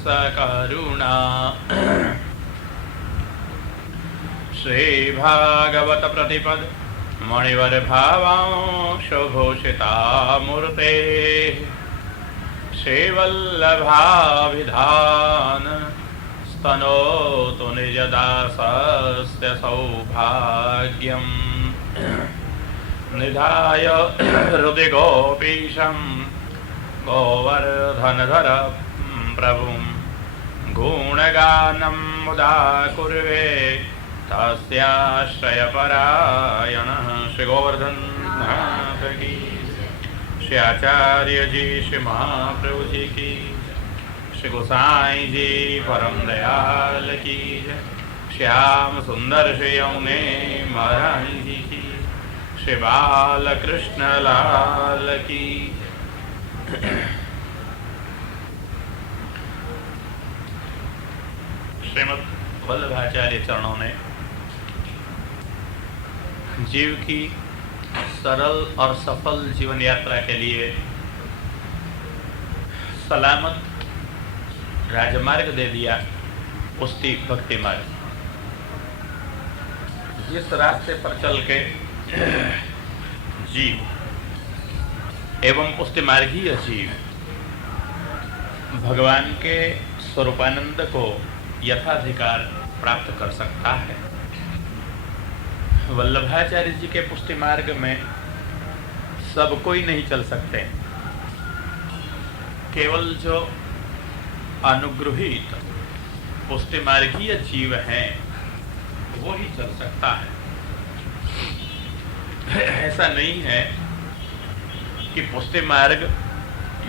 सकरुणा। श्रीभागवत प्रतिपद मणिवर भावांशभूषिता मूर्ते श्रीवल्लभाभिधान स्तनोतु निजदासस्य सौभाग्यं। निधाय हृदि गोपीशं गोवर्धनधर प्रभुं गुणगानं मुदा कुर्वे तस्याश्रयपरायणः। श्री गोवर्धन नाथ की, श्री आचार्य जी, श्री महाप्रभु जी की, श्री गोसाई जी परम दयाल की, श्याम सुंदर श्री यमुने महाराज जी की, श्री बाल कृष्ण लाल की। श्रीमद् वल्लभाचार्य चरणों ने जीव की सरल और सफल जीवन यात्रा के लिए सलामत राजमार्ग दे दिया, पुष्टि भक्ति मार्ग। जिस रास्ते पर चल के जीव एवं पुष्टि मार्गीय जीव भगवान के स्वरूपानंद को यथाधिकार प्राप्त कर सकता है। वल्लभाचार्य जी के पुष्टि मार्ग में सब कोई नहीं चल सकते, केवल जो अनुग्रहित पुष्टि मार्गीय जीव हैं वो ही चल सकता है। ऐसा नहीं है कि पुष्टि मार्ग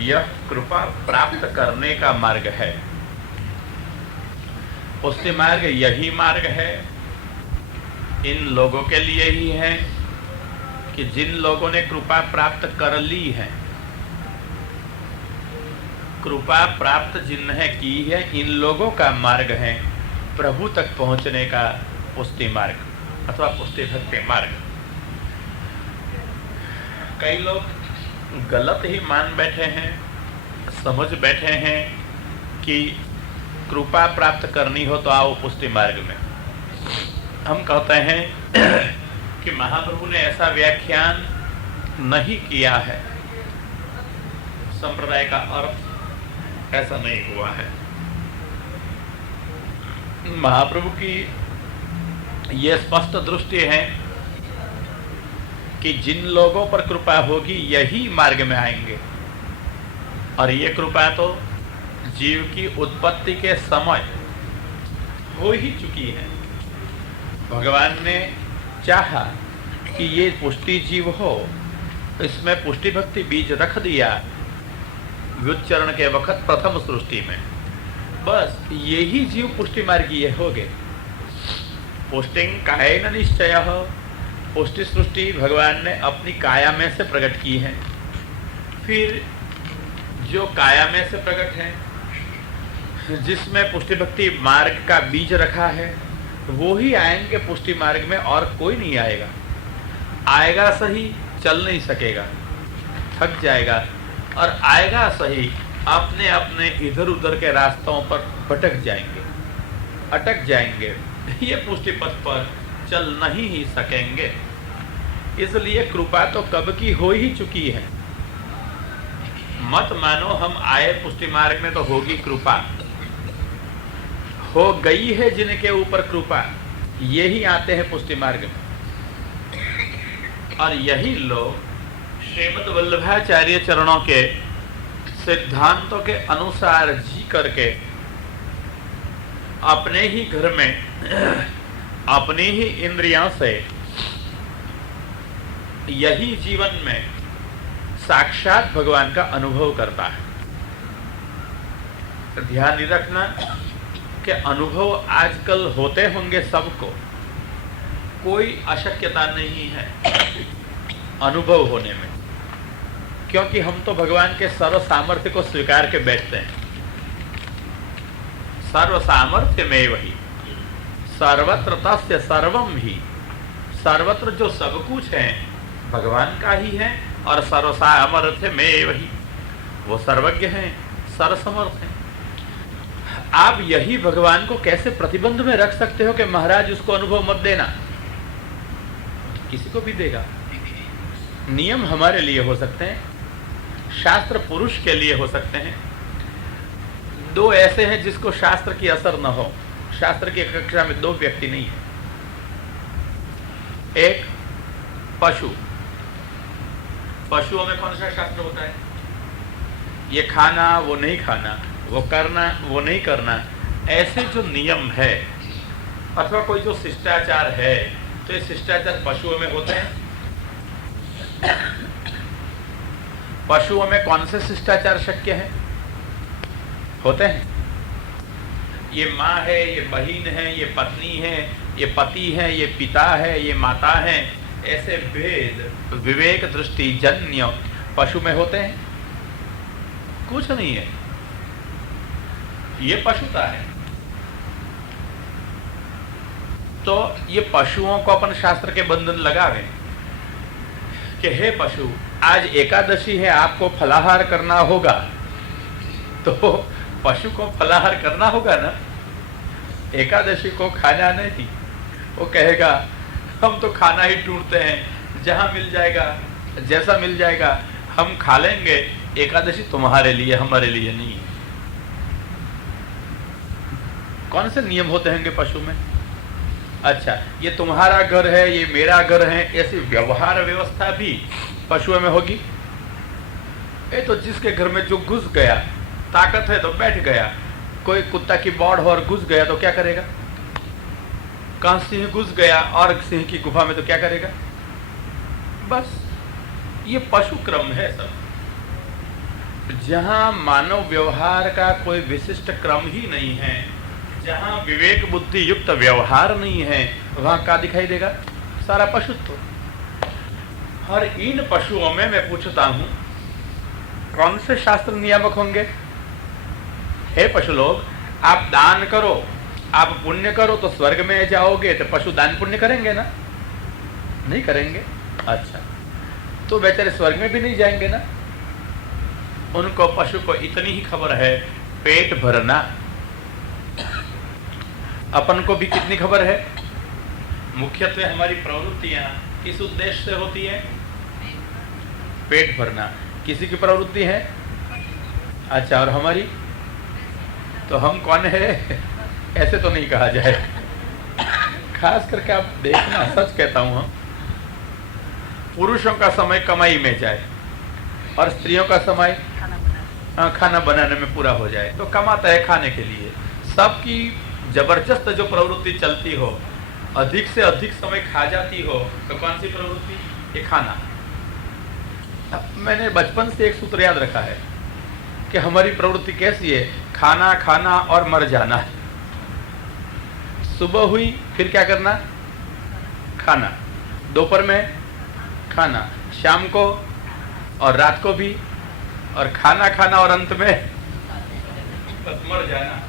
यह कृपा प्राप्त करने का मार्ग है। पुष्टि मार्ग यही मार्ग है, इन लोगों के लिए ही है कि जिन लोगों ने कृपा प्राप्त कर ली है। कृपा प्राप्त जिन्हें की है, इन लोगों का मार्ग है प्रभु तक पहुंचने का पुष्टि मार्ग अथवा पुष्टि भक्ति मार्ग। कई लोग गलत ही मान बैठे हैं, समझ बैठे हैं कि कृपा प्राप्त करनी हो तो आओ पुष्टि मार्ग में। हम कहते हैं कि महाप्रभु ने ऐसा व्याख्यान नहीं किया है, संप्रदाय का अर्थ ऐसा नहीं हुआ है। महाप्रभु की यह स्पष्ट दृष्टि है कि जिन लोगों पर कृपा होगी यही मार्ग में आएंगे, और ये कृपा तो जीव की उत्पत्ति के समय हो ही चुकी है। भगवान ने चाहा कि ये पुष्टि जीव हो, इसमें पुष्टि भक्ति बीज रख दिया व्युच्चरण के वक्त प्रथम सृष्टि में। बस यही जीव पुष्टि मार्गीय हो गए। पुष्टिं कायेन निश्चयः, पुष्टि सृष्टि भगवान ने अपनी काया में से प्रकट की है। फिर जो काया में से प्रकट है, जिसमें पुष्टि भक्ति मार्ग का बीज रखा है, वो ही आएंगे पुष्टि मार्ग में, और कोई नहीं आएगा। आएगा सही, चल नहीं सकेगा, थक जाएगा, और आएगा सही अपने अपने इधर उधर के रास्तों पर भटक जाएंगे, अटक जाएंगे। ये पुष्टि पथ पर चल नहीं ही सकेंगे। इसलिए कृपा तो कब की हो ही चुकी है। मत मानो हम आए पुष्टि मार्ग में तो होगी कृपा। हो गई है जिनके ऊपर कृपा, यही आते हैं पुष्टि मार्ग में। और यही लोग श्रीमद् वल्लभाचार्य चरणों के सिद्धांतों के अनुसार जी करके अपने ही घर में अपनी ही इंद्रियों से यही जीवन में साक्षात भगवान का अनुभव करता है। ध्यान रखना कि अनुभव आजकल होते होंगे सबको, कोई अशक्यता नहीं है अनुभव होने में, क्योंकि हम तो भगवान के सर्व सामर्थ्य को स्वीकार के बैठते हैं। सर्व सामर्थ्य में वही सर्वत्र तस्य सर्वम ही, सर्वत्र जो सब कुछ है भगवान का ही है, और सर्व सामर्थ्य में वही वो सर्वज्ञ है, सर्वसमर्थ है। आप यही भगवान को कैसे प्रतिबंध में रख सकते हो कि महाराज उसको अनुभव मत देना? किसी को भी देगा। नियम हमारे लिए हो सकते हैं, शास्त्र पुरुष के लिए हो सकते हैं। दो ऐसे हैं जिसको शास्त्र की असर न हो। शास्त्र की कक्षा में दो व्यक्ति नहीं है। एक पशु, पशुओं में कौन सा शास्त्र होता है? ये खाना, वो नहीं खाना, वो करना, वो नहीं करना, ऐसे जो नियम है अथवा कोई जो शिष्टाचार है, तो ये शिष्टाचार पशुओं में होते हैं। पशुओं में कौन से शिष्टाचार शक्य है? होते हैं। ये माँ है, ये बहन है, ये पत्नी है, ये पति है, ये पिता है, ये माता है, ऐसे भेद विवेक दृष्टि जन्य पशु में होते हैं? कुछ नहीं है। ये पशुता है। तो ये पशुओं को अपन शास्त्र के बंधन लगावे कि हे पशु, आज एकादशी है, आपको फलाहार करना होगा। तो पशु को फलाहार करना होगा ना, एकादशी को खाना नहीं। वो कहेगा हम तो खाना ही ढूंढते हैं, जहां मिल जाएगा, जैसा मिल जाएगा हम खा लेंगे। एकादशी तुम्हारे लिए, हमारे लिए नहीं। कौन से नियम होते हैं पशु में? अच्छा, ये तुम्हारा घर है, ये मेरा घर है, ऐसी व्यवहार व्यवस्था भी पशुओं में होगी। ये तो जिसके घर में जो घुस गया, ताकत है तो बैठ गया। कोई कुत्ता की बौड़ और घुस गया तो क्या करेगा? कहां सिंह घुस गया और सिंह की गुफा में तो क्या करेगा? बस ये पशु क्रम है सब। जहां मानव व्यवहार का कोई विशिष्ट क्रम ही नहीं है, जहां विवेक बुद्धि युक्त व्यवहार नहीं है, वहां क्या दिखाई देगा? सारा पशुत्व। और इन पशुओं में मैं पूछता हूं, कौन से शास्त्र नियामक होंगे? हे पशु लोग, आप दान करो, आप पुण्य करो तो स्वर्ग में जाओगे। तो पशु दान पुण्य करेंगे ना? नहीं करेंगे। अच्छा, तो बेचारे स्वर्ग में भी नहीं जाएंगे ना? उनको, पशु को इतनी ही खबर है, पेट भरना। अपन को भी कितनी खबर है? मुख्यत्वे हमारी प्रवृत्तियां किस उद्देश्य से होती है? पेट भरना। किसी की प्रवृत्ति है? अच्छा, और हमारी? तो हम कौन है? ऐसे तो नहीं कहा जाए। खास करके आप देखना, सच कहता हूं, हम पुरुषों का समय कमाई में जाए और स्त्रियों का समय खाना बनाने में पूरा हो जाए, तो कमाता है खाने के लिए। सबकी जबरदस्त जो प्रवृत्ति चलती हो, अधिक से अधिक समय खा जाती हो, तो कौन सी प्रवृत्ति? ये खाना। मैंने बचपन से एक सूत्र याद रखा है कि हमारी प्रवृत्ति कैसी है? खाना, खाना और मर जाना। सुबह हुई फिर क्या करना? खाना। दोपहर में खाना, शाम को और रात को भी, और खाना खाना और अंत में बस मर जाना।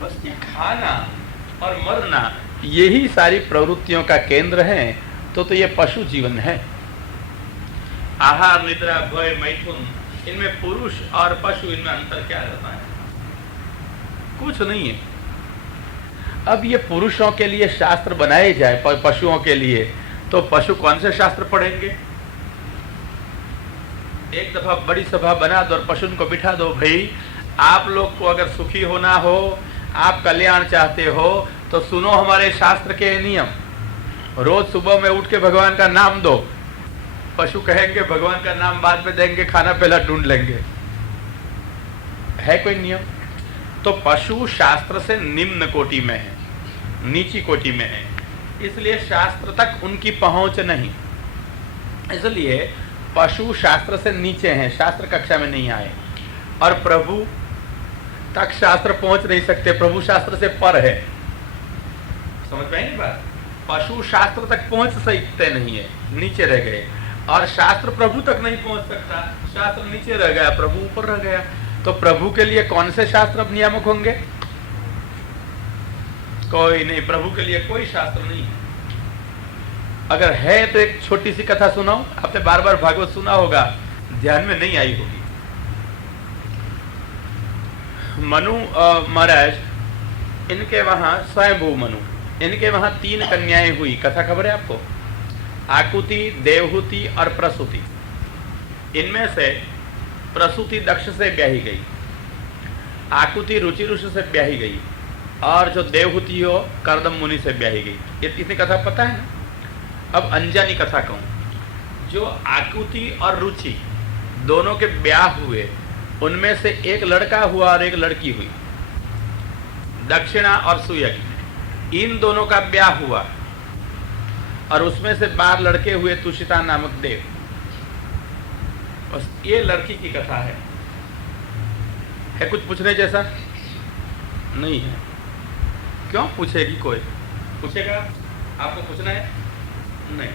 बस ये खाना और मरना, यही सारी प्रवृत्तियों का केंद्र है। तो ये पशु जीवन है। आहार, निद्रा, भय, मैथुन, इनमें पुरुष और पशु, इनमें अंतर क्या रहता है? कुछ नहीं है। अब ये पुरुषों के लिए शास्त्र बनाए जाए पशुओं के लिए, तो पशु कौन से शास्त्र पढ़ेंगे? एक दफा बड़ी सभा बना दो और पशु को बिठा दो, भाई आप लोग को अगर सुखी होना हो, आप कल्याण चाहते हो, तो सुनो हमारे शास्त्र के नियम। रोज सुबह में उठ के भगवान का नाम दो। पशु कहेंगे भगवान का नाम बाद में देंगे, खाना पहला ढूंढ लेंगे। है कोई नियम? तो पशु शास्त्र से निम्न कोटि में है, नीची कोटि में है, इसलिए शास्त्र तक उनकी पहुंच नहीं। इसलिए पशु शास्त्र से नीचे हैं, शास्त्र कक्षा में नहीं आए। और प्रभु तक शास्त्र पहुंच नहीं सकते, प्रभु शास्त्र से पर है। समझ में आई बात? पशु शास्त्र तक पहुंच सकते नहीं है, नीचे रह गए। और शास्त्र प्रभु तक नहीं पहुंच सकता, शास्त्र नीचे रह गया, प्रभु ऊपर रह गया। तो प्रभु के लिए कौन से शास्त्र अब नियामक होंगे? कोई नहीं। प्रभु के लिए कोई शास्त्र नहीं है। अगर है तो एक छोटी सी कथा सुनाओ। आपने बार बार भागवत सुना होगा, ध्यान में नहीं आई होगी। मनु महाराज, इनके वहां स्वयंभू मनु, इनके वहां 3 कन्याएं हुई। कथा खबर है आपको? आकुति, देवहूति और प्रसूति। इनमें से प्रसूति दक्ष से ब्याही गई, आकुति रुचि ऋषि से ब्याही गई, और जो देवहूति हो कर्दम मुनि से ब्याही गई। ये इतनी कथा पता है ना? अब अनजानी कथा कहूं, जो आकुति और रुचि दोनों के ब्याह हुए, उनमें से एक लड़का हुआ और एक लड़की हुई। दक्षिणा और सुयज्ञ, इन दोनों का ब्याह हुआ और उसमें से 12 लड़के हुए तुषिता नामक देव। बस ये लड़की की कथा है कुछ पूछने जैसा? नहीं है। क्यों पूछेगी? कोई पूछेगा? आपको पूछना है? नहीं,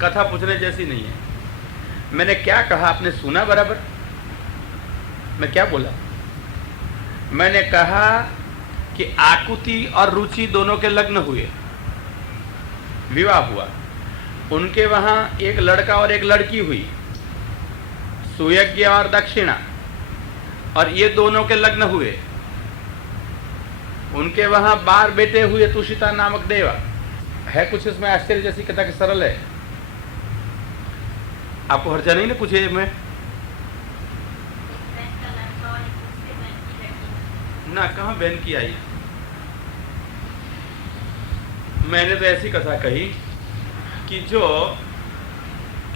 कथा पूछने जैसी नहीं है। मैंने क्या कहा आपने सुना बराबर? मैं क्या बोला? मैंने कहा कि आकुति और रुचि दोनों के लग्न हुए, विवाह हुआ, उनके वहां एक लड़का और एक लड़की हुई, सुयज्ञ और दक्षिणा, और ये दोनों के लग्न हुए, उनके वहां 12 बेटे हुए तुषिता नामक देवा। है कुछ इसमें आश्चर्य जैसी कथा? कि सरल है? आपको हर्जा नहीं ना पूछे? मैं ना कहाँ बहन की आई? मैंने तो ऐसी कथा कही कि जो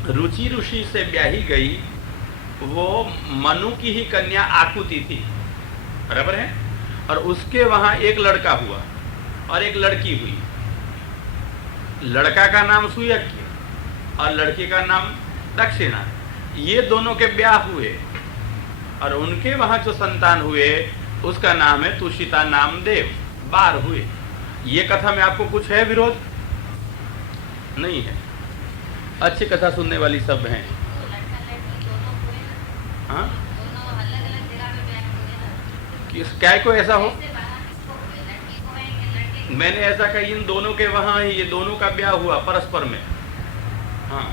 रुचि ऋषि से ब्याही गई वो मनु की ही कन्या आकुति थी, बराबर है, और उसके वहां एक लड़का हुआ और एक लड़की हुई। लड़का का नाम सुयज्ञ और लड़की का नाम दक्षिणा। ये दोनों के ब्याह हुए और उनके वहां जो संतान हुए उसका नाम है तुषिता नाम देव। 12 हुए। ये कथा में आपको कुछ है विरोध? नहीं है। अच्छी कथा सुनने वाली सब हैं। हाँ, क्या को ऐसा हो? मैंने ऐसा कहा इन दोनों के वहां ही ये दोनों का ब्याह हुआ परस्पर में। हाँ,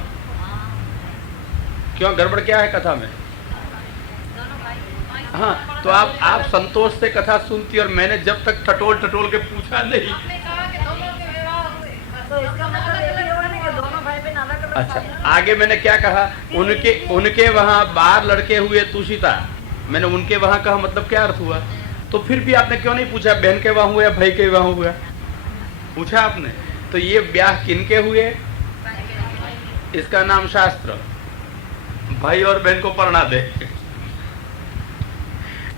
क्यों गड़बड़ क्या है कथा में? हाँ, तो आप संतोष से कथा सुनती और मैंने जब तक टटोल टटोल के पूछा नहीं। अच्छा, आगे मैंने क्या कहा? उनके वहां 12 लड़के हुए तुषिता। मैंने उनके वहां कहा मतलब क्या अर्थ हुआ? तो फिर भी आपने क्यों नहीं पूछा बहन के वहां हुआ या भाई के वहां हुआ? पूछा आपने। तो ये ब्याह किनके हुए? इसका नाम शास्त्र। भाई और बहन को पढ़ना दे।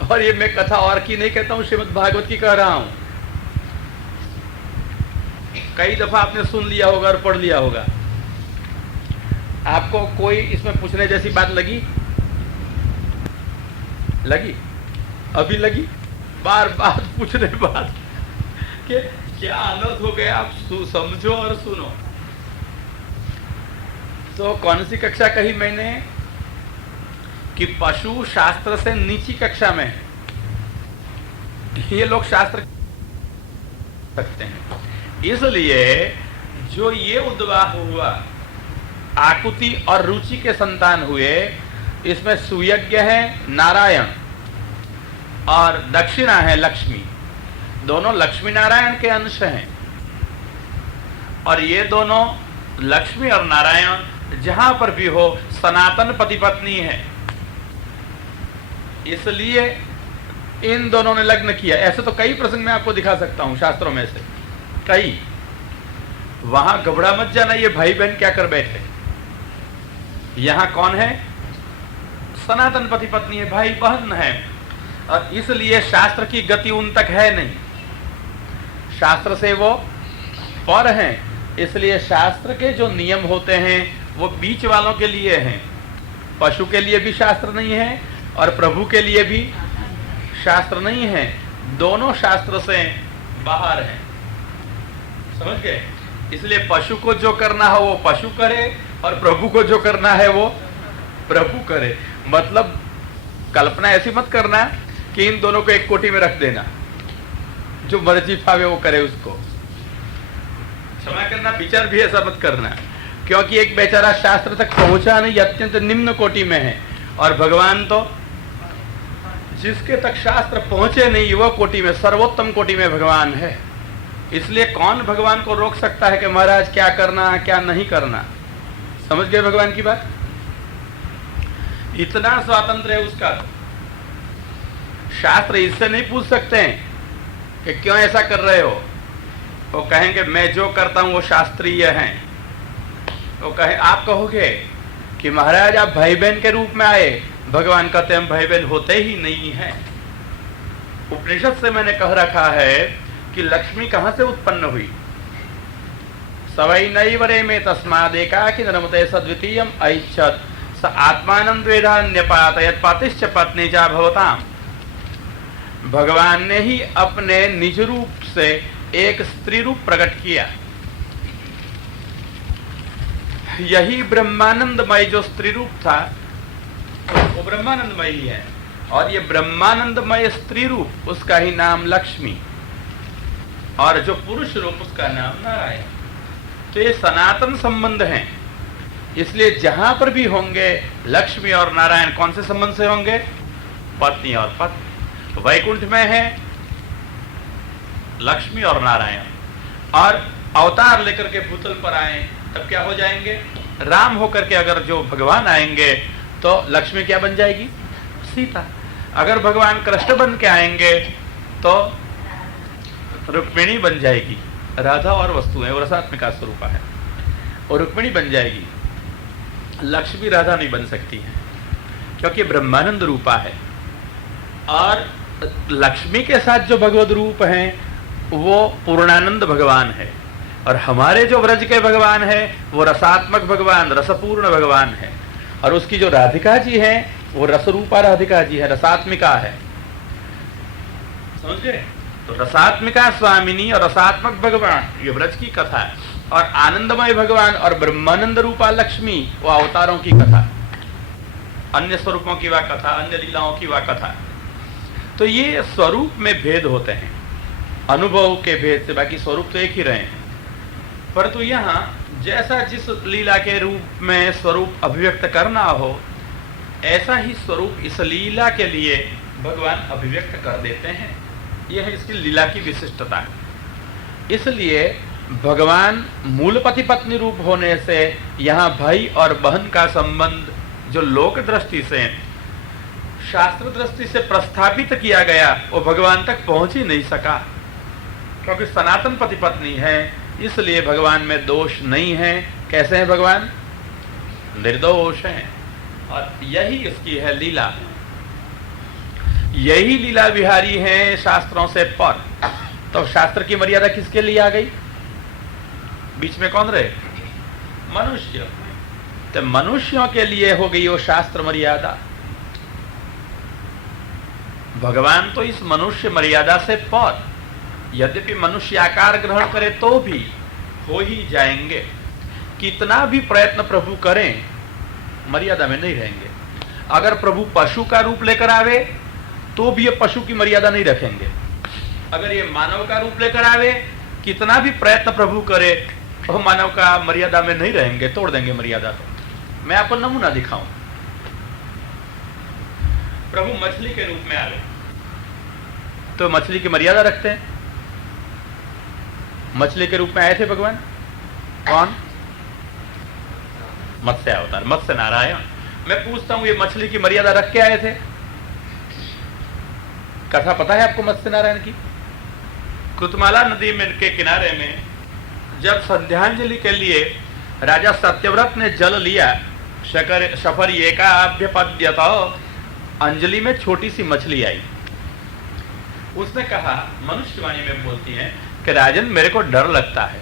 और ये मैं कथा और की नहीं कहता हूं, श्रीमद् भागवत की कह रहा हूं। कई दफा आपने सुन लिया होगा और पढ़ लिया होगा। आपको कोई इसमें पूछने जैसी बात लगी? लगी? अभी लगी? बार बार पूछने बाद कि क्या अनर्थ हो गया? आप समझो और सुनो। तो कौन सी कक्षा कही मैंने? कि पशु शास्त्र से नीची कक्षा में है। ये लोग शास्त्र सकते हैं। इसलिए जो ये उद्वाह हुआ, आकुति और रुचि के संतान हुए, इसमें सुयज्ञ है नारायण और दक्षिणा है लक्ष्मी। दोनों लक्ष्मी नारायण के अंश हैं। और ये दोनों लक्ष्मी और नारायण जहां पर भी हो सनातन पति पत्नी है। इसलिए इन दोनों ने लग्न किया। ऐसे तो कई प्रसंग में आपको दिखा सकता हूं शास्त्रों में से कई। वहां घबरा मत जाना ये भाई बहन क्या कर बैठे। यहां कौन है? सनातन पति पत्नी है, भाई बहन है। और इसलिए शास्त्र की गति उन तक है नहीं, शास्त्र से वो पर हैं। इसलिए शास्त्र के जो नियम होते हैं वो बीच वालों के लिए हैं। पशु के लिए भी शास्त्र नहीं है और प्रभु के लिए भी शास्त्र नहीं है। दोनों शास्त्र से बाहर हैं। समझ गए? इसलिए पशु को जो करना हो वो पशु करे और प्रभु को जो करना है वो प्रभु करे। मतलब कल्पना ऐसी मत करना कि इन दोनों को एक कोटि में रख देना, जो मर्जी भावे वो करे उसको। क्षमा करना, विचार भी ऐसा मत करना, क्योंकि एक बेचारा शास्त्र तक पहुंचा नहीं, अत्यंत निम्न कोटि में है। और भगवान तो जिसके तक शास्त्र पहुंचे नहीं वह कोटि में, सर्वोत्तम कोटि में भगवान है। इसलिए कौन भगवान को रोक सकता है कि महाराज क्या करना क्या नहीं करना? समझ गए भगवान की बात? इतना स्वातंत्र है उसका। शास्त्र इससे नहीं पूछ सकते हैं कि क्यों ऐसा कर रहे हो। वो कहेंगे मैं जो करता हूं वो शास्त्रीय है। वो कहे, आप कहोगे कि महाराज आप भाई बहन के रूप में आए, भगवान कहते हम भाई बहन होते ही नहीं हैं। उपनिषद से मैंने कह रखा है कि लक्ष्मी कहां से उत्पन्न हुई। सवै नैवरे में तस्माद एकाकी नरमते सद्वितीयम ऐच्छत् स आत्मानं द्वेधान्यपातयत् पतिश्च पत्नी च भवताम्। भगवान ने ही अपने निज रूप से एक स्त्री रूप प्रकट किया। यही ब्रह्मानंदमय जो स्त्री रूप था वो ब्रह्मानंदमय ही है, और ये ब्रह्मानंदमय स्त्री रूप उसका ही नाम लक्ष्मी, और जो पुरुष रूप उसका नाम नारायण। तो ये सनातन संबंध हैं। इसलिए जहां पर भी होंगे लक्ष्मी और नारायण कौन से संबंध से होंगे? पत्नी और पति। वैकुंठ में है लक्ष्मी और नारायण, और अवतार लेकर के भूतल पर आए तब क्या हो जाएंगे? राम होकर के अगर जो भगवान आएंगे तो लक्ष्मी क्या बन जाएगी? सीता। अगर भगवान कृष्ण बन के आएंगे तो रुक्मिणी बन जाएगी। राधा और वस्तु है, वो रसात्मिका स्वरूप है, और रुक्मिणी बन जाएगी। लक्ष्मी राधा नहीं बन सकती है क्योंकि ब्रह्मानंद रूपा है। और लक्ष्मी के साथ जो भगवत रूप हैं वो पूर्णानंद भगवान है, और हमारे जो व्रज के भगवान है वो रसात्मक भगवान, रसपूर्ण भगवान है। और उसकी जो राधिका जी है वो रसरूपा राधिका जी है, रसात्मिका है। समझ गए? तो रसात्मिका स्वामिनी और रसात्मक भगवान, ये व्रज की कथा है। और आनंदमय भगवान और ब्रह्मानंद रूपा लक्ष्मी, वो अवतारों की कथा, अन्य स्वरूपों की वह कथा, अन्य लीलाओं की वह कथा। तो ये स्वरूप में भेद होते हैं, अनुभव के भेद से, बाकी स्वरूप तो एक ही रहे हैं। परंतु यहाँ जैसा जिस लीला के रूप में स्वरूप अभिव्यक्त करना हो, ऐसा ही स्वरूप इस लीला के लिए भगवान अभिव्यक्त कर देते हैं। यह है इसकी लीला की विशिष्टता। इसलिए भगवान मूल पति पत्नी रूप होने से यहाँ भाई और बहन का संबंध जो लोक दृष्टि से, शास्त्र दृष्टि से प्रस्थापित किया गया, वो भगवान तक पहुंच ही नहीं सका। क्योंकि सनातन पति पत्नी है, इसलिए भगवान में दोष नहीं है। कैसे हैं भगवान? निर्दोष हैं। और यही इसकी है लीला। यही लीला विहारी है शास्त्रों से पर। तो शास्त्र की मर्यादा किसके लिए आ गई? बीच में कौन रहे? मनुष्य। तो मनुष्यों के लिए हो गई वो शास्त्र मर्यादा। भगवान तो इस मनुष्य मर्यादा से पर, यद्यपि मनुष्य आकार ग्रहण करे तो भी हो ही जाएंगे। कितना भी प्रयत्न प्रभु करें मर्यादा में नहीं रहेंगे। अगर प्रभु पशु का रूप लेकर आवे तो भी ये पशु की मर्यादा नहीं रखेंगे। अगर ये मानव का रूप लेकर आवे, कितना भी प्रयत्न प्रभु करे तो मानव का मर्यादा में नहीं रहेंगे, तोड़ देंगे मर्यादा। तो मैं आपको नमूना दिखाऊं। प्रभु मछली के रूप में आवे तो मछली की मर्यादा रखते हैं। मछली के रूप में आए थे भगवान। कौन? मत्स्य अवतार, मत्स्य नारायण। मैं पूछता हूं ये मछली की मर्यादा रख के आए थे? कथा पता है आपको मत्स्य नारायण की? कृतमाला नदी में के किनारे में जब संध्यांजलि के लिए राजा सत्यव्रत ने जल लिया, शफर एकाभ्यपद्यत, अंजलि में छोटी सी मछली आई। उसने कहा, मनुष्यवाणी में बोलती है कि राजन मेरे को डर लगता है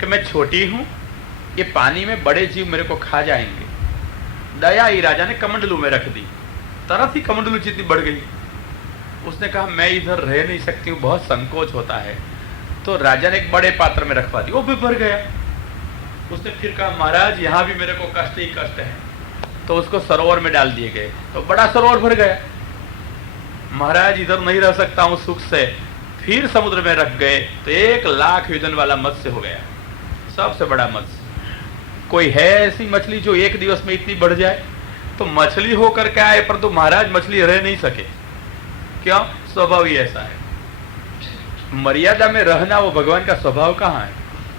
कि मैं छोटी हूं, ये पानी में बड़े जीव मेरे को खा जाएंगे। दया ही राजा ने कमंडलू में रख दी। तरह ही कमंडलू जितनी बढ़ गई। उसने कहा मैं इधर रह नहीं सकती हूँ, बहुत संकोच होता है। तो राजा ने एक बड़े पात्र में रखवा दी, वो भी भर गया। उसने फिर कहा महाराज यहाँ भी मेरे को कष्ट ही कष्ट है। तो उसको सरोवर में डाल दिए गए, तो बड़ा सरोवर भर गया। महाराज इधर नहीं रह सकता हूँ सुख से, फिर समुद्र में रख गए तो 1,00,000 योजन वाला मत्स्य हो गया, सबसे बड़ा मत्स्य। कोई है ऐसी मछली जो एक दिवस में इतनी बढ़ जाए? तो मछली होकर के आए, परंतु महाराज मछली रह नहीं सके। क्यों? स्वभाव ही ऐसा है। मर्यादा में रहना वो भगवान का स्वभाव कहाँ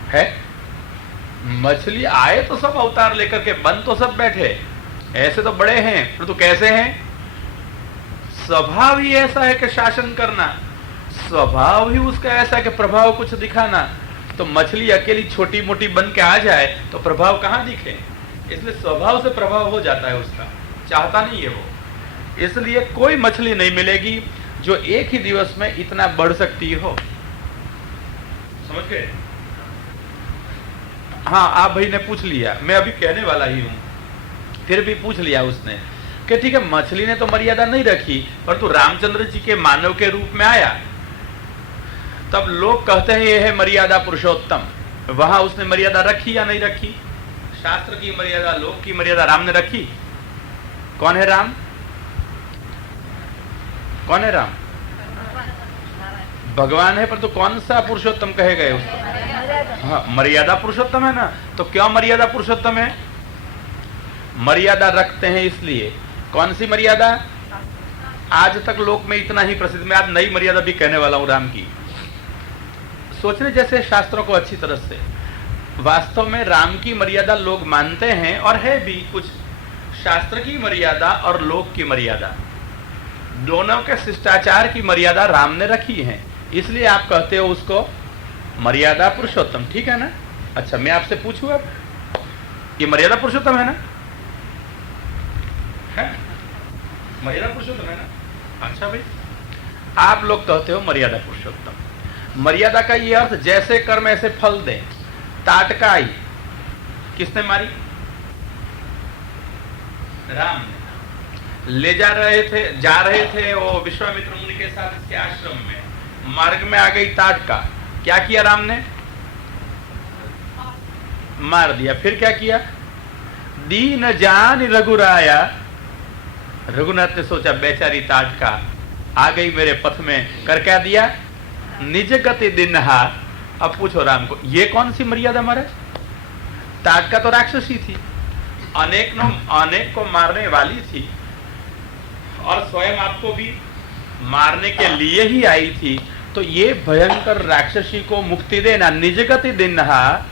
है? मछली आए तो सब अवतार लेकर के, बन तो सब बैठे, ऐसे तो बड़े हैं, परंतु कैसे हैं? स्वभाव ही ऐसा है कि शासन करना, स्वभाव ही उसका ऐसा है कि प्रभाव कुछ दिखाना। तो मछली अकेली छोटी मोटी बन के आ जाए तो प्रभाव कहाँ दिखे? इसलिए स्वभाव से प्रभाव हो जाता है उसका, चाहता नहीं है वो। इसलिए कोई मछली नहीं मिलेगी जो एक ही दिवस में इतना बढ़ सकती हो। समझ गए? हाँ, आप भाई ने पूछ लिया, मैं अभी कहने वाला ही हूं, फिर भी पूछ लिया उसने कि ठीक है, मछली ने तो मर्यादा नहीं रखी, परंतु रामचंद्र जी के मानव के रूप में आया, तब लोग कहते हैं ये है मर्यादा पुरुषोत्तम। वहां उसने मर्यादा रखी या नहीं रखी? शास्त्र की मर्यादा, लोक की मर्यादा राम ने रखी। कौन है राम? कौन है राम? भगवान है, पर तो कौन सा पुरुषोत्तम कहे गए उसको? हाँ, मर्यादा पुरुषोत्तम है ना। तो क्यों मर्यादा पुरुषोत्तम है? मर्यादा रखते हैं इसलिए। कौन सी मर्यादा? आज तक लोक में इतना ही प्रसिद्ध, मैं आज नई मर्यादा भी कहने वाला हूं राम की। सोचने जैसे शास्त्रों को अच्छी तरह से, वास्तव में राम की मर्यादा लोग मानते हैं और है भी कुछ। शास्त्र की मर्यादा और लोक की मर्यादा, दोनों के शिष्टाचार की मर्यादा राम ने रखी है, इसलिए आप कहते हो उसको मर्यादा पुरुषोत्तम। ठीक है ना? अच्छा, मैं आपसे पूछूं अब, ये मर्यादा पुरुषोत्तम है ना? है? मर्यादा पुरुषोत्तम है ना? अच्छा भाई, आप लोग कहते हो मर्यादा पुरुषोत्तम। मर्यादा का ये अर्थ जैसे कर्म ऐसे फल दें। ताटकाई किसने मारी? राम ने। ले जा रहे थे वो विश्वामित्र मुनि के साथ इसके आश्रम में, मार्ग में आ गई ताटका। क्या किया राम ने? मार दिया। फिर क्या किया? दीन जान रघुराया। रघुनाथ ने सोचा बेचारी ताटका आ गई मेरे पथ में, कर क्या दिया? निज गति दिनहा। अब पूछो राम को, ये कौन सी मर्यादा महाराज? ताटका तो राक्षसी थी, अनेक को मारने वाली थी और स्वयं आपको भी मारने के लिए ही आई थी। तो ये भयंकर राक्षसी को मुक्ति देना, निज गति दिनहा।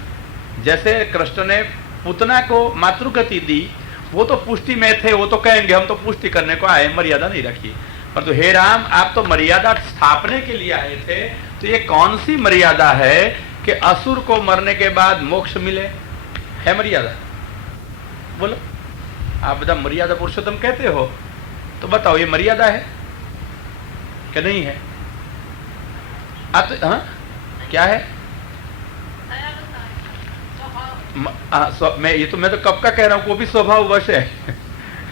जैसे कृष्ण ने पुतना को मातृगति दी, वो तो पुष्टि में थे, वो तो कहेंगे हम तो पुष्टि करने को आए, मर्यादा नहीं रखी। परंतु हे राम, आप तो मर्यादा स्थापने के लिए आए थे। तो ये कौन सी मर्यादा है कि असुर को मरने के बाद मोक्ष मिले? है मर्यादा? बोलो, आप बता, मर्यादा पुरुषोत्तम कहते हो तो बताओ, ये मर्यादा है कि नहीं है? हाँ, क्या है? मैं तो कब का कह रहा हूं, वो भी स्वभाव वश है।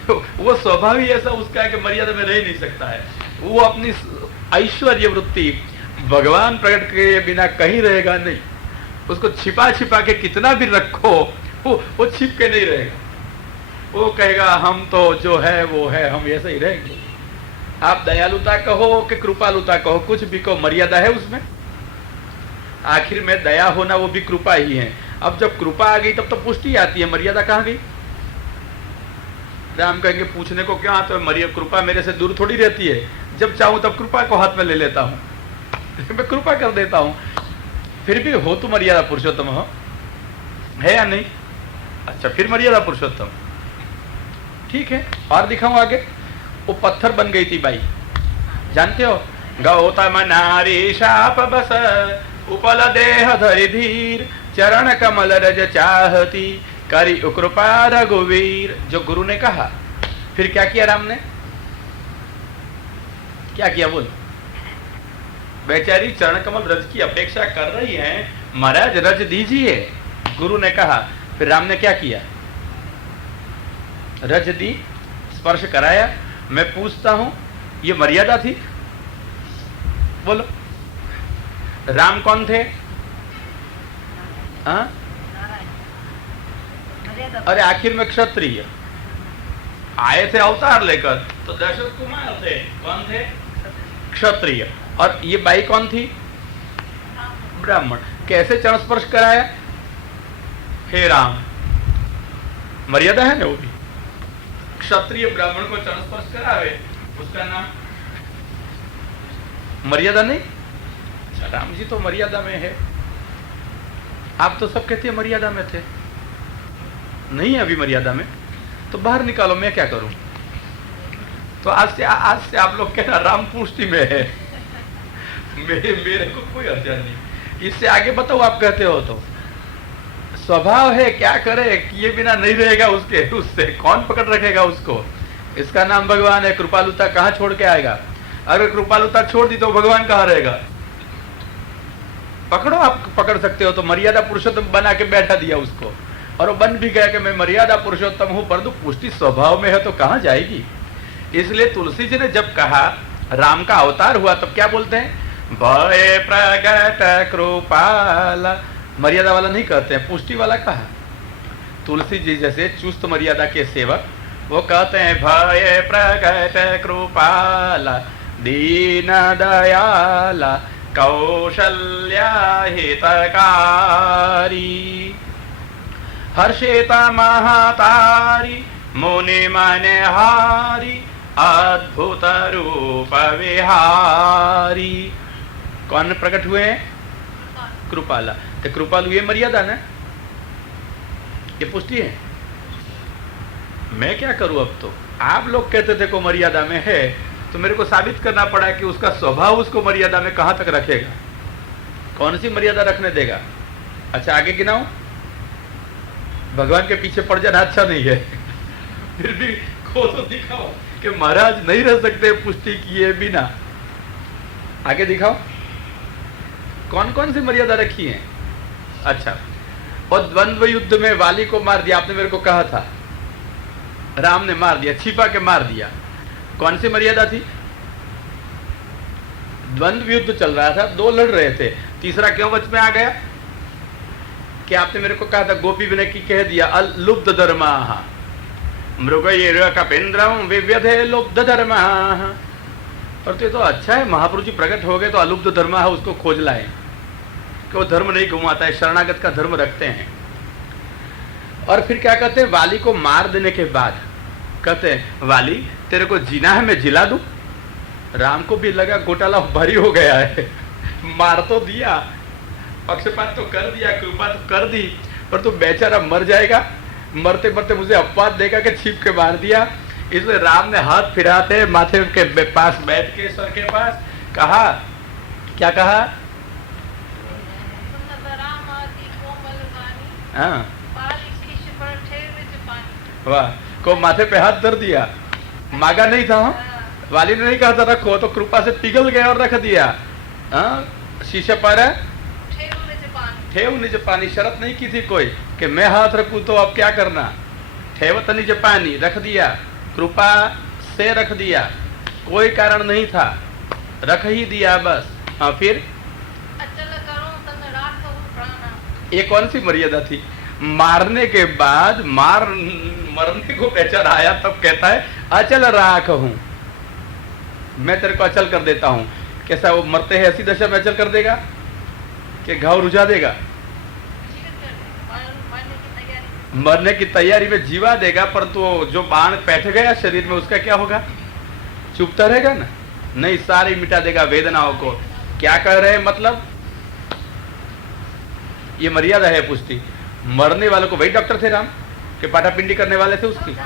वो स्वभाव ही ऐसा उसका है कि मर्यादा में रह नहीं सकता है। वो अपनी ऐश्वर्य वृत्ति भगवान प्रकट के बिना कहीं रहेगा नहीं। उसको छिपा छिपा के कितना भी रखो, वो छिप के नहीं रहेगा। वो कहेगा हम तो जो है वो है, हम ऐसे ही रहेंगे। आप दयालुता कहो कि कृपालुता कहो, कुछ भी कहो, मर्यादा है उसमें। आखिर में दया होना वो भी कृपा ही है। अब जब कृपा आ गई तब तो पुष्टि आती है, मर्यादा कहाँ गई? राम कहेंगे पूछने को क्या आता है, मर्यादा कृपा मेरे से दूर थोड़ी रहती है। जब चाहूं तब कृपा को हाथ में ले लेता हूं, मैं कृपा कर देता हूं। फिर भी हो तो मर्यादा पुरुषोत्तम हो, है या नहीं? अच्छा, फिर मर्यादा पुरुषोत्तम, ठीक है। और दिखाऊं आगे। वो पत्थर बन गई थी बाई, जानते हो? गौतम नारी शाप बस उपल देह धरि धीर, चरण कमल रज चाहती, करी कृपा रघुवीर। जो गुरु ने कहा, फिर क्या किया राम ने? क्या किया बोल? बेचारी चरण कमल रज की अपेक्षा कर रही है, महाराज रज दीजिए, गुरु ने कहा। फिर राम ने क्या किया? रज दी, स्पर्श कराया। मैं पूछता हूं, ये मर्यादा थी? बोलो, राम कौन थे? हाँ? अरे आखिर में क्षत्रिय आए थे अवतार लेकर, तो दशरथ कुमार थे। कौन थे? क्षत्रिय। और ये बाई कौन थी? ब्राह्मण। कैसे चरण स्पर्श कराया? हे राम, मर्यादा है ना वो भी। क्षत्रिय ब्राह्मण को चरण स्पर्श करावे, उसका नाम मर्यादा नहीं? अच्छा, राम जी तो मर्यादा में है, आप तो सब कहते हैं मर्यादा में थे, नहीं है अभी मर्यादा में, तो बाहर निकालो, मैं क्या करूं? तो आज से आप लोग कहना राम पुष्टि में है, मेरे को कोई हथियार नहीं। इससे आगे बताओ, आप कहते हो तो स्वभाव है, क्या करे, किए बिना नहीं रहेगा उसके, उससे कौन पकड़ रखेगा उसको? इसका नाम भगवान है। कृपालुता कहाँ छोड़ के आएगा? अगर कृपालुता छोड़ दी तो भगवान कहाँ रहेगा? पकड़ो, आप पकड़ सकते हो तो मर्यादा पुरुषोत्तम बना के बैठा दिया उसको, और वो बन भी गया कि मैं मर्यादा पुरुषोत्तम हूं, परंतु पुष्टि स्वभाव में है तो कहां जाएगी? इसलिए तुलसी जी ने जब कहा राम का अवतार हुआ, तब क्या बोलते हैं? भय प्रगट कृपाला। मर्यादा वाला नहीं कहते हैं, पुष्टि वाला कहा। तुलसी जी जैसे चुस्त मर्यादा के सेवक, वो कहते हैं भय प्रगट कृपाला दीन दयाला कौशल्या हितकारी हर्षेता महातारी मुनि मनहारी अद्भुत रूप विहारी। कौन प्रकट हुए हैं? कृपाला। तो कृपालु ये मर्यादा ना, ये पुष्टि है। मैं क्या करूं? अब तो आप लोग कहते थे को मर्यादा में है, तो मेरे को साबित करना पड़ा कि उसका स्वभाव उसको मर्यादा में कहां तक रखेगा, कौन सी मर्यादा रखने देगा। अच्छा, आगे गिनाओ। भगवान के पीछे पड़ जाना अच्छा नहीं है, फिर भी खो तो दिखाओ कि महाराज नहीं रह सकते पुष्टि किए बिना। आगे दिखाओ कौन कौन सी मर्यादा रखी है। अच्छा, और द्वंद्व युद्ध में वाली को मार दिया, आपने मेरे को कहा था, राम ने मार दिया, छिपा के मार दिया। कौन सी मर्यादा थी? द्वंद्व युद्ध चल रहा था, दो लड़ रहे थे, तीसरा क्यों वच में आ गया? कि आपने मेरे को कहा था गोपी विनय की कह दिया अलुब्ध धर्मा मृग कपेन्द्रम विव्यधे लुब्ध धर्मा। और तो अच्छा है, महापुरुष जी प्रकट हो गए तो अलुब्ध धर्मा है उसको खोज लाए, कि वो धर्म नहीं घुमाता है, शरणागत का धर्म रखते हैं। और फिर क्या कहते हैं? वाली को मार देने के बाद कहते हैं वाली तेरे को जीना है, मैं जिला दूं। राम को भी लगा घोटाला भारी हो गया है, मार तो दिया, पक्षपात तो कर दिया, कृपा तो कर दी, पर तो बेचारा मर जाएगा, मरते मरते मुझे अपवाद देगा कि छिप के मार दिया। इसलिए राम ने हाथ फिराते माथे के पास बैठ के, सर के पास कहा, क्या कहा? हाँ, वाह, को माथे पे हाथ धर दिया, मांगा नहीं था। वाली ने नहीं कहा था रखो, तो कृपा से पिघल गया और रख दिया। शीशे पर ठेव निज पानी, शर्त नहीं की थी कोई कि मैं हाथ रखूं तो अब क्या करना। ठेवत निज पानी, रख दिया, कृपा से रख दिया, कोई कारण नहीं था, रख ही दिया बस। हाँ, फिर ये कौन सी मर्यादा थी? मारने के बाद मरने को बेचारा आया, तब कहता है अचल राख हूं, मैं तेरे को अचल कर देता हूं। कैसा वो मरते हैं ऐसी दशा में अचल कर देगा कि घाव रुझा देगा? मरने की तैयारी में जीवा देगा, परंतु जो बाण बैठ गया शरीर में उसका क्या होगा? चुपता रहेगा ना? नहीं, सारी मिटा देगा वेदनाओं को। क्या कह रहे हैं? मतलब ये मर्यादा है पुष्टि। मरने वालों को, वही डॉक्टर थे राम के पाटापिंडी करने वाले थे उसकी,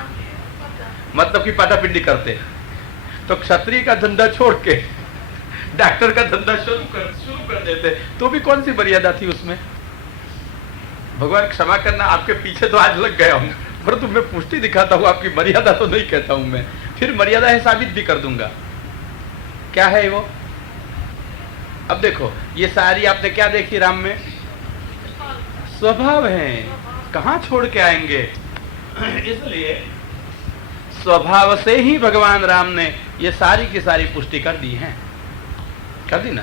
मतलब कि पाटापिंडी करते, तो क्षत्रिय का धंधा छोड़ के डॉक्टर का धंधा शुरू कर देते, तो भी कौन सी मर्यादा थी उसमें? भगवान क्षमा करना, आपके पीछे तो आज लग गया हूं, परंतु मैं पुष्टि दिखाता हूं, आपकी मर्यादा तो नहीं कहता हूं मैं। फिर मर्यादा है साबित भी कर दूंगा। क्या है वो? अब देखो, ये सारी आपने क्या देखी राम में? स्वभाव है, कहां छोड़ के आएंगे। इसलिए स्वभाव से ही भगवान राम ने ये सारी की सारी पुष्टि कर दी है, कर दी ना।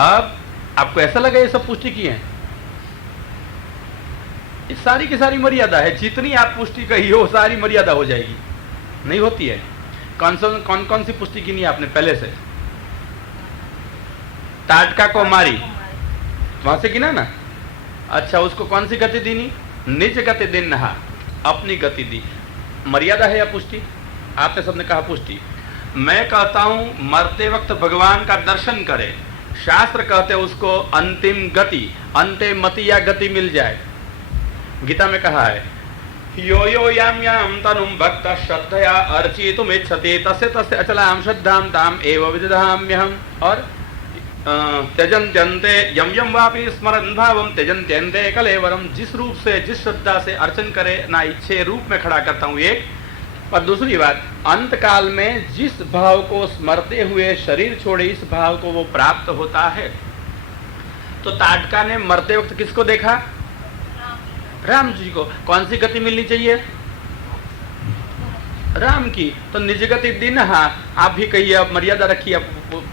अब आपको ऐसा लगा ये सब पुष्टि की है? ये सारी की सारी मर्यादा है, जितनी आप पुष्टि कही हो सारी मर्यादा हो जाएगी, नहीं होती है। कौन कौन सी पुष्टि की नहीं आपने पहले से? ताटका को मारी, वहां से गिना ना। अच्छा, उसको कौन सी गति दी? निज गति दिन नहा, अपनी गति दी। मर्यादा है या पुष्टि? आपने सबने कहा पुष्टि। मैं कहता हूं मरते वक्त भगवान का दर्शन करे, शास्त्र कहते उसको अंतिम गति, अंतिम मति या गति मिल जाए। गीता में कहा है यो यो याम याम तनुम भक्त श्रद्धया अर्चितुम इच्छति तस्य तस्य अचलाम श्रद्धाम ताम एव विदधाम्यहम। और त्यजन्त्यन्ते यम यम वापि स्मरन् भावम त्यजन्त्यन्ते कलेवरम। जिस रूप से, जिस श्रद्धा से अर्चन करे ना इच्छे रूप में खड़ा करता हूँ एक। और दूसरी बात, अंत काल में जिस भाव को स्मरते हुए शरीर छोड़े इस भाव को वो प्राप्त होता है। तो ताटका ने मरते वक्त किसको देखा? राम जी को। कौन सी गति मिलनी चाहिए? राम की। तो निज गति दिन, हाँ आप भी कहिए, अब मर्यादा रखिए, अब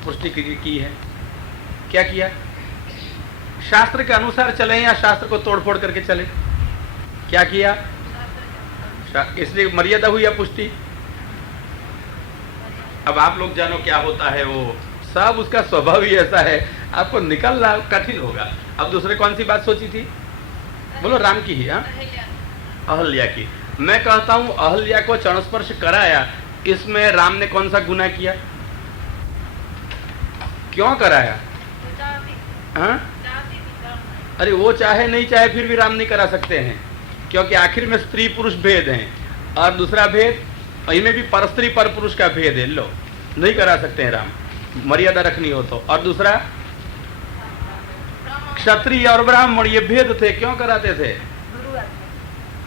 पुष्टि की है। क्या किया? शास्त्र के अनुसार चले या शास्त्र को तोड़फोड़ करके चले? क्या किया? इसलिए मर्यादा हुई या पुष्टि? अब आप लोग जानो क्या होता है, वो सब उसका स्वभाव ही ऐसा है, आपको निकलना कठिन होगा। अब दूसरे कौन सी बात सोची थी? बोलो राम की ही। हाँ, अहल्या की। मैं कहता हूं अहल्या को चरण स्पर्श कराया, इसमें राम ने कौन सा गुनाह किया? क्यों कराया? हाँ? अरे वो चाहे नहीं चाहे फिर भी राम नहीं करा सकते हैं, क्योंकि आखिर में स्त्री पुरुष भेद है। और दूसरा भेद, इनमें भी पर स्त्री पर पुरुष का भेद है। लो, नहीं करा सकते हैं राम, मर्यादा रखनी हो तो। और दूसरा, क्षत्रिय और ब्राह्मण ये भेद थे, क्यों कराते थे?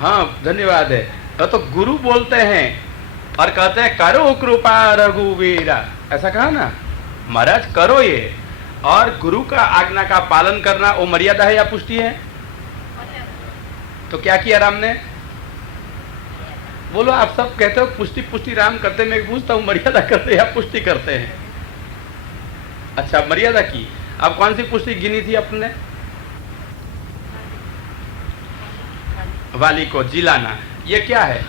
हाँ, धन्यवाद है। तो गुरु बोलते हैं और कहते हैं करो कृपा रघुवीरा, ऐसा कहा ना महाराज, करो ये। और गुरु का आज्ञा का पालन करना वो मर्यादा है या पुष्टि है? तो क्या किया राम ने? बोलो, आप सब कहते हो पुष्टि पुष्टि राम करते, मैं पूछता हूँ मर्यादा करते या पुष्टि करते हैं? अच्छा, मर्यादा की। अब कौन सी पुष्टि गिनी थी अपने? वाली को जिलाना। ये क्या है?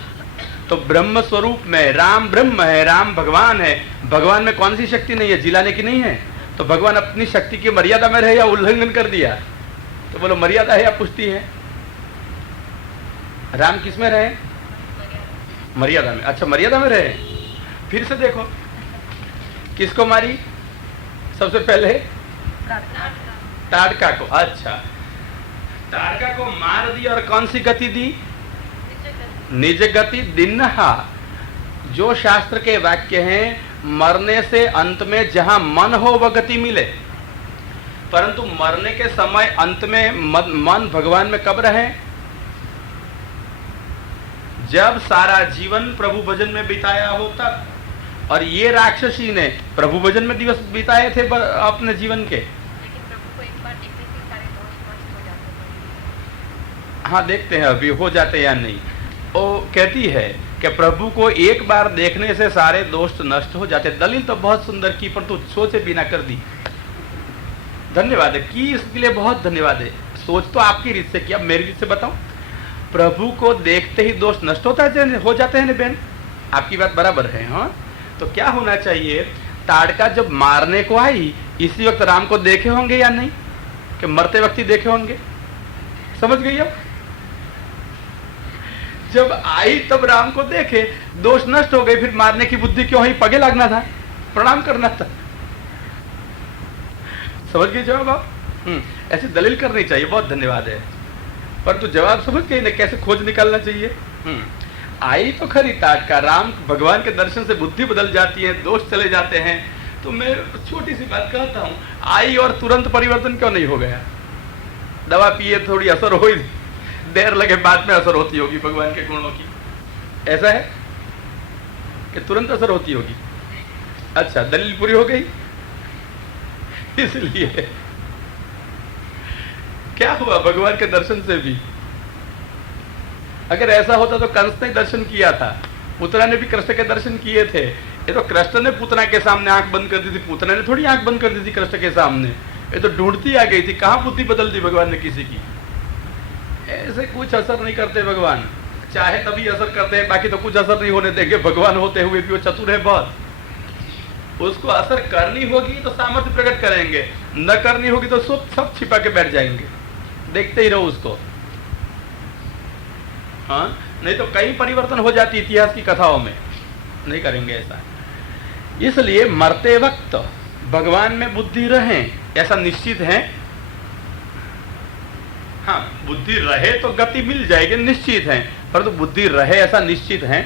तो ब्रह्म स्वरूप में राम ब्रह्म है, राम भगवान है। भगवान में कौन सी शक्ति नहीं है? जिलाने की नहीं है। तो भगवान अपनी शक्ति की मर्यादा में रहे या उल्लंघन कर दिया? तो बोलो मर्यादा है या पुष्टि है? राम किस में रहे? मर्यादा में। अच्छा, मर्यादा में रहे। फिर से देखो, किसको मारी सबसे पहले? ताड़का को। अच्छा, ताड़का को मार दी और कौन सी गति दी? निज गति दिन्हा। जो शास्त्र के वाक्य हैं, मरने से अंत में जहां मन हो वह गति मिले। परंतु मरने के समय अंत में मन भगवान में कब रहे? जब सारा जीवन प्रभु भजन में बिताया हो तब। और ये राक्षसी ने प्रभु भजन में दिवस बिताए थे अपने जीवन के। हाँ, देखते हैं अभी हो जाते या नहीं। वो कहती है कि प्रभु को एक बार देखने से सारे दोष नष्ट हो जाते। दलील तो बहुत सुंदर की, पर तू सोचे बिना कर दी। धन्यवाद है की, इसके लिए बहुत धन्यवाद है। सोच तो आपकी रीत से किया, मेरी रीत से बताऊं। प्रभु को देखते ही दोष नष्ट होता है, हो जाते हैं बहन, आपकी बात बराबर है। हाँ, तो क्या होना चाहिए? ताड़का जब मारने को आई, इसी वक्त राम को देखे होंगे या नहीं? कि मरते वक्त ही देखे होंगे? समझ गई? अब जब आई तब राम को देखे, दोष नष्ट हो गए, फिर मारने की बुद्धि क्यों हुई? पगे लगना था, प्रणाम करना था। समझ गए जवाब आप? ऐसी दलील करनी चाहिए। बहुत धन्यवाद है। पर तू जवाब समझ गई ना, कैसे खोज निकालना चाहिए। आई तो खरी ताटका, राम भगवान के दर्शन से बुद्धि बदल जाती है, दोष चले जाते हैं। तो मैं छोटी सी बात कहता हूँ, आई और तुरंत परिवर्तन क्यों नहीं हो गया? दवा पिए, थोड़ी असर हो, देर लगे, बाद में असर होती होगी भगवान के गुणों की। ऐसा है कि तुरंत असर होती होगी? अच्छा, दलील पूरी हो गई। इसलिए क्या हुआ भगवान के दर्शन से भी? अगर ऐसा होता तो कंस ने दर्शन किया था, पुतना ने भी कृष्ण के दर्शन किए थे। ये तो कृष्ण ने पुतना के सामने आंख बंद कर दी थी, पुतना ने थोड़ी आंख बंद कर दी थी कृष्ण के सामने। ये तो ढूंढती आ गई थी, कहां बुद्धि बदल दी भगवान ने किसी की? ऐसे कुछ असर नहीं करते भगवान, चाहे तभी असर करते हैं, बाकी तो कुछ असर नहीं होने देंगे। भगवान होते हुए भी वो चतुर है बहुत। उसको असर करनी होगी तो सामर्थ्य प्रकट करेंगे, न करनी होगी तो सब छिपा के बैठ जाएंगे, देखते ही रहो उसको। हाँ, नहीं तो कई परिवर्तन हो जाती इतिहास की कथाओं में। नहीं करेंगे ऐसा। इसलिए मरते वक्त भगवान में बुद्धि रहे ऐसा निश्चित है। हाँ, बुद्धि रहे तो गति मिल जाएगी, निश्चित है, परंतु बुद्धि रहे ऐसा निश्चित है।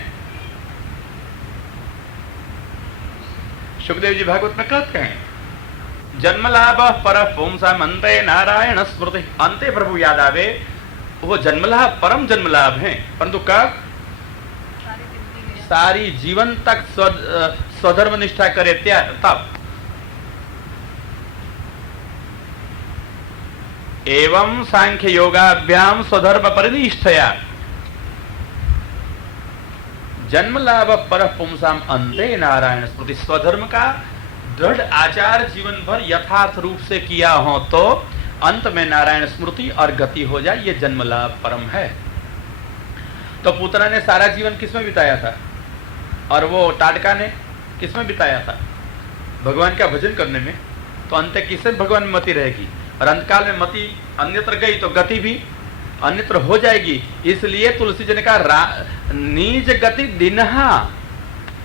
सुखदेव जी भागवत में कहते हैं, जन्म लाभ पर पुंसाम अंते नारायण स्मृति। अंते प्रभु याद आवे, वो जन्म लाभ परम जन्म लाभ है, परंतु कब? सारी जीवन तक स्वधर्म निष्ठा करे तब। एवं सांख्य योगाभ्याम स्वधर्म परिनिष्ठया जन्म लाभ पर पुंसाम अंते नारायण स्मृति। स्वधर्म का दृढ़ आचार जीवन भर यथार्थ रूप से किया हो तो अंत में नारायण स्मृति और गति हो जाए, ये जन्म लाभ परम है। तो पूतना ने सारा जीवन किसमें बिताया था और वो टाटका ने किसमें बिताया था? भगवान का भजन करने में। तो अंत किससे भगवान में मति रहेगी, और अंतकाल में मति अन्यत्र गई तो गति भी अन्यत्र हो जाएगी। इसलिए तुलसी जी ने कहा नीज गति दिनहा।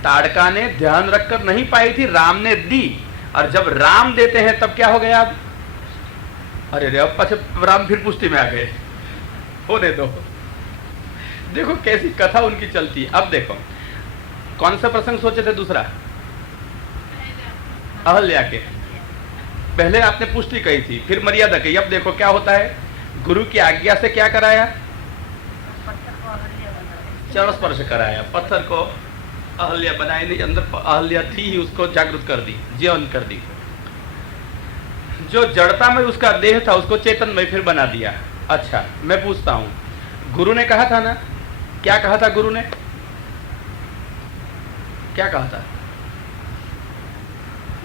ताड़का ने ध्यान रखकर नहीं पाई थी, राम ने दी, और जब राम देते हैं तब क्या हो गया? अब अरे रे, अब पछे राम फिर पुष्टि में आ गए। होने दो, देखो कैसी कथा उनकी चलती है। अब देखो कौन सा प्रसंग सोचे थे? दूसरा अहल्या के। पहले आपने पुष्टि कही थी, फिर मर्यादा कही। अब देखो क्या होता है, गुरु की आज्ञा से क्या कराया? चरण स्पर्श कराया। पत्थर को अहल्या बनाई नहीं, अंदर अहल्या थी ही, उसको जागृत कर दी, जीवन कर दी। जो जड़ता में उसका देह था उसको चेतन में फिर बना दिया। अच्छा, मैं पूछता हूं, गुरु ने कहा था ना, क्या कहा था गुरु ने? क्या कहा था?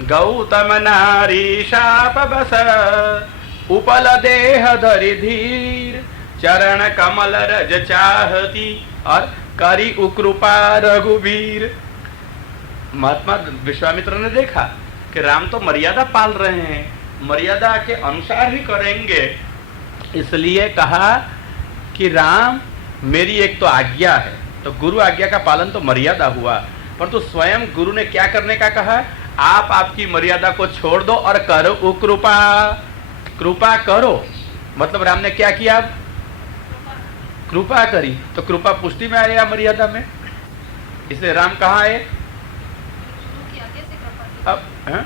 गौतम नारी शाप बस उपल देह धरि धीर चरण कमल रज चाहती और करी उकृपा रघुवीर। महात्मा विश्वामित्र ने देखा कि राम तो मर्यादा पाल रहे हैं, मर्यादा के अनुसार ही करेंगे, इसलिए कहा कि राम मेरी एक तो आज्ञा है, तो गुरु आज्ञा का पालन तो मर्यादा हुआ, परंतु तो स्वयं गुरु ने क्या करने का कहा? आप आपकी मर्यादा को छोड़ दो और करो उकृपा, कृपा करो। मतलब राम ने क्या किया? कृपा करी, तो कृपा पुष्टि में आया मर्यादा में। इसलिए राम कहाँ है अब? है?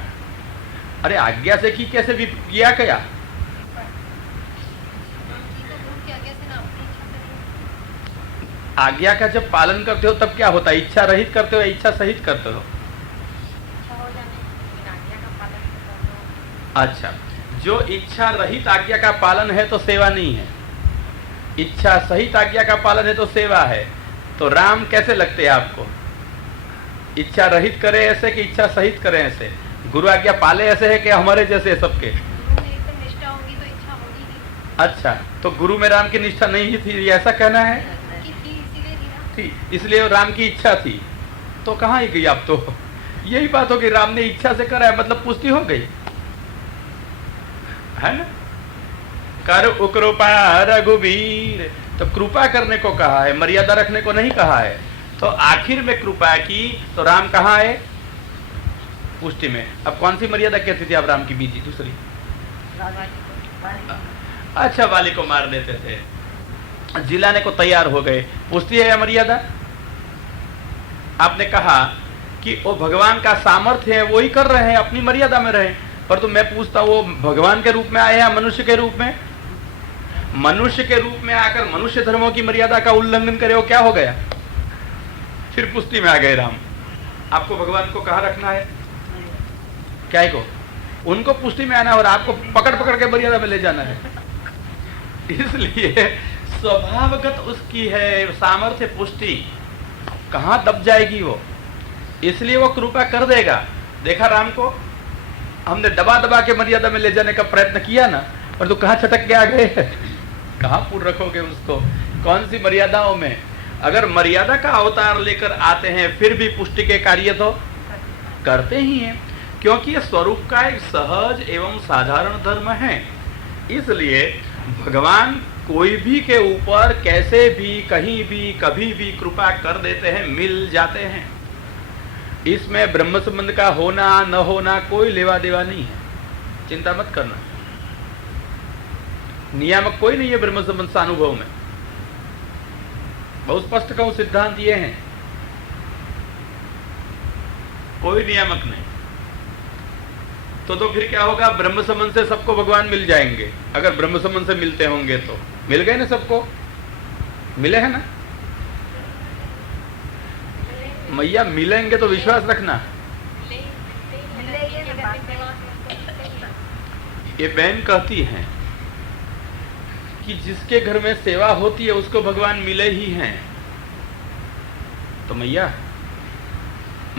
अरे आज्ञा से की, कैसे भी किया क्या? आज्ञा का जब पालन करते हो तब क्या होता है? इच्छा रहित करते हो या इच्छा सहित करते हो? अच्छा, जो इच्छा रहित आज्ञा का पालन है तो सेवा नहीं है, इच्छा सहित आज्ञा का पालन है तो सेवा है। तो राम कैसे लगते हैं आपको? इच्छा रहित करे ऐसे कि इच्छा सहित करे ऐसे? गुरु आज्ञा पाले ऐसे है कि हमारे जैसे सबके? निष्ठा होगी तो इच्छा होगी ही। अच्छा, तो गुरु में राम की निष्ठा नहीं थी, ऐसा कहना है? थी, इसलिए राम की इच्छा थी। तो कहाँ ही गई आप? तो यही बात हो कि राम ने इच्छा से करा है, मतलब पुष्टि हो गई है ना। कर उकृपा रघुवीर, तो कृपा करने को कहा है, मर्यादा रखने को नहीं कहा है। तो आखिर में कृपा की तो राम कहाँ है? पुष्टि में। अब कौन सी मर्यादा कहती थी आप राम की? बीजी दूसरी। अच्छा, वाली को मार देते थे, जिलाने को तैयार हो गए, पुष्टि है या मर्यादा? आपने कहा कि वो भगवान का सामर्थ्य है, वो ही कर रहे हैं, अपनी मर्यादा में रहे। पर तो मैं पूछता हूं, वो भगवान के रूप में आए या मनुष्य के रूप में? मनुष्य के रूप में आकर मनुष्य धर्मों की मर्यादा का उल्लंघन करे, वो क्या हो गया? फिर पुष्टि में आ गए राम। आपको भगवान को कहाँ रखना है? क्या को? उनको पुष्टि में आना और आपको पकड़ पकड़ के मर्यादा में ले जाना है। इसलिए स्वभावगत उसकी है सामर्थ्य, पुष्टि कहाँ दब जाएगी वो, इसलिए वो कृपा कर देगा। देखा राम को हमने दबा दबा के मर्यादा में ले जाने का प्रयत्न किया ना, पर तो कहाँ छटक के आ गए। कहाँ पूर्ण रखोगे उसको? कौन सी मर्यादाओं में? अगर मर्यादा का अवतार लेकर आते हैं फिर भी पुष्टि के कार्य तो करते ही हैं, क्योंकि ये स्वरूप का एक सहज एवं साधारण धर्म है। इसलिए भगवान कोई भी के ऊपर कैसे भी, कहीं भी, कभी भी कृपा कर देते हैं, मिल जाते हैं। इसमें ब्रह्म संबंध का होना न होना कोई लेवा देवा नहीं है, चिंता मत करना। नियामक कोई नहीं है ब्रह्म संबंध सानुभव में। बहुत स्पष्ट कहूं, सिद्धांत ये है, कोई नियामक नहीं। तो फिर क्या होगा, ब्रह्म संबंध से सबको भगवान मिल जाएंगे। अगर ब्रह्म संबंध से मिलते होंगे तो मिल गए ना, सबको मिले हैं ना। मैया मिलेंगे तो विश्वास रखना। ये बहन कहती हैं कि जिसके घर में सेवा होती है उसको भगवान मिले ही हैं। तो मैया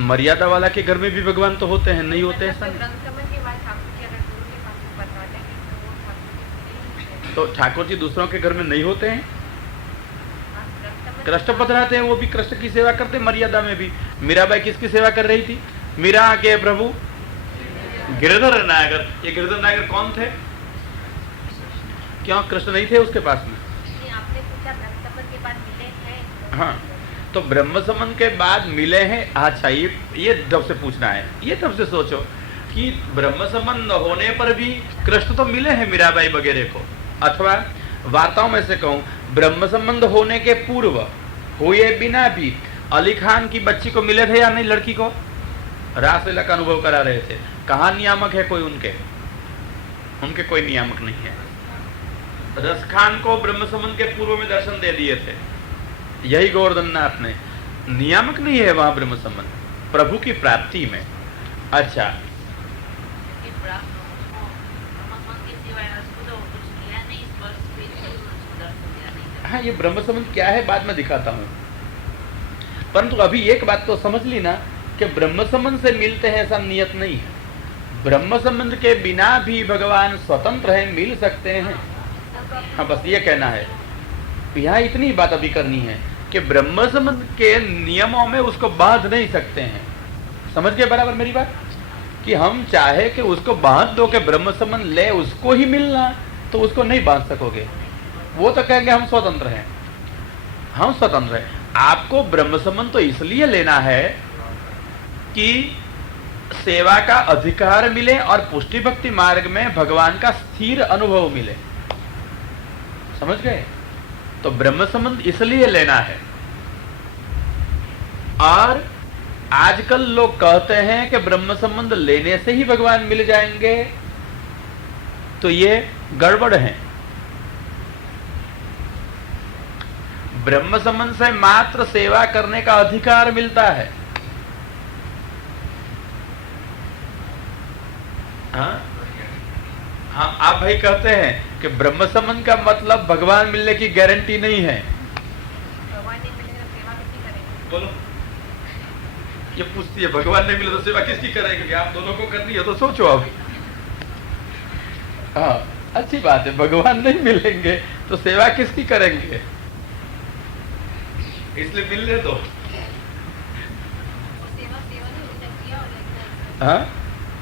मर्यादा वाला के घर में भी भगवान तो होते हैं, नहीं होते ऐसा नहीं। तो ठाकुर जी दूसरों के घर में नहीं होते हैं, कृष्ण पधराते हैं, वो भी कृष्ण की सेवा करते हैं मर्यादा में भी। मीराबाई किसकी सेवा कर रही थी? मीरा के प्रभु गिरधर नागर। ये गिरधर नागर कौन थे? क्यों कृष्ण नहीं थे उसके पास में? आपने पूछा ब्रह्म संबंध के बाद मिले हैं। हाँ, तो ब्रह्म संबंध के बाद मिले हैं। अच्छा, ये तब से पूछना है, ये तब से सोचो कि ब्रह्म संबंध होने पर भी कृष्ण तो मिले हैं मीराबाई वगैरह को। अथवा वार्ताओं में से कहूं, ब्रह्म संबंध होने के पूर्व हुए बिना भी अली खान की बच्ची को मिले थे या नहीं? लड़की को रासलीला का अनुभव करा रहे थे। कहाँ नियामक है कोई उनके कोई नियामक नहीं है। रस खान को ब्रह्म संबंध के पूर्व में दर्शन दे दिए थे, यही गोवर्धन नाथ ने। नियामक नहीं है वहां ब्रह्म संबंध प्रभु की प्राप्ति में। अच्छा, हाँ, ये ब्रह्म संबंध क्या है बाद में दिखाता हूं, परंतु अभी एक बात तो समझ ली ना कि ब्रह्म संबंध से मिलते हैं ऐसा नियत नहीं है। ब्रह्म संबंध के बिना भी भगवान स्वतंत्र हैं, मिल सकते हैं। हाँ, बस ये कहना है। यहाँ इतनी बात अभी करनी है कि ब्रह्म संबंध के नियमों में उसको बांध नहीं सकते हैं। समझ गए बराबर मेरी बात? कि हम चाहे कि उसको बांध दो कि ब्रह्म संबंध ले, उसको ही मिलना, तो उसको नहीं बांध सकोगे। वो तो कहेंगे हम स्वतंत्र हैं, हम स्वतंत्र हैं। आपको ब्रह्म संबंध तो इसलिए लेना है कि सेवा का अधिकार मिले और पुष्टि भक्ति मार्ग में भगवान का स्थिर अनुभव मिले। समझ गए? तो ब्रह्म संबंध इसलिए लेना है। और आजकल लोग कहते हैं कि ब्रह्म संबंध लेने से ही भगवान मिल जाएंगे, तो ये गड़बड़ है। ब्रह्म संबंध से मात्र सेवा करने का अधिकार मिलता है। हाँ, आप भाई कहते हैं कि ब्रह्म संबंध का मतलब भगवान मिलने की गारंटी नहीं है। भगवान नहीं मिलेगा तो सेवा किसकी करेंगे? बोलो, ये पूछती है भगवान नहीं मिले तो सेवा किसकी करेंगे? आप दोनों को करनी है तो सोचो अब। हाँ, अच्छी बात है, भगवान नहीं मिलेंगे तो सेवा किसकी करेंगे? इसलिए मिलने दो। सेवा नहीं हो सकती है। हाँ,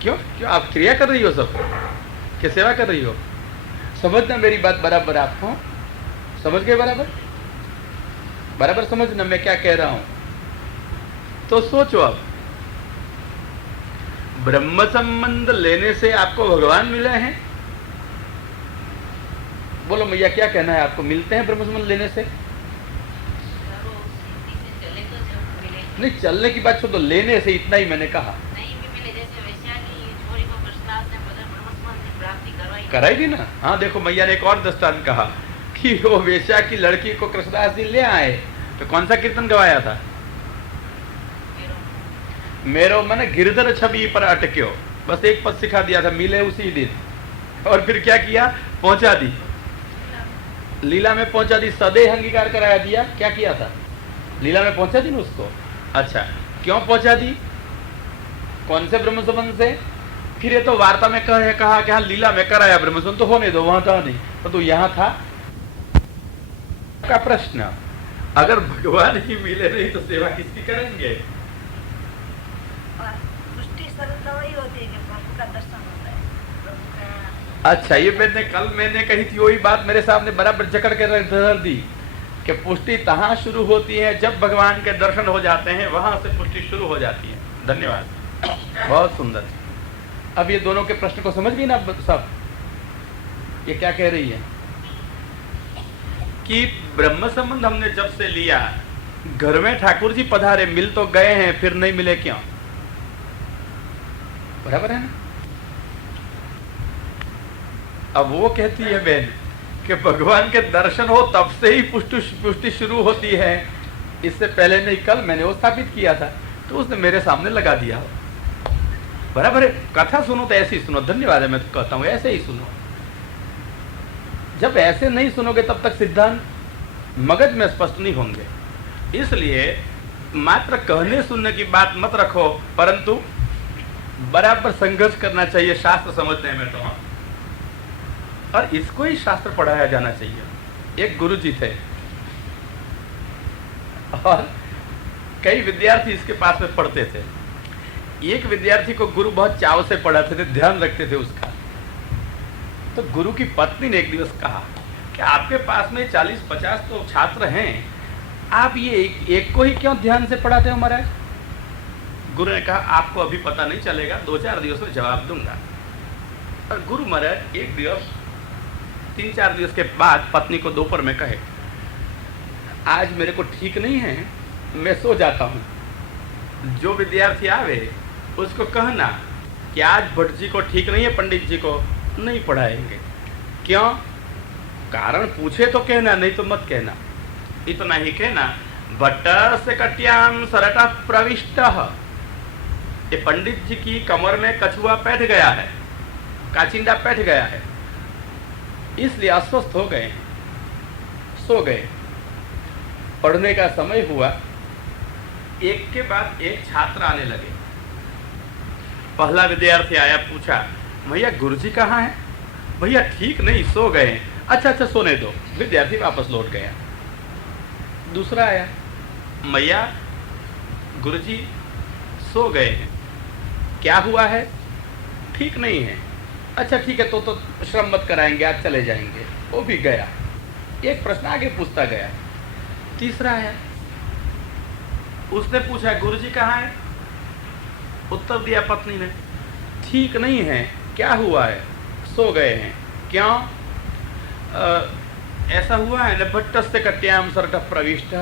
क्यों आप क्रिया कर रही हो सब कि सेवा कर रही हो? समझना मेरी बात बराबर, आपको समझ गए बराबर? बराबर समझना मैं क्या कह रहा हूं। तो सोचो अब, ब्रह्म संबंध लेने से आपको भगवान मिले हैं? बोलो मैया, क्या कहना है आपको? मिलते हैं ब्रह्म संबंध लेने से? नहीं, चलने की बात छोड़ो, लेने से इतना ही मैंने कहा। कराई थी ना। हाँ, देखो मैया ने एक और दृष्टांत कहा कि वो वेश्या की लड़की को कृष्णदास जी ले आए, तो कौन सा कीर्तन गवाया था? मेरो मन गिरधर छवि पर अटक्यो, बस एक पद सिखा दिया था, मिले उसी दिन। और फिर क्या किया? पहुंचा दी, लीला में पहुंचा दी, सदैव अंगीकार कराया दिया। क्या किया था? लीला में पहुंचा दी ना उसको। अच्छा, क्यों पहुंचा दी? कौन से ब्रह्म संबंध से? फिर ये तो वार्ता में कहा कि हाँ लीला में कराया ब्रह्म संबंध, तो होने दो, वहां था नहीं, तो यहाँ था का प्रश्न। अगर भगवान ही मिले नहीं तो सेवा किसकी करेंगे? अच्छा, ये मैंने कही थी वही बात मेरे सामने बराबर जकड़ के धर दी कि पुष्टि तहां शुरू होती है जब भगवान के दर्शन हो जाते हैं, वहां से पुष्टि शुरू हो जाती है। धन्यवाद, बहुत सुंदर। अब ये दोनों के प्रश्न को समझ गई ना सब? ये क्या कह रही है कि ब्रह्म संबंध हमने जब से लिया, घर में ठाकुर जी पधारे, मिल तो गए हैं, फिर नहीं मिले क्यों? बराबर है ना? अब वो कहती है बहन कि भगवान के दर्शन हो तब से ही पुष्टि शुरू होती है, इससे पहले नहीं। कल मैंने वो स्थापित किया था तो उसने मेरे सामने लगा दिया। बराबर है? कथा सुनो तो ऐसे ही सुनो। धन्यवाद है, मैं तो कहता हूं ऐसे ही सुनो। जब ऐसे नहीं सुनोगे तब तक सिद्धांत मगज में स्पष्ट नहीं होंगे। इसलिए मात्र कहने सुनने की बात मत रखो, परंतु बराबर संघर्ष करना चाहिए शास्त्र समझने में तो। और इसको ही शास्त्र पढ़ाया जाना चाहिए। एक गुरु जी थे और कई विद्यार्थी इसके पास में पढ़ते थे। एक विद्यार्थी को गुरु बहुत चाव से पढ़ाते थे, ध्यान रखते थे उसका। तो गुरु की पत्नी ने एक दिवस कहा कि आपके पास में 40-50 तो छात्र हैं, आप ये एक को ही क्यों ध्यान से पढ़ाते हो महाराज? गुरु ने कहा आपको अभी पता नहीं चलेगा, 2-4 दिवस में जवाब दूंगा। और गुरु महाराज एक दिवस 3-4 दिवस के बाद पत्नी को दोपहर में कहे, आज मेरे को ठीक नहीं है, मैं सो जाता हूँ। जो विद्यार्थी आवे उसको कहना कि आज भट्ट जी को ठीक नहीं है, पंडित जी को नहीं पढ़ाएंगे। क्यों? कारण पूछे तो कहना, नहीं तो मत कहना। इतना ही कहना, भट्ट से कट्याम सरटा प्रविष्ट। ये पंडित जी की कमर में कछुआ बैठ गया है, काचिंडा बैठ गया है, इसलिए अस्वस्थ हो गए, सो गए। पढ़ने का समय हुआ, एक के बाद एक छात्र आने लगे। पहला विद्यार्थी आया, पूछा भैया गुरुजी कहाँ हैं? भैया ठीक नहीं, सो गए। अच्छा सोने दो। विद्यार्थी वापस लौट गया। दूसरा आया, मैया गुरुजी सो गए हैं, क्या हुआ है? ठीक नहीं है। अच्छा ठीक है, तो श्रम मत कराएंगे, आज चले जाएंगे। वो भी गया। एक प्रश्न आगे पूछता गया। तीसरा आया, उसने पूछा गुरुजी कहाँ है? उत्तर दिया पत्नी ने, ठीक नहीं है, क्या हुआ है? सो गए हैं। क्यों? ऐसा हुआ है न, भट्ट से कट्याम सरट प्रविष्ट,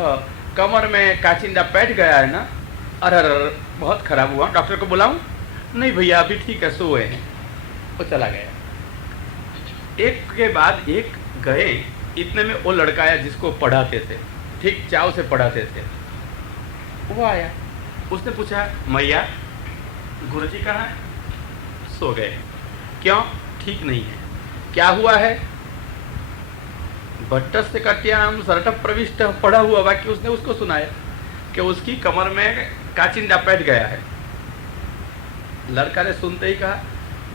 कमर में काचिंडा बैठ गया है ना। अरे बहुत खराब हुआ, डॉक्टर को बुलाऊं? नहीं भैया अभी ठीक है, सोए हैं। वो चला गया। एक के बाद एक गए। इतने में वो लड़का आया जिसको पढ़ाते थे, ठीक चाव से पढ़ाते थे। वो आया, उसने पूछा मैया गुरुजी कहाँ है? सो गए। क्यों? ठीक नहीं है, क्या हुआ है? भट्ट से कट्याम सरट प्रविष्ट, पढ़ा हुआ वाक्य उसने उसको सुनाया कि उसकी कमर में काचिंडा बैठ गया है। लड़का ने सुनते ही कहा,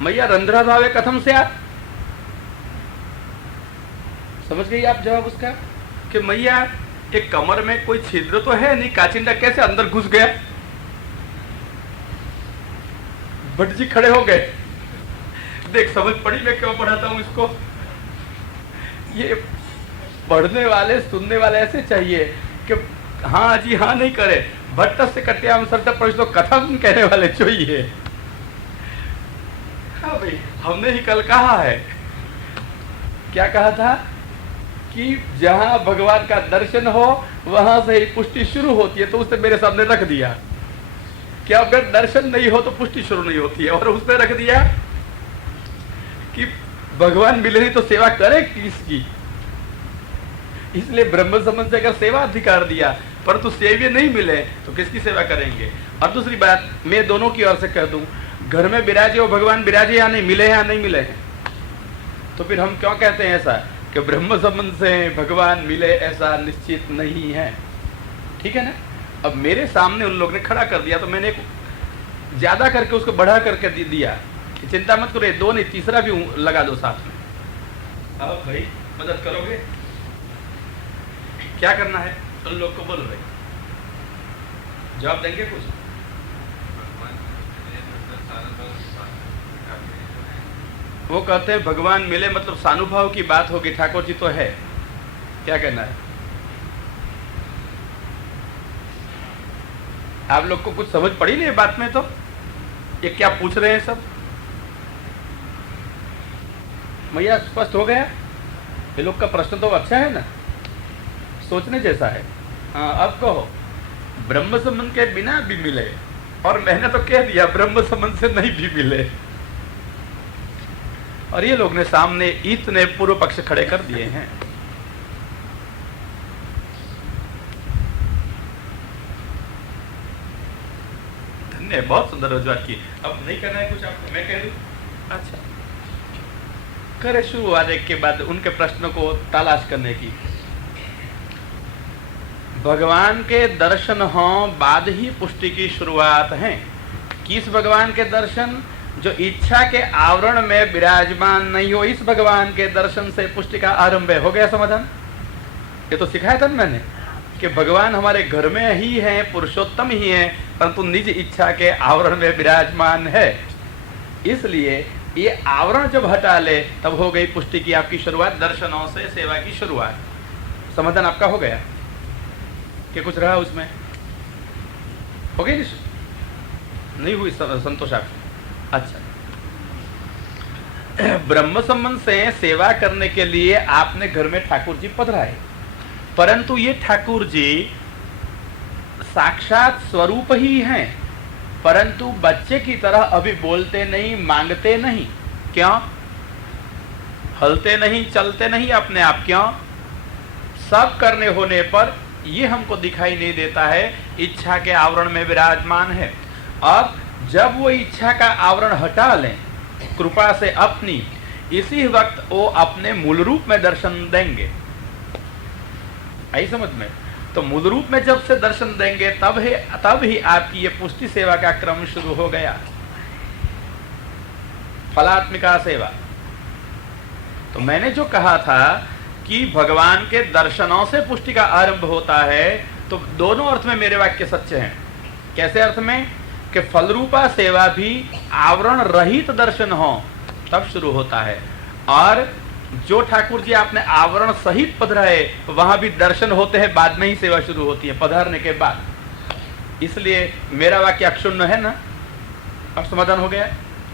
मैया रंध्रा भावे कथम से आप? समझ गई आप जवाब उसका कि मैया एक कमर में कोई छिद्र तो है नहीं, काचिंडा कैसे अंदर घुस गया? भट्ट जी खड़े हो गए। देख समझ पड़ी मैं क्यों पढ़ाता हूं इसको। ये पढ़ने वाले सुनने वाले ऐसे चाहिए कि हाँ जी हाँ नहीं करे, भट्ट से कट्याम सरट प्रविष्ट कथम कहने वाले चाहिए। हाँ भाई, हमने ही कल कहा है, क्या कहा था कि जहां भगवान का दर्शन हो वहां से ही पुष्टि शुरू होती है। तो उसने मेरे सामने रख दिया कि अगर दर्शन नहीं हो तो पुष्टि शुरू नहीं होती है। और उसने रख दिया कि भगवान मिले नहीं तो सेवा करे किसकी? इसलिए ब्रह्म संबंध से अगर सेवा अधिकार दिया, परंतु सेव्य नहीं मिले तो किसकी सेवा करेंगे? और दूसरी बात मैं दोनों की ओर से कह दूं, घर में विराजे हो भगवान, विराजे या नहीं, मिले हैं या नहीं मिले हैं, तो फिर हम क्यों कहते हैं ऐसा कि ब्रह्म संबंध से भगवान मिले? ऐसा निश्चित नहीं है। ठीक है ना? अब मेरे सामने उन लोग ने खड़ा कर दिया तो मैंने ज्यादा करके उसको बढ़ा करके दिया। चिंता मत करो, 2 नहीं 3रा भी लगा दो साथ में। अब भाई मदद करोगे? क्या करना है? उन लोग को बोलो भाई, जवाब देंगे कुछ? वो कहते हैं भगवान मिले मतलब सानुभाव की बात होगी, ठाकुर जी तो है। क्या कहना है? आप लोग को कुछ समझ पड़ी नहीं बात में? तो ये क्या पूछ रहे हैं सब? भैया स्पष्ट हो गया? ये लोग का प्रश्न तो अच्छा है ना, सोचने जैसा है। हाँ, अब कहो। ब्रह्म संबंध के बिना भी मिले, और मैंने तो कह दिया ब्रह्म संबंध से नहीं भी मिले, और ये लोग ने सामने इतने पूर्व पक्ष खड़े कर दिए हैं। धन्य, बहुत सुंदर रजूआत की। अब नहीं करना है कुछ आपको, मैं कह दूं? अच्छा, करे शुरुआत एक के बाद उनके प्रश्नों को तलाश करने की। भगवान के दर्शन हो बाद ही पुष्टि की शुरुआत है। किस भगवान के दर्शन? जो इच्छा के आवरण में विराजमान नहीं हो, इस भगवान के दर्शन से पुष्टि का आरंभ है। हो गया समाधान? ये तो सिखाया था मैंने कि भगवान हमारे घर में ही है, पुरुषोत्तम ही है, परंतु निज इच्छा के आवरण में विराजमान है। इसलिए ये आवरण जब हटा ले तब हो गई पुष्टि की आपकी शुरुआत, दर्शनों से सेवा की शुरुआत। समाधान आपका हो गया कि कुछ रहा उसमें? हो गई नहीं हुई संतोष आपकी? अच्छा, ब्रह्म संबंध से सेवा करने के लिए आपने घर में ठाकुर जी पधराए, परंतु ये ठाकुर जी साक्षात स्वरूप ही हैं, परंतु बच्चे की तरह अभी बोलते नहीं, मांगते नहीं। क्यों? हलते नहीं, चलते नहीं अपने आप। क्यों? सब करने होने पर ये हमको दिखाई नहीं देता है, इच्छा के आवरण में विराजमान है। अब जब वो इच्छा का आवरण हटा लें कृपा से अपनी, इसी वक्त वो अपने मूल रूप में दर्शन देंगे। आई समझ में? तो मूल रूप में जब से दर्शन देंगे तब ही आपकी ये पुष्टि सेवा का क्रम शुरू हो गया, फलात्मिका सेवा। तो मैंने जो कहा था कि भगवान के दर्शनों से पुष्टि का आरंभ होता है, तो दोनों अर्थ में मेरे वाक्य सच्चे हैं। कैसे अर्थ में? कि फलरूपा सेवा भी आवरण रहित दर्शन हो तब शुरू होता है, और जो ठाकुर जी आपने आवरण सहित पधराए वहां भी दर्शन होते हैं, बाद में ही सेवा शुरू होती है, पधारने के बाद। इसलिए मेरा वाक्य अक्षुण्ण है ना? अब समाधान हो गया?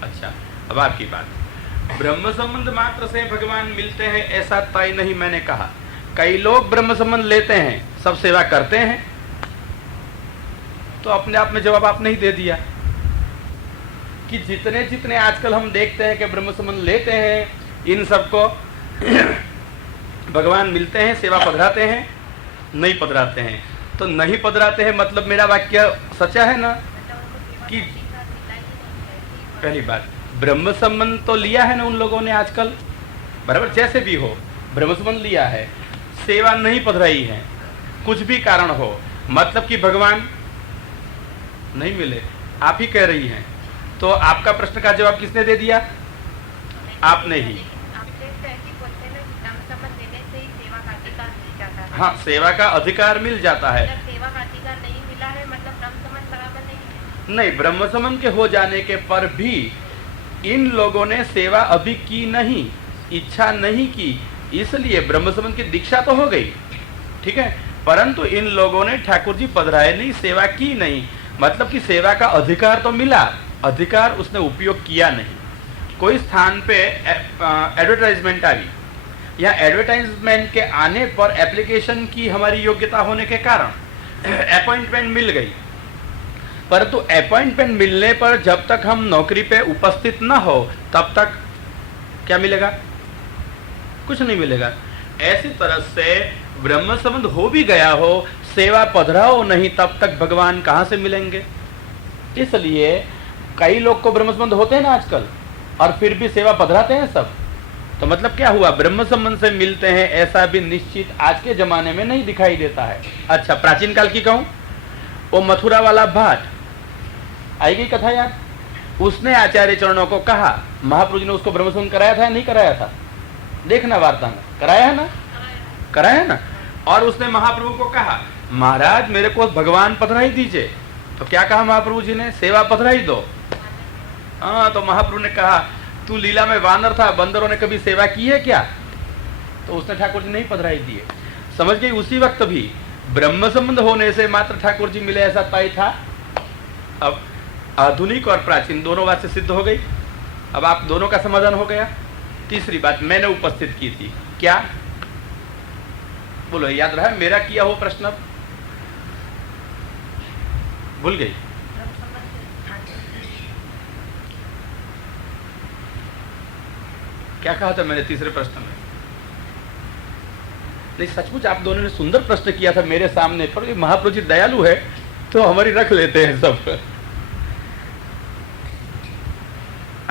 अच्छा, अब आपकी बात। ब्रह्म संबंध मात्र से भगवान मिलते हैं ऐसा तय नहीं मैंने कहा। कई लोग ब्रह्म संबंध लेते हैं, सब सेवा करते हैं, तो अपने आप में जवाब आपने ही दे दिया कि जितने जितने आजकल हम देखते हैं कि ब्रह्म संबंध लेते हैं, इन सबको भगवान मिलते हैं, सेवा पधराते हैं, नहीं पधराते हैं। तो नहीं पधराते हैं मतलब मेरा वाक्य सच्चा है ना? कि पहली बात ब्रह्म संबंध तो लिया है ना उन लोगों ने आजकल, बराबर, जैसे भी हो ब्रह्म संबंध लिया है, सेवा नहीं पधराई है, कुछ भी कारण हो, मतलब कि भगवान नहीं मिले, आप ही कह रही हैं। तो आपका प्रश्न का जवाब किसने दे दिया? आपने ही। हाँ, सेवा का अधिकार मिल जाता है। सेवा का अधिकार नहीं मिला है मतलब ब्रह्म संबंध बराबर नहीं, ब्रह्म संबंध के हो जाने के पर भी इन लोगों ने सेवा अभी की नहीं, इच्छा नहीं की, इसलिए ब्रह्म संबंध की दीक्षा तो हो गई, ठीक है, परंतु इन लोगों ने ठाकुर जी पधराए नहीं, सेवा की नहीं, मतलब कि सेवा का अधिकार तो मिला, अधिकार उसने उपयोग किया नहीं। कोई स्थान पे एडवर्टाइजमेंट आ गई, या एडवर्टाइजमेंट के आने पर एप्लीकेशन की हमारी योग्यता होने के कारण अपॉइंटमेंट मिल गई, परंतु अपॉइंटमेंट मिलने पर जब तक हम नौकरी पे उपस्थित न हो तब तक क्या मिलेगा? कुछ नहीं मिलेगा। ऐसी तरह से ब्रह्म संबंध हो भी गया हो, सेवा पधराओ नहीं, तब तक भगवान कहाँ से मिलेंगे? इसलिए कई लोग को ब्रह्म संबंध होते हैं ना आजकल, और फिर भी सेवा पधराते हैं सब। तो मतलब क्या हुआ? ब्रह्म संबंध से मिलते हैं ऐसा भी निश्चित आज के जमाने में नहीं दिखाई देता है। अच्छा, प्राचीन काल की कहूं, वो मथुरा वाला भाट, आई गई कथा याद? उसने आचार्य चरणों को कहा, महाप्रभु जी ने उसको ब्रह्म संबंध कराया था या नहीं कराया था? देखना वार्ता में, कराया है ना? कराया है ना? और उसने महाप्रभु को कहा, महाराज मेरे को भगवान पधराई दीजिए। तो क्या कहा महाप्रभु जी ने? सेवा पधराई दो। हाँ, तो महाप्रभु ने कहा, तू लीला में वानर था, बंदरों ने कभी सेवा की है क्या? तो उसने ठाकुर जी नहीं पधराई दिए। समझ गई? उसी वक्त भी ब्रह्म संबंध होने से मात्र ठाकुर जी मिले ऐसा तय था? अब आधुनिक और प्राचीन दोनों बात से सिद्ध हो गई। अब आप दोनों का समाधान हो गया। तीसरी बात मैंने उपस्थित की थी, क्या बोलो, याद रहा मेरा किया हुआ प्रश्न? अब भूल गई? क्या कहा था मैंने तीसरे प्रश्न में? नहीं, सचमुच आप दोनों ने सुंदर प्रश्न किया था मेरे सामने, पर ये महाप्रभु जी दयालु है तो हमारी रख लेते हैं सब।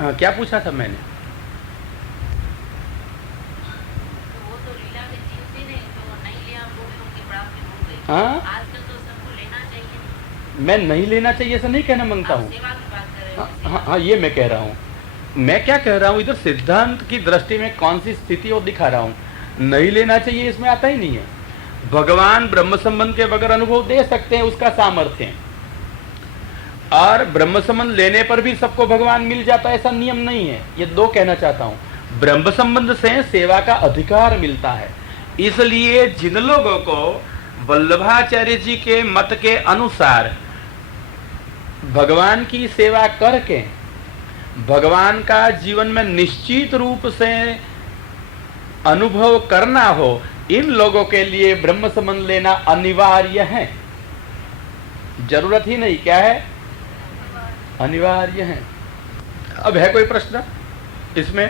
हाँ, क्या पूछा था मैंने? वो तो लीला में जीव थी नहीं, तो नहीं लिया वो भी उनकी प्राप्ति हो गई। हाँ, आजकल तो सबको लेना चाहिए। मैं नहीं लेना चाहिए ऐसा नहीं कहना मांगता आप हूँ। सेवा की बात कर रहे हो। हाँ हाँ, ये मैं कह रहा हूँ। मैं क्या कह रहा हूँ, इधर सिद्धांत की दृष्टि में कौन सी स्थिति और दिखा रहा हूँ। नहीं लेना चाहिए इसमें आता ही नहीं है। भगवान ब्रह्म संबंध के बगैर अनुभव दे सकते हैं, उसका सामर्थ्य है। और ब्रह्म संबंध लेने पर भी सबको भगवान मिल जाता है ऐसा नियम नहीं है। ये दो कहना चाहता हूँ। ब्रह्म संबंध से सेवा का अधिकार मिलता है, इसलिए जिन लोगों को वल्लभाचार्य जी के मत के अनुसार भगवान की सेवा करके भगवान का जीवन में निश्चित रूप से अनुभव करना हो, इन लोगों के लिए ब्रह्म संबंध लेना अनिवार्य है। जरूरत ही नहीं, क्या है? अनिवार्य है। अब है कोई प्रश्न इसमें?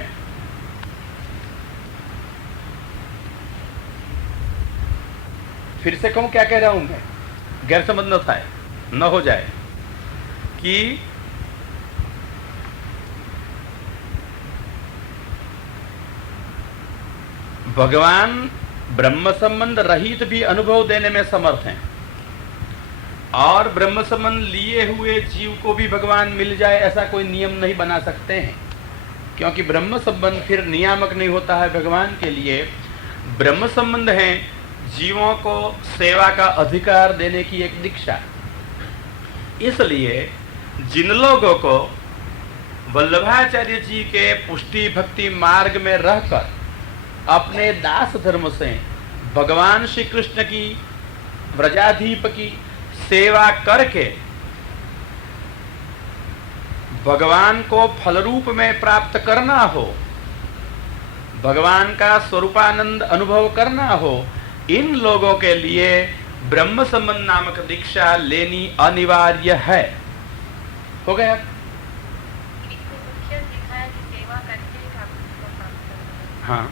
फिर से कहूं क्या कह रहा हूं मैं, गैर समझ न था, न हो जाए कि भगवान ब्रह्म संबंध रहित भी अनुभव देने में समर्थ हैं, और ब्रह्म संबंध लिए हुए जीव को भी भगवान मिल जाए ऐसा कोई नियम नहीं बना सकते हैं, क्योंकि ब्रह्म संबंध फिर नियामक नहीं होता है भगवान के लिए। ब्रह्म संबंध है जीवों को सेवा का अधिकार देने की एक दीक्षा। इसलिए जिन लोगों को वल्लभाचार्य जी के पुष्टि भक्ति मार्ग में रहकर अपने दास धर्म से भगवान श्री कृष्ण की व्रजाधीप की सेवा करके भगवान को फल रूप में प्राप्त करना हो, भगवान का स्वरूपानंद अनुभव करना हो, इन लोगों के लिए ब्रह्म संबंध नामक दीक्षा लेनी अनिवार्य है। हो गया? इसमें मुख्य दिखाया कि सेवा करके ही ठाकुर को प्राप्त करना है। हाँ,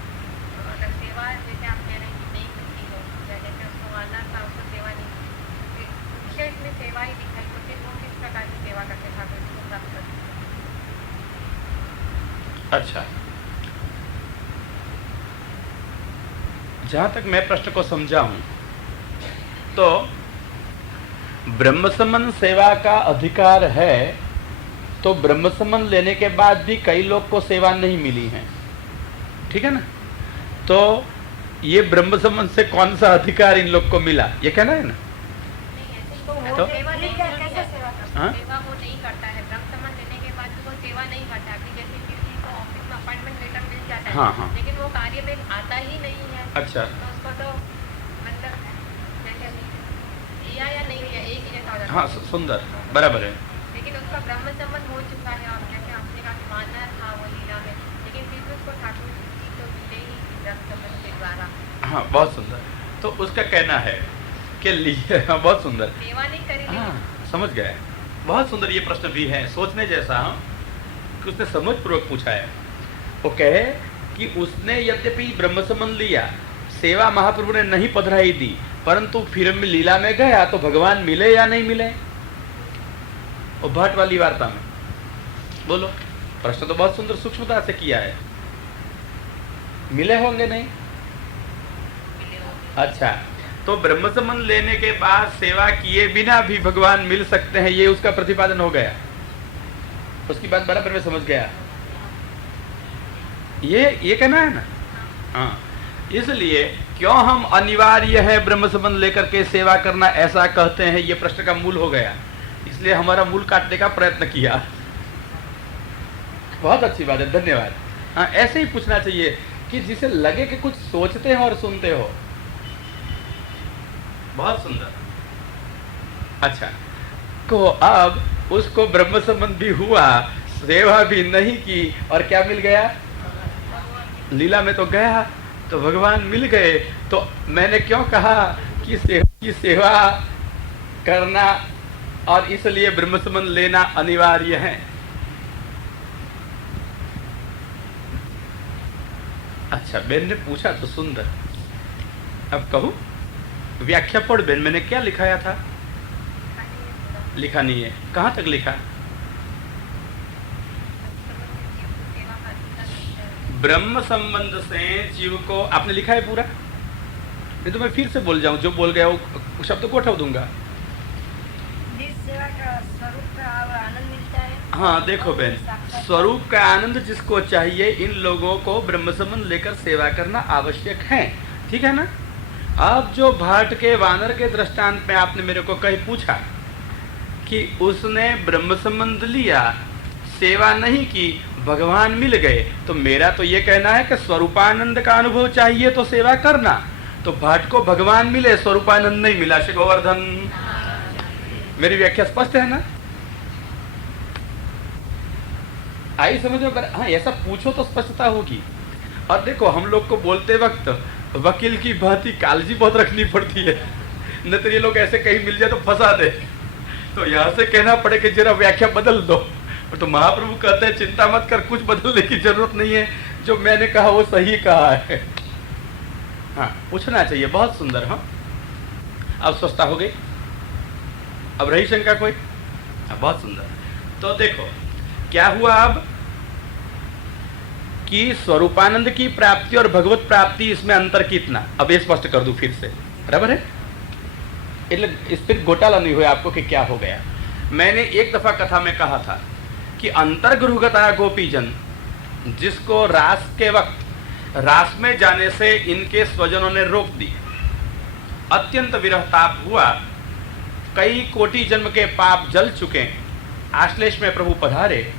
अगर सेवा जैसे आप कह रहे हैं कि नहीं मिलती है, या जैसे उसको आना था उसको सेवा नहीं मिली, मुख्य इसमें सेवा ही दिखाई, तो फिर वो किस प्रकार की सेवा करके ठाकुर जी को प्राप्त करते हैं? अच्छा, जहां तक मैं प्रश्न को समझा हूं तो ब्रह्म संबंध सेवा का अधिकार है, तो ब्रह्म संबंध लेने के बाद भी कई लोग को सेवा नहीं मिली है, ठीक है ना? तो ये ब्रह्म संबंध से कौन सा अधिकार इन लोग को मिला, ये कहना है ना? नहीं, ऐसे तो ही वो सेवा नहीं कैसे सेवा करता हाँ? सेवा वो नहीं करता है। ब्रह्म संबंध लेने के बाद भी वो सेवा नहीं करता। अभी जैसे किसी को ऑफिस में अपॉइंटमेंट लेटर मिल जाता है, हाँ, हाँ। लेकिन वो कार्य में आता ही नहीं है, अच्छा, तो उसको तो मतलब जैसे लिया या नहीं लिया एक ही जैसा हो जाता हाँ, है। सुंदर, बराबर है। लेकिन उसका ब्रह्म संबंध हो चुका है, और जैसे आपने कहा कि मानना था वो लीला में, लेकिन फिर भी उसको ठाकुर जी तो मिले ही ब्रह्म संबंध के द्वारा। हाँ, बहुत सुंदर। तो उसका कहना है कि लिए, हाँ, बहुत सुंदर। सेवा नहीं करी, हाँ, समझ गए। बहुत सुंदर ये प्रश्न भी है, सोचने जैसा। हाँ, कि उसने समझपूर्वक पूछा है। वो कहे कि उसने यद्यपि ब्रह्म संबंध लिया, सेवा महाप्रभु ने नहीं पधराई दी, परंतु फिर लीला में गया तो भगवान मिले या नहीं मिले? वो भट्ट वाली वार्ता में बोलो, प्रश्न तो बहुत सुंदर सूक्ष्मता से किया है। मिले होंगे नहीं? मिले हो। अच्छा, तो ब्रह्म संबंध लेने के बाद सेवा किए बिना भी भगवान मिल सकते हैं, ये उसका प्रतिपादन हो गया। उसकी बात बराबर में समझ गया। ये कहना है ना? हाँ, इसलिए क्यों हम अनिवार्य है ब्रह्म संबंध लेकर के सेवा करना ऐसा कहते हैं, ये प्रश्न का मूल हो गया। इसलिए हमारा मूल काटने का प्रयत्न किया। बहुत अच्छी बात है, धन्यवाद। हाँ, ऐसे ही पूछना चाहिए कि जिसे लगे कि कुछ सोचते हो और सुनते हो। बहुत सुंदर। अच्छा, तो अब उसको ब्रह्म संबंध भी हुआ, सेवा भी नहीं की, और क्या मिल गया? लीला में तो गया, तो भगवान मिल गए। तो मैंने क्यों कहा कि सेवा करना और इसलिए ब्रह्म संबंध लेना अनिवार्य है। अच्छा, बेन ने पूछा तो सुंदर, अब कहूं? व्याख्या पढ़ बेन, मैंने क्या लिखाया था? लिखा नहीं है। कहां तक लिखा? ब्रह्म संबंध से जीव को आपने लिखा है पूरा? नहीं तो मैं फिर से बोल जाऊं, जो बोल गया वो शब्द को उठा दूंगा। जिस सेवा का स्वरूप का आनंद मिलता है। हाँ देखो बहन, स्वरूप का आनंद जिसको चाहिए, इन लोगों को ब्रह्म संबंध लेकर सेवा करना आवश्यक है, ठीक है ना? अब जो भाट के वानर के दृष्टांत में आपने मेरे को कहीं पूछा कि उसने ब्रह्म संबंध लिया, सेवा नहीं की, भगवान मिल गए, तो मेरा तो ये कहना है कि स्वरूपानंद का अनुभव चाहिए तो सेवा करना। तो भाट को भगवान मिले, स्वरूपानंद नहीं मिला। श्री गोवर्धन, मेरी व्याख्या स्पष्ट है ना? आई समझ में? हाँ, ऐसा पूछो तो स्पष्टता होगी। और देखो, हम लोग को बोलते वक्त वकील की भांति कालजी बहुत रखनी पड़ती है, न तो ये लोग ऐसे कहीं मिल जाए तो फंसा दे। तो यहाँ से कहना पड़े कि जरा व्याख्या बदल दो। तो महाप्रभु कहते हैं चिंता मत कर, कुछ बदलने की जरूरत नहीं है, जो मैंने कहा वो सही कहा है। हाँ, पूछना चाहिए। बहुत सुंदर। हाँ, अब स्वस्थता हो गई, अब रही शंका कोई? हाँ, बहुत सुंदर। तो देखो क्या हुआ अब कि स्वरूपानंद की प्राप्ति और भगवत प्राप्ति, इसमें अंतर कितना? अब ये स्पष्ट कर दूं फिर से, बराबर है? इस पर घोटाला नहीं हुआ आपको कि क्या हो गया। मैंने एक दफा कथा में कहा था कि अंतर्गृहगता गोपीजन, जिसको रास के वक्त रास में जाने से इनके स्वजनों ने रोक दी, अत्यंत विरह ताप हुआ, कई कोटि जन्म के पाप जल चुके, आश्लेष में प्रभु पधारे,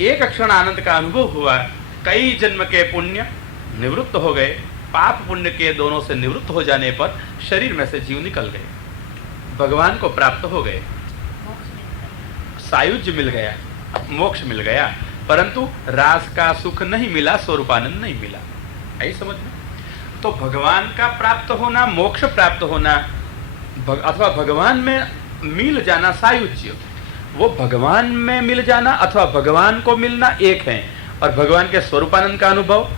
एक क्षण आनंद का अनुभव हुआ, कई जन्म के पुण्य निवृत्त हो गए, पाप पुण्य के दोनों से निवृत्त हो जाने पर शरीर में से जीव निकल गए, भगवान को प्राप्त हो गए, सायुज्य मिल गया, मोक्ष मिल गया, परंतु रास का सुख नहीं मिला, स्वरूपानंद नहीं मिला। आई समझ में? तो भगवान का प्राप्त होना, मोक्ष प्राप्त होना, अथवा भगवान में मिल जाना सायुज्य, वो भगवान में मिल जाना अथवा भगवान को मिलना एक है, और भगवान के स्वरूपानंद का अनुभव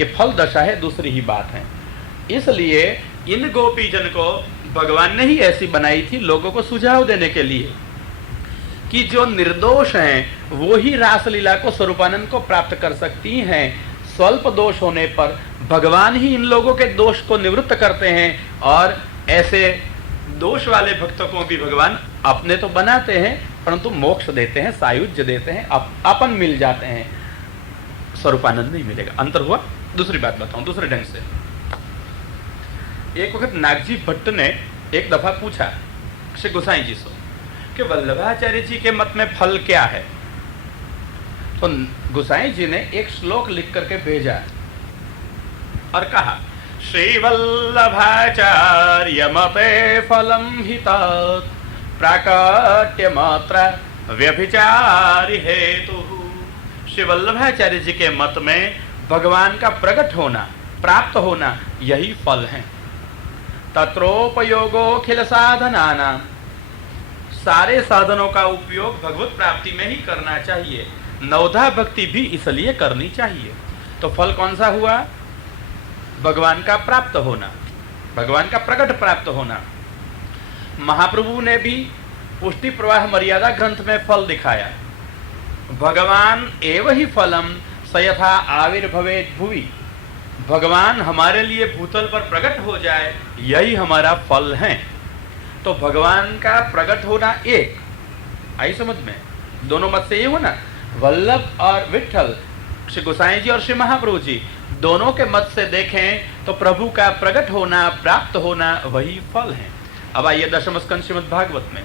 ये फल दशा है, दूसरी ही बात है। इसलिए इन गोपीजन को भगवान ने ही ऐसी बनाई थी लोगों को सुझाव देने के लिए कि जो निर्दोष हैं वो ही रासलीला को, स्वरूपानंद को प्राप्त कर सकती हैं। स्वल्प दोष होने पर भगवान ही इन लोगों के दोष को निवृत्त करते हैं, और ऐसे दोष वाले भक्तों को भी भगवान अपने तो बनाते हैं, परंतु मोक्ष देते हैं, सायुज्य देते हैं, अपन मिल जाते हैं, स्वरूपानंद नहीं मिलेगा। अंतर हुआ? दूसरी बात बताऊं दूसरे ढंग से। एक वक्त नागजी भट्ट ने एक दफा पूछा श्री गोसाई जी से कि वल्लभाचार्य जी के मत में फल क्या है? तो गोसाई जी ने एक श्लोक लिख करके भेजा और कहा, श्री वल्लभाचार्य मते फलम हितात प्राकट्य मात्रा व्यभिचारि हेतु। श्री वल्लभाचार्य जी के मत में भगवान का प्रकट होना, प्राप्त होना, यही फल है। तत्रोपयोगोखिल साधनानां, सारे साधनों का उपयोग भगवत प्राप्ति में ही करना चाहिए, नवधा भक्ति भी इसलिए करनी चाहिए। तो फल कौन सा हुआ? भगवान का प्राप्त होना, भगवान का प्रकट प्राप्त होना। महाप्रभु ने भी पुष्टि प्रवाह मर्यादा ग्रंथ में फल दिखाया, भगवान एव ही फलम सयथा आविर्भवेत् भुवि, भगवान हमारे लिए भूतल पर प्रकट हो जाए, यही हमारा फल है। तो भगवान का प्रकट होना एक, आई समझ में? दोनों मत से ये हो ना, वल्लभ और विठ्ठल, श्री गोसाई जी और श्री महाप्रभु जी, दोनों के मत से देखें तो प्रभु का प्रकट होना, प्राप्त होना, वही फल है। अब आइए दशम स्कंद श्रीमद् भागवत में,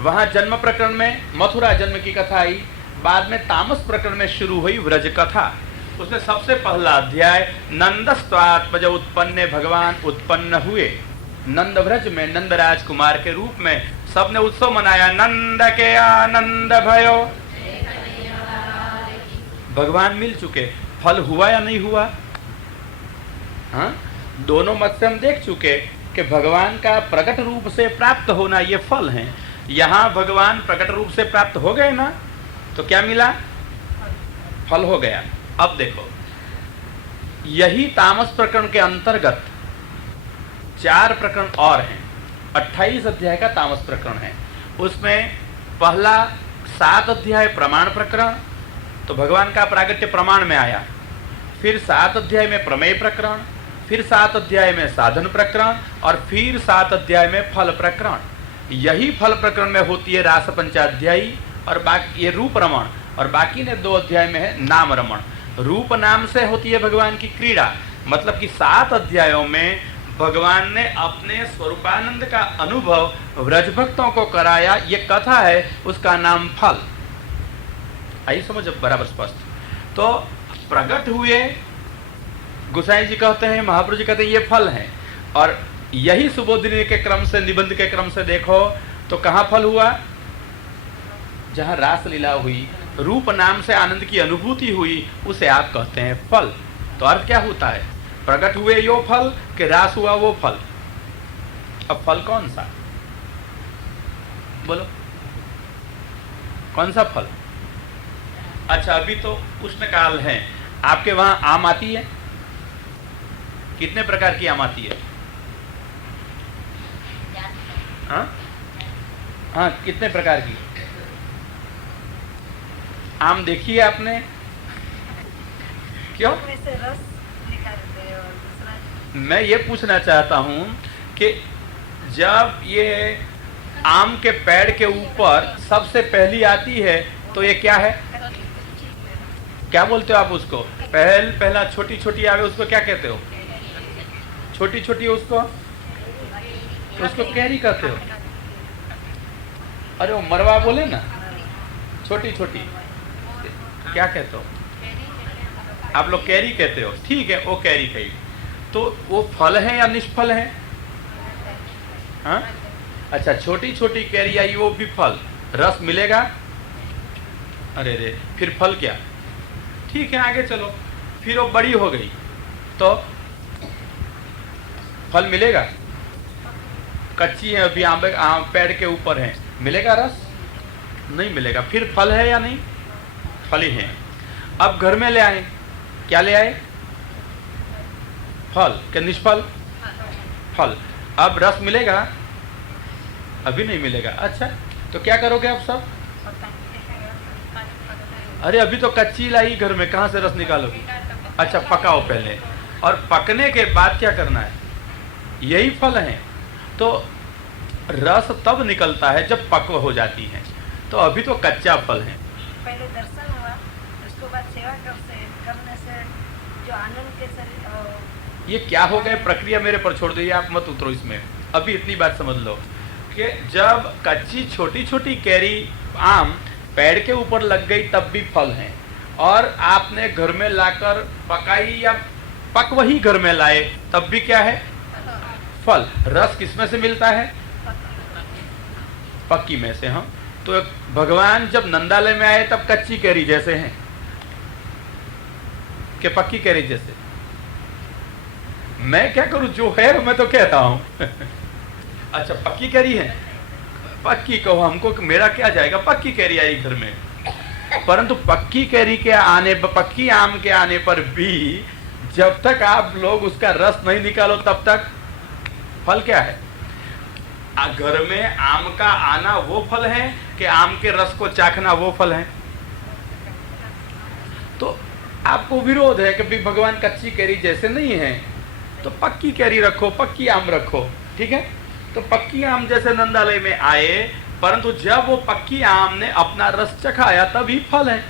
वहां जन्म प्रकरण में मथुरा जन्म की कथा आई, बाद में तामस प्रकरण में शुरू हुई व्रज कथा। उसमें सबसे पहला अध्याय नंदस्त्वात्मज उत्पन्ने, भगवान उत्पन्न हुए, नंद व्रज में नंदराज कुमार के रूप में सबने उत्सव मनाया, नंद के आनंद भयो। भगवान मिल चुके, फल हुआ या नहीं हुआ? हाँ, दोनों मत से हम देख चुके कि भगवान का प्रकट रूप से प्राप्त होना ये फल है। यहां भगवान प्रकट रूप से प्राप्त हो गए ना, तो क्या मिला? फल हो गया। अब देखो, यही तामस प्रकरण के अंतर्गत 4 प्रकरण और हैं। 28 अध्याय का तामस प्रकरण है। उसमें पहला 7 अध्याय प्रमाण प्रकरण, तो भगवान का प्रागट्य प्रमाण में आया। फिर 7 अध्याय में प्रमेय प्रकरण, फिर 7 अध्याय में साधन प्रकरण, और फिर 7 अध्याय में फल प्रकरण। यही फल प्रकरण में होती है रास पंचाध्यायी, और बाकी ये रूप रमण, और बाकी ने 2 अध्याय में है नाम रमण। रूप नाम से होती है भगवान की क्रीड़ा, मतलब कि 7 अध्यायों में भगवान ने अपने स्वरूपानंद का अनुभव व्रजभक्तों को कराया। ये कथा है, उसका नाम फल। आई समझ बराबर स्पष्ट। तो प्रकट हुए, गोसाई जी कहते हैं, महाप्रभु जी कहते हैं, ये फल हैं। और यही सुबोधिनी के क्रम से, निबंध के क्रम से देखो तो कहाँ फल हुआ? जहाँ रास लीला हुई, रूप नाम से आनंद की अनुभूति हुई, उसे आप कहते हैं फल। तो अर्थ क्या होता है? प्रकट हुए यो फल, कि रास हुआ वो फल। अब फल कौन सा? बोलो, कौन सा फल? अच्छा, अभी तो उष्णकाल है, आपके वहां आम आती है? कितने प्रकार की आम आती है? हाँ हाँ, कितने प्रकार की आम देखी है आपने? क्यों? रस निकालते हैं और दूसरा। मैं ये पूछना चाहता हूं कि जब ये आम के पेड़ के ऊपर सबसे पहली आती है, तो ये क्या है? क्या बोलते हो आप उसको? पहला छोटी छोटी आवे, उसको क्या कहते हो? छोटी छोटी, उसको कैरी कहते हो? अरे वो मरवा बोले ना, छोटी छोटी क्या कहते हो आप लोग? कैरी कहते हो, ठीक है, वो कैरी कही। तो वो फल है या निष्फल है? हाँ, अच्छा, छोटी छोटी कैरी आई, वो भी फल, रस मिलेगा? अरे रे, फिर फल क्या? ठीक है, आगे चलो। फिर वो बड़ी हो गई तो फल मिलेगा? कच्ची है अभी, आम पेड़ के ऊपर है, मिलेगा रस? नहीं मिलेगा। फिर फल है या नहीं? फल ही है। अब घर में ले आए, क्या ले आए? फल के निष्फल? फल। अब रस मिलेगा? अभी नहीं मिलेगा। अच्छा, तो क्या करोगे आप सब? अरे अभी तो कच्ची लाई घर में, कहां से रस निकालोगे? अच्छा, पकाओ पहले, और पकने के बाद क्या करना है? यही फल है। तो रस तब निकलता है जब पक्व हो जाती है, तो अभी तो कच्चा फल है। पहले दर्शन हुआ, उसके बाद सेवा करने से जो आनंद के शरीर। ये क्या हो गए? प्रक्रिया मेरे पर छोड़ दीजिए, आप मत उतरो इसमें। अभी इतनी बात समझ लो कि जब कच्ची छोटी छोटी कैरी आम पेड़ के ऊपर लग गई, तब भी फल है। और आपने घर में लाकर पकाई या पक वही घर में लाए, तब भी क्या है? फल। रस किसमें से मिलता है? पक्की में से। हम तो भगवान जब नंदालय में आए तब कच्ची कैरी जैसे हैं कि पक्की कैरी जैसे? मैं क्या करूं, जो है मैं तो कह रहा हूं। अच्छा, पक्की कैरी है? पक्की कहो हमको, मेरा क्या जाएगा? पक्की कैरी आई घर में। परंतु पक्की कैरी के आने, पक्की आम के आने पर भी जब तक आप लोग उसका रस नहीं निकालो, तब तक फल क्या है? घर में आम का आना वो फल है कि आम के रस को चाखना वो फल है? तो आपको विरोध है कि भगवान कच्ची कैरी जैसे नहीं है, तो पक्की कैरी रखो, पक्की आम रखो, ठीक है? तो पक्की आम जैसे नंदालय में आए, परंतु जब वो पक्की आम ने अपना रस चखाया, तभी फल है।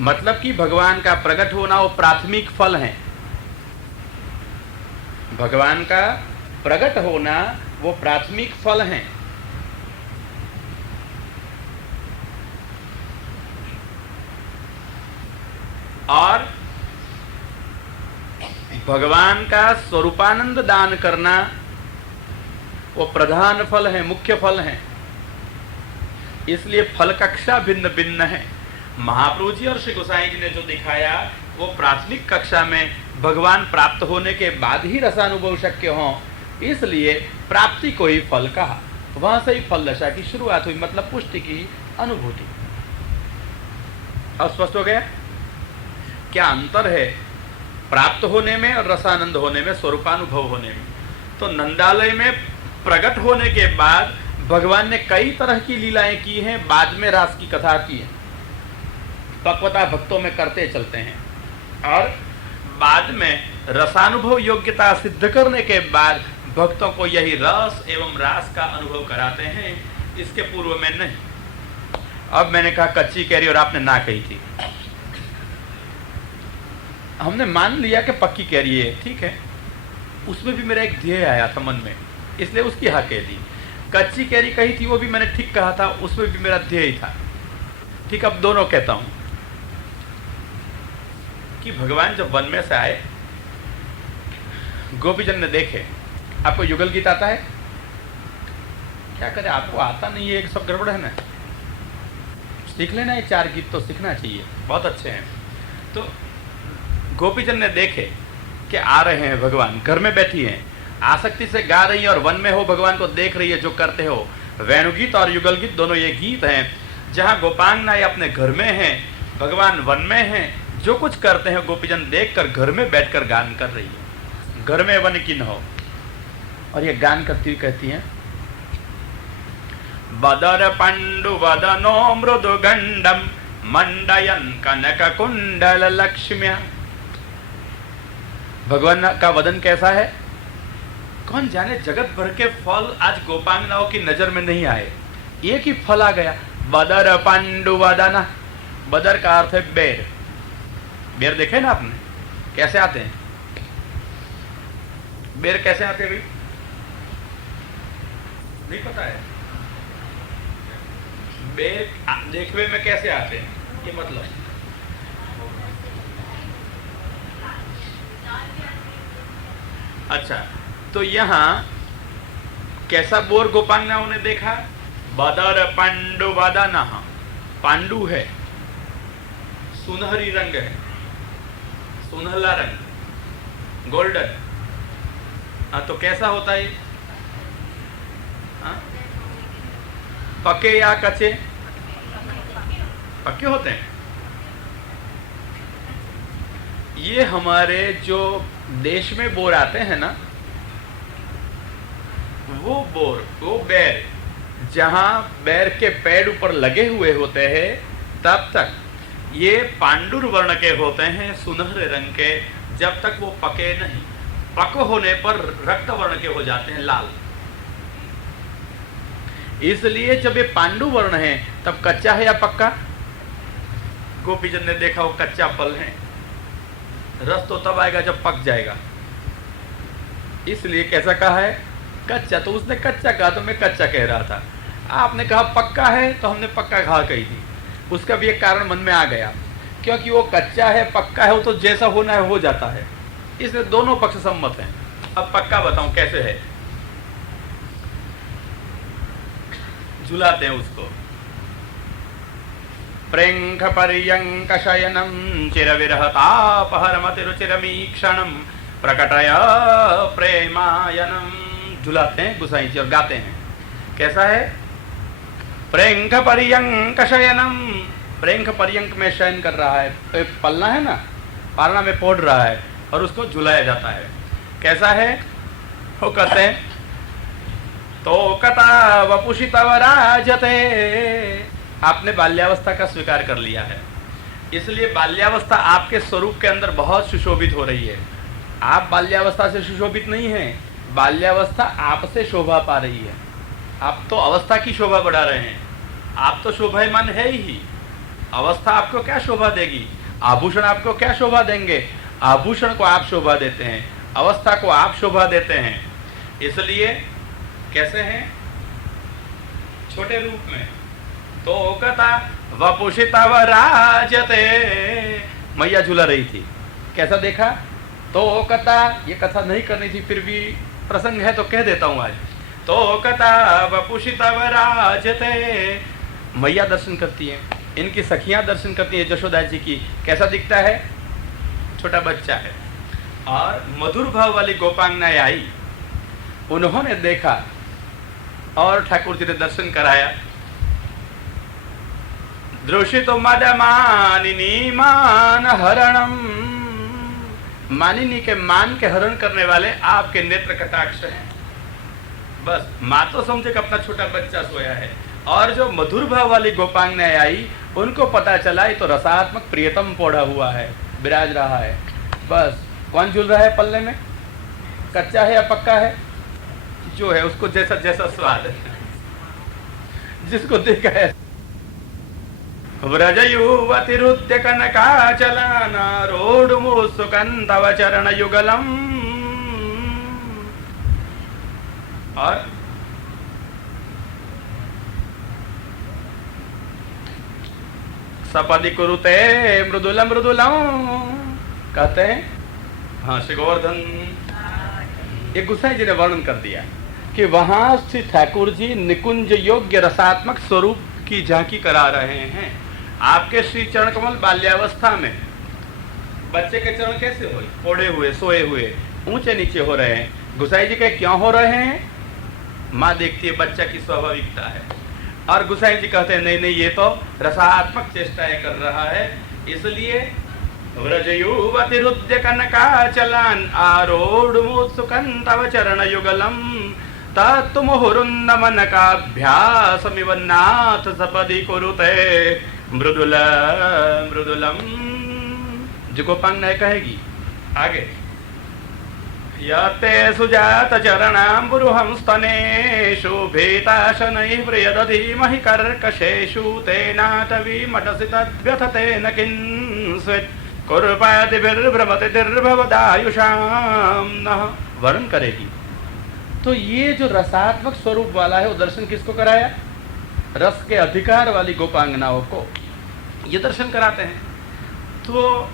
मतलब कि भगवान का प्रकट होना वो प्राथमिक फल है। भगवान का प्रकट होना वो प्राथमिक फल है। और भगवान का स्वरूपानंद दान करना वो प्रधान फल हैं, मुख्य फल हैं। इसलिए फल कक्षा भिन्न भिन्न है। महाप्रभु जी और श्री गोसाई जी ने जो दिखाया वो प्राथमिक कक्षा में भगवान प्राप्त होने के बाद ही रसानुभव शक्य हो, इसलिए प्राप्ति को ही फल कहा। वहां से ही फल दशा की शुरुआत हुई, मतलब पुष्टि की अनुभूति। अब स्पष्ट हो गया क्या अंतर है प्राप्त होने में और रसानंद होने में, स्वरूपानुभव होने में। तो नंदालय में प्रकट होने के बाद भगवान ने कई तरह की लीलाएं की हैं, बाद में रास की कथा की है, पक्वता भक्तों में करते चलते हैं, और बाद में रसानुभव योग्यता सिद्ध करने के बाद भक्तों को यही रस एवं रास का अनुभव कराते हैं, इसके पूर्व में नहीं। अब मैंने कहा कच्ची कैरी और आपने ना कही थी, हमने मान लिया कि पक्की कैरी है, ठीक है, उसमें भी मेरा एक ध्येय आया था मन में, इसलिए उसकी हाँ कह दी। कच्ची कैरी कही थी वो भी मैंने ठीक कहा था, उसमें भी मेरा ध्येय था, ठीक। अब दोनों कहता हूं कि भगवान जब वन में से आए, गोपीजन ने देखे। आपको युगल गीत आता है? क्या करें, आपको आता नहीं है, एक सब गड़बड़ है ना, सीख लेना, ये 4 गीत तो सीखना चाहिए, बहुत अच्छे हैं। तो गोपीजन ने देखे कि आ रहे हैं भगवान, घर में बैठी हैं, आसक्ति से गा रही है और वन में हो, भगवान को देख रही है जो करते हो। वेणुगीत और युगल गीत दोनों ये गीत हैं जहां गोपांगनाएं अपने घर में हैं, भगवान वन में हैं, जो कुछ करते हैं गोपीजन देखकर घर में बैठकर गान कर रही है, घर में वन की न हो। और ये गान करती हुई कहती हैं, बदर पंडु वदनो मृदु गंडम मंडयन कनक कुंडल लक्ष्म्या। भगवान का वदन कैसा है, कौन जाने, जगत भर के फल आज गोपांगनाओं की नजर में नहीं आए, एक ही फल आ गया, बदर पंडु वदना। बदर का अर्थ है बेर। बेर देखे ना आपने कैसे आते हैं, बेर कैसे आते हैं भाई, नहीं पता है? बेर देखवे में कैसे आते हैं, ये मतलब अच्छा। तो यहाँ कैसा बोर गोपांगनाओं ने देखा, बदर पांडु वदना, पांडु है, सुनहरी रंग है, सुनहला रंग, गोल्डन। तो कैसा होता है, पके या कच्चे? पक्के होते हैं। ये हमारे जो देश में बोर आते हैं ना, वो बोर, वो बैर, जहां बैर के पेड़ ऊपर लगे हुए होते हैं, तब तक ये पांडुर वर्ण के होते हैं, सुनहरे रंग के, जब तक वो पके नहीं। पक होने पर रक्त वर्ण के हो जाते हैं, लाल। इसलिए जब ये पांडु वर्ण है तब कच्चा है या पक्का? गोपीजन ने देखा वो कच्चा फल है, रस तो तब आएगा जब पक जाएगा, इसलिए कैसा कहा है, कच्चा। तो उसने कच्चा कहा तो मैं कच्चा कह रहा था, आपने कहा पक्का है तो हमने पक्का कहा कही थी। उसका भी एक कारण मन में आ गया, क्योंकि वो कच्चा है पक्का है, वो तो जैसा होना है हो जाता है, इसलिए दोनों पक्ष सम्मत हैं। अब पक्का बताऊं कैसे है, झुलाते हैं उसको। प्रेंख पर्यंक शयनम चिरविरहतापहरमति रुचिरमीक्षणम प्रकटय प्रेमायनम। झुलाते हैं गुसाई जी और गाते हैं। कैसा है, प्रेंख पर्यंक शयनम, प्रेंख पर्यंक में शयन कर रहा है, तो पलना है ना, पालना में पोड़ रहा है और उसको झुलाया जाता है। कैसा है, वो कहते हैं तो कथा वपुषितव राजते। आपने बाल्यावस्था का स्वीकार कर लिया है, इसलिए बाल्यावस्था आपके स्वरूप के अंदर बहुत सुशोभित हो रही है। आप बाल्यावस्था से सुशोभित नहीं है, बाल्यावस्था आपसे शोभा पा रही है। आप तो अवस्था की शोभा बढ़ा रहे हैं, आप तो शोभायमान है ही। अवस्था आपको क्या शोभा देगी, आभूषण आपको क्या शोभा देंगे? आभूषण को आप शोभा देते हैं, अवस्था को आप शोभा देते हैं। इसलिए कैसे हैं, छोटे रूप में। तो कथा वपुषितव राजते, मैया झूला रही थी। कैसा देखा, तो कथा, ये कथा नहीं करनी थी, फिर भी प्रसंग है तो कह देता हूं आज। तो कथा वपुषित राजते। मैया दर्शन करती है, इनकी सखियां दर्शन करती है यशोदा जी की। कैसा दिखता है? छोटा बच्चा है। और मधुर भाव वाली गोपांगनाएं आई, उन्होंने देखा और ठाकुर जी ने दर्शन कराया। दृशितो मदमानिनी मान हरणम, मानिनी के मान के हरण करने वाले आपके नेत्र कटाक्ष हैं। बस माँ तो समझे कि अपना छोटा बच्चा सोया है, और जो मधुर भाव वाली गोपांगनाएं आई उनको पता चला ये तो रसात्मक प्रियतम पौधा हुआ है, विराज रहा है। बस कौन झूल रहा है पल्ले में? कच्चा है या पक्का है? जो है उसको जैसा जैसा स्वाद है, जिसको देखा है। व्रजयुवतिरुद्य कनकाचलानारोढुमुत्सुकं तव चरण युगलम्। और सपदि कुरुते मृदुलम मृदुलम, कहते हैं। हाँ, श्री गोवर्धन, ये गोसाई जी ने वर्णन कर दिया कि वहां श्री ठाकुर जी निकुंज योग्य रसात्मक स्वरूप की झांकी करा रहे हैं। आपके श्री चरण कमल बाल्यावस्था में बच्चे के चरण कैसे हुए? फोड़े हुए, सोए हुए, ऊंचे नीचे हो रहे हैं। गोसाई जी के क्यों हो रहे हैं? माँ देखती है बच्चा की स्वाभाविकता है, और गोसाई जी कहते हैं नहीं नहीं, ये तो रसात्मक चेष्टाएं कर रहा है, इसलिए व्रजयुवतिरुद्य कनकाचलान आरोढुमुत्सुकं तव चरण युगलम तत्तुमुहुरुन्नमनकाभ्यासमिव नाथ सपदि कुरुते मृदुल मृदुलम। जो गोपांगनाएं कहेगी आगे, यते सुजात चरणाम्बुरुहं स्तनेषु भीताशनैः प्रियदधीमहि कर्कशेषु तेनाटवी मटसि तद्व्यथतेन किंस्वित् कुर्पातिभिर्भ्रमति तिर्भवदायुषां नः। वर्णन करेगी। तो ये जो रसात्मक स्वरूप वाला है वो दर्शन किसको कराया? रस के अधिकार वाली गोपांगनाओं को ये दर्शन कराते हैं। तो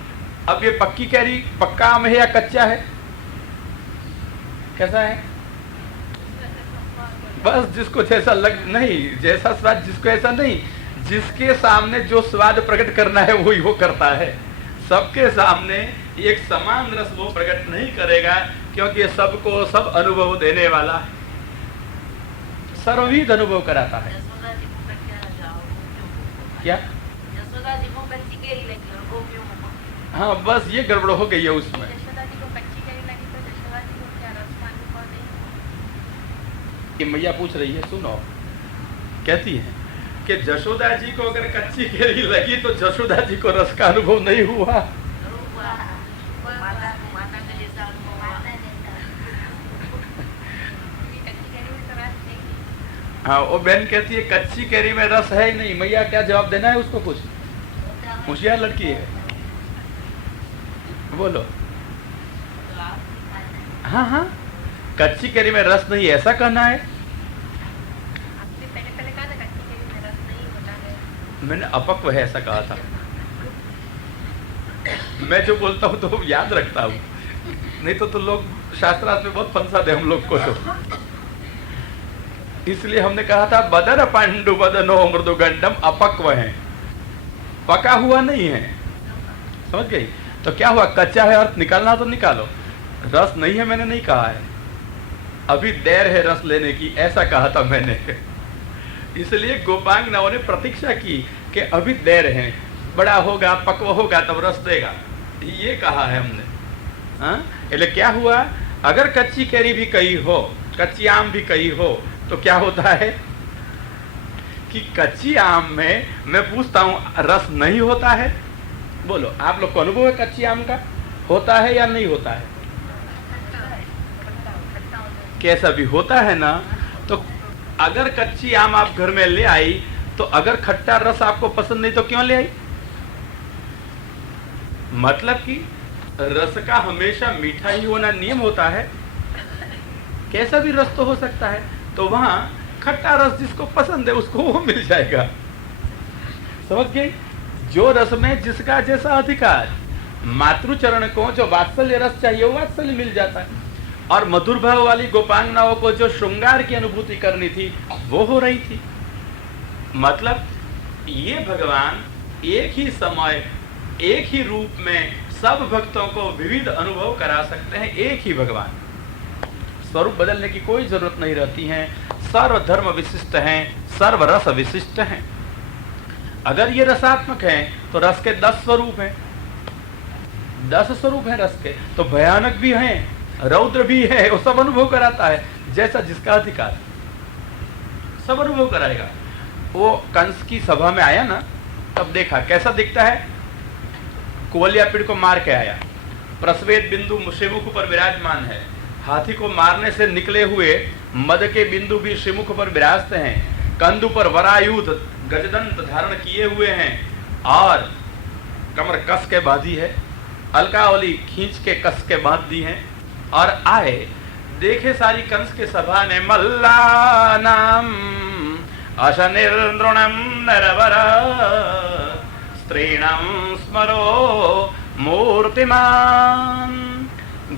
अब ये पक्की कैरी पक्का आम है या कच्चा है? कैसा है? बस जिसको जैसा लग, नहीं जैसा स्वाद जिसको ऐसा नहीं, जिसके सामने जो स्वाद प्रकट करना है वही वो करता है। सबके सामने एक समान रस वो प्रकट नहीं करेगा, क्योंकि सबको सब अनुभव देने वाला है, सर्वविध अनुभव कराता है। क्या? हाँ, बस ये गड़बड़ हो गई है उसमें। कि मैया पूछ रही है, सुनो, कहती है कि जशोदा जी को अगर कच्ची केरी लगी तो जशोदा जी को रस का अनुभव नहीं हुआ। हाँ, वो बहन कहती है कच्ची केरी में रस है ही नहीं। मैया क्या जवाब देना है उसको? कुछ होशियार लड़की है, बोलो। हाँ हाँ, कच्ची केरी में रस नहीं, ऐसा कहना है। पहले कहा था कच्ची केरी में रस नहीं होता है। मैंने अपक्व है ऐसा कहा था। मैं जो बोलता हूँ तो याद रखता हूँ, नहीं तो लोग शास्त्रार्थ में बहुत फंसा दे हम लोग को। तो इसलिए हमने कहा था बदर पांडु बदनो मृदुगंडम अपक्व है, पका हुआ नहीं है। समझ गई? तो क्या हुआ? कच्चा है, अर्थ निकालना तो निकालो। रस नहीं है मैंने नहीं कहा है, अभी देर है रस लेने की, ऐसा कहा था मैंने। इसलिए गोपांगनाओं ने प्रतीक्षा की कि अभी देर है, बड़ा होगा, पक्व होगा तब रस देगा, ये कहा है हमने। हाँ, इसलिए क्या हुआ? अगर कच्ची कैरी भी कही हो, कच्ची आम भी कही हो, तो क्या होता है कि कच्ची आम में मैं पूछता हूं रस नहीं होता है? बोलो, आप लोग को अनुभव है कच्ची आम का? होता है या नहीं होता है? कैसा भी होता है ना। तो अगर कच्ची आम आप घर में ले आई, तो अगर खट्टा रस आपको पसंद नहीं तो क्यों ले आई? मतलब कि रस का हमेशा मीठा ही होना नियम होता है, कैसा भी रस तो हो सकता है। तो वहां खट्टा रस जिसको पसंद है उसको वो मिल जाएगा। समझ गए? जो रस में जिसका जैसा अधिकार। मातृचरण को जो वात्सल्य रस चाहिए वो वात्सल्य मिल जाता है। और मधुर भाव वाली गोपांगनाओं को जो श्रृंगार की अनुभूति करनी थी वो हो रही थी। मतलब ये भगवान एक ही समय एक ही रूप में सब भक्तों को विविध अनुभव करा सकते हैं। एक ही भगवान, स्वरूप बदलने की कोई जरूरत नहीं रहती है। सर्व धर्म विशिष्ट हैं, सर्व रस विशिष्ट हैं। अगर ये रसात्मक हैं तो रस के 10 स्वरूप हैं, 10 स्वरूप हैं रस के, तो भयानक भी हैं, रौद्र भी है, वो सब अनुभव कराता है जैसा जिसका अधिकार, सब अनुभव कराएगा। वो कंस की सभा में आया ना, तब देखा कैसा दिखता है। कुवलयापीड़ को मार के आया, प्रस्वेद बिंदु श्रीमुख पर विराजमान है, हाथी को मारने से निकले हुए मद के बिंदु भी श्रीमुख पर विराजते हैं, कंदु पर वरायुध गजदंत धारण किए हुए हैं और कमर कस के बांधी है, अलकावली खींच के कस के बांध दी है। और आए देखे सारी कंस के सभा ने मल्लानाम अशनिर्नृणं नरवर स्त्रीणं स्मरो मूर्तिमान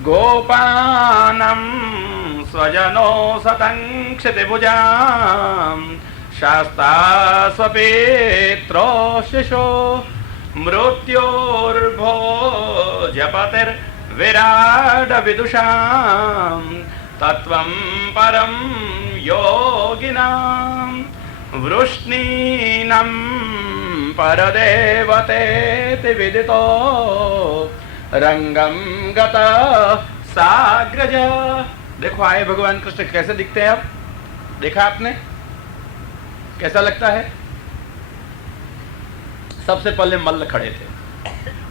गोपानं स्वजनो सतं क्षितिभुजां शास्ता स्वपेत्रो शिशो मृत्योर्भोजपतिर्विराड विदुषां तत्त्वं परं योगिनां वृष्णीनं परदेवतेति विदितो रंगम गता साग्रज। देखो आए भगवान कृष्ण कैसे दिखते हैं। अब देखा आपने कैसा लगता है। सबसे पहले मल्ल खड़े थे,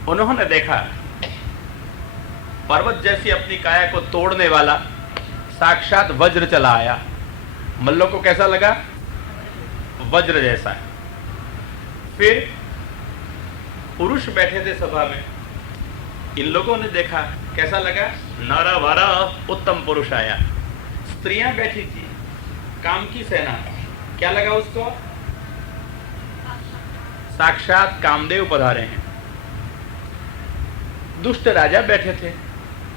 उन्होंने देखा पर्वत जैसी अपनी काया को तोड़ने वाला साक्षात वज्र चला आया। मल्लों को कैसा लगा, वज्र जैसा है। फिर पुरुष बैठे थे सभा में, इन लोगों ने देखा कैसा लगा, नर वर उत्तम पुरुष आया। स्त्रियां बैठी थी, काम की सेना, क्या लगा उसको, साक्षात कामदेव पधारे हैं। दुष्ट राजा बैठे थे,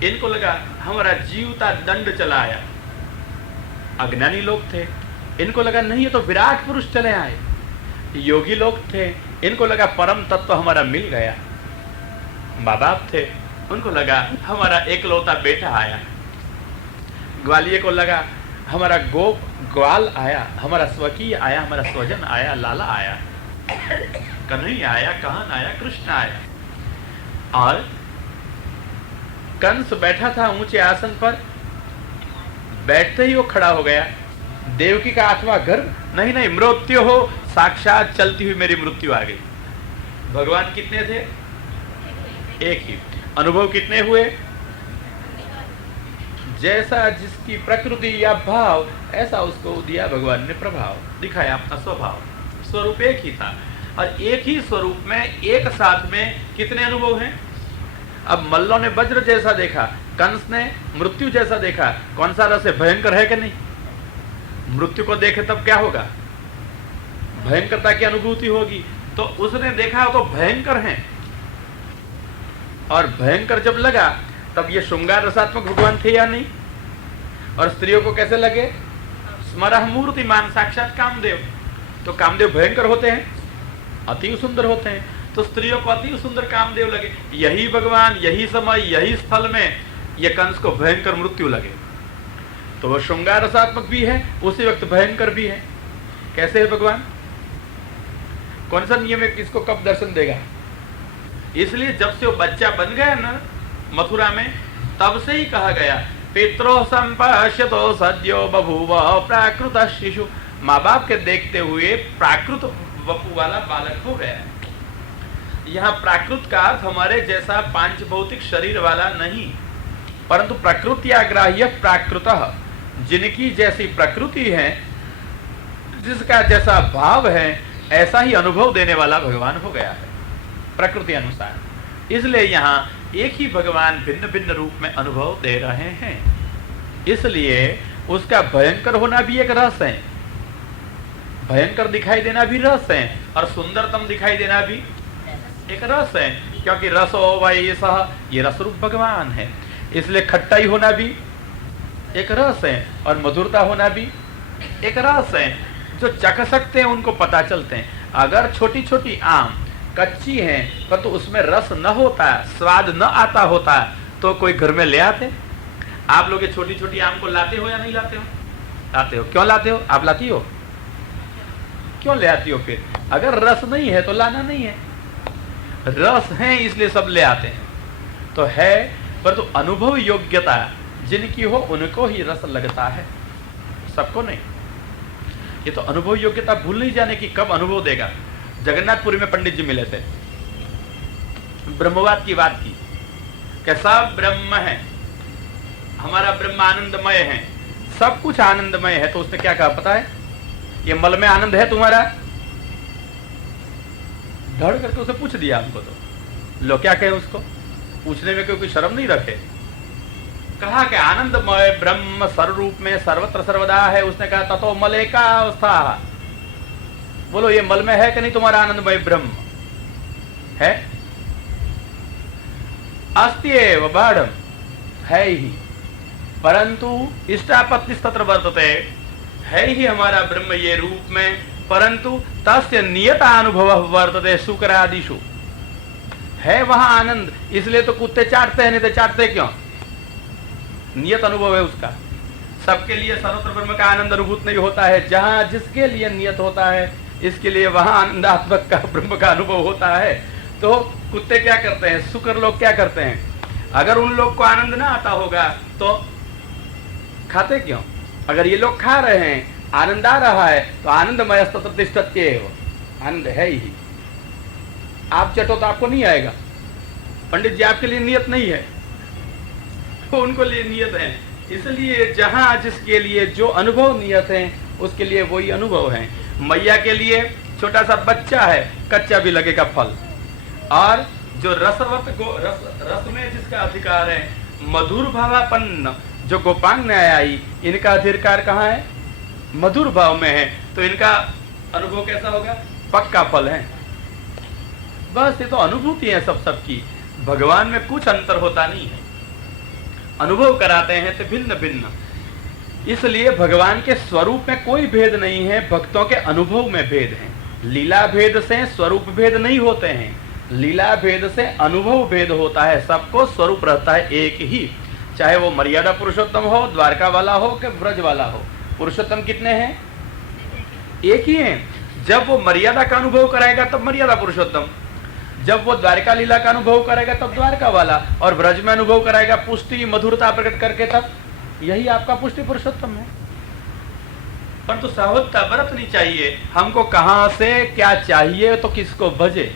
इनको लगा हमारा जीवता दंड चला आया। अज्ञानी लोग थे, इनको लगा नहीं ये तो विराट पुरुष चले आए। योगी लोग थे, इनको लगा परम तत्व हमारा मिल गया। माँ बाप थे, उनको लगा हमारा एकलौता बेटा आया। ग्वालिये को लगा हमारा ग्वाल आया, हमारा स्वकीय आया, हमारा स्वजन आया, लाला आया, कन्हैया आया, कहन आया, कृष्ण आया। और कंस बैठा था ऊंचे आसन पर, बैठते ही वो खड़ा हो गया। देवकी का आत्मा गर्भ, नहीं नहीं मृत्यु हो, साक्षात चलती हुई मेरी मृत्यु आ गई। भगवान कितने थे, एक ही। अनुभव कितने हुए, जैसा जिसकी प्रकृति या भाव ऐसा उसको दिया भगवान ने प्रभाव, दिखाया अपना स्वभाव। स्वरूप एक ही था और एक ही स्वरूप में एक साथ में कितने अनुभव हैं। अब मल्लों ने वज्र जैसा देखा, कंस ने मृत्यु जैसा देखा। कौन सा रस है, भयंकर है कि नहीं। मृत्यु को देखे तब क्या होगा, भयंकरता की अनुभूति होगी। तो उसने देखा तो भयंकर हैं, और भयंकर जब लगा तब ये श्रृंगार रसात्मक भगवान थे या नहीं। और स्त्रियों को कैसे लगे, स्मरः मूर्तिमान, साक्षात कामदेव। तो कामदेव भयंकर होते हैं, अति सुंदर होते हैं, तो स्त्रियों को अति सुंदर कामदेव लगे। यही भगवान यही समय यही स्थल में ये कंस को भयंकर मृत्यु लगे। तो वह श्रृंगार रसात्मक भी है, उसी वक्त भयंकर भी है। कैसे है भगवान, कौन सा नियम है, किसको कब दर्शन देगा। इसलिए जब से वो बच्चा बन गया ना मथुरा में, तब से ही कहा गया पित्रो संपश्यतो सद्यो बभूव प्राकृत शिशु। माँ बाप के देखते हुए प्राकृत वपु वाला बालक हो गया। यहाँ प्राकृत का अर्थ हमारे जैसा पांच भौतिक शरीर वाला नहीं, परंतु प्रकृत्याग्राह्य प्राकृतः, जिनकी जैसी प्रकृति है, जिसका जैसा भाव है, ऐसा ही अनुभव देने वाला भगवान हो गया है प्रकृति अनुसार। इसलिए यहाँ एक ही भगवान भिन्न भिन्न रूप में अनुभव दे रहे हैं। इसलिए उसका भयंकर होना भी एक रस है, भयंकर दिखाई देना भी रस है, और सुंदरतम दिखाई देना भी एक रस है, क्योंकि रसो वै सह, ये रस रूप भगवान है। इसलिए खट्टाई होना भी एक रस है, और मधुरता होना भी एक रस है। जो चख सकते हैं उनको पता चलते हैं। अगर छोटी छोटी आम कच्ची हैं पर तो उसमें रस न होता, स्वाद न आता होता, तो कोई घर में ले आते? आप लोग ये छोटी छोटी आम को लाते हो या नहीं लाते हो? लाते हो। क्यों लाते हो? आप लाती हो? क्यों ले आती हो फिर? अगर रस नहीं है तो लाना नहीं है। रस है इसलिए सब ले आते हैं। तो है, पर तो अनुभव योग्यता जिनकी हो उनको ही रस लगता है, सबको नहीं। ये तो अनुभव योग्यता भूल नहीं जाने की, कब अनुभव देगा। जगन्नाथपुरी में पंडित जी मिले थे, ब्रह्मवाद की बात की, कैसा ब्रह्म है, हमारा ब्रह्म आनंदमय है, सब कुछ आनंदमय है। तो उसने क्या कहा पता है? ये मल में आनंद है तुम्हारा? धड़ करके उसे पूछ दिया हमको। तो लोग क्या कहे उसको? पूछने में कोई शर्म नहीं रखे। कहा कि आनंदमय ब्रह्म सर्वरूप में सर्वत्र सर्वदा है। उसने कहा ततो मले का अवस्था। बोलो ये मल में है कि नहीं तुम्हारा आनंदमय ब्रह्म? है? अस्त्येव बाढ़ है ही, परंतु इष्टापत्ति तत्र वर्तते, है ही हमारा ब्रह्म ये रूप में, परंतु तस्य नियत अनुभव वर्तते शुक्रादिषु। है वहां आनंद, इसलिए तो कुत्ते चाटते हैं, नहीं तो चाटते क्यों? नियत अनुभव है उसका। सबके लिए सर्वत्र ब्रह्म का आनंद अनुभूत नहीं होता है। जहां जिसके लिए नियत होता है, इसके लिए वहां आनंदात्मक का ब्रह्म का अनुभव होता है। तो कुत्ते क्या करते हैं, शुक्र लोग क्या करते हैं? अगर उन लोग को आनंद ना आता होगा तो खाते क्यों? अगर ये लोग खा रहे हैं, आनंद आ रहा है, तो आनंदमय तिष्ठत्येव, आनंद है ही। आप चटो तो आपको नहीं आएगा। पंडित जी आपके लिए नियत नहीं है, तो उनको लिए नियत है। इसलिए जहां जिसके लिए जो अनुभव नियत है, उसके लिए वही अनुभव है। मैया के लिए छोटा सा बच्चा है, कच्चा भी लगेगा फल। और जो रसवत रस में जिसका अधिकार है, मधुर भावापन्न जो गोपांग आई, इनका अधिकार कहाँ है? मधुर भाव में है। तो इनका अनुभव कैसा होगा? पक्का फल है। बस ये तो अनुभूति है सब सबकी। भगवान में कुछ अंतर होता नहीं है। अनुभव कराते हैं तो भिन्न भिन्न, इसलिए भगवान के स्वरूप में कोई भेद नहीं है, भक्तों के अनुभव में भेद है। लीला भेद से स्वरूप भेद नहीं होते हैं, लीला भेद से अनुभव भेद होता है। सबको स्वरूप रहता है एक ही, चाहे वो मर्यादा पुरुषोत्तम हो, द्वारका वाला हो कि ब्रज वाला हो। पुरुषोत्तम कितने हैं? एक ही हैं। जब वो मर्यादा का अनुभव कराएगा तब मर्यादा पुरुषोत्तम, जब वो द्वारका लीला का अनुभव कराएगा तब द्वारका वाला, और ब्रज में अनुभव कराएगा पुष्टि मधुरता प्रकट करके तब यही आपका पुष्टि पुरुषोत्तम है। परंतु सावधता बरतनी चाहिए। हमको कहां से क्या चाहिए तो किसको भजे।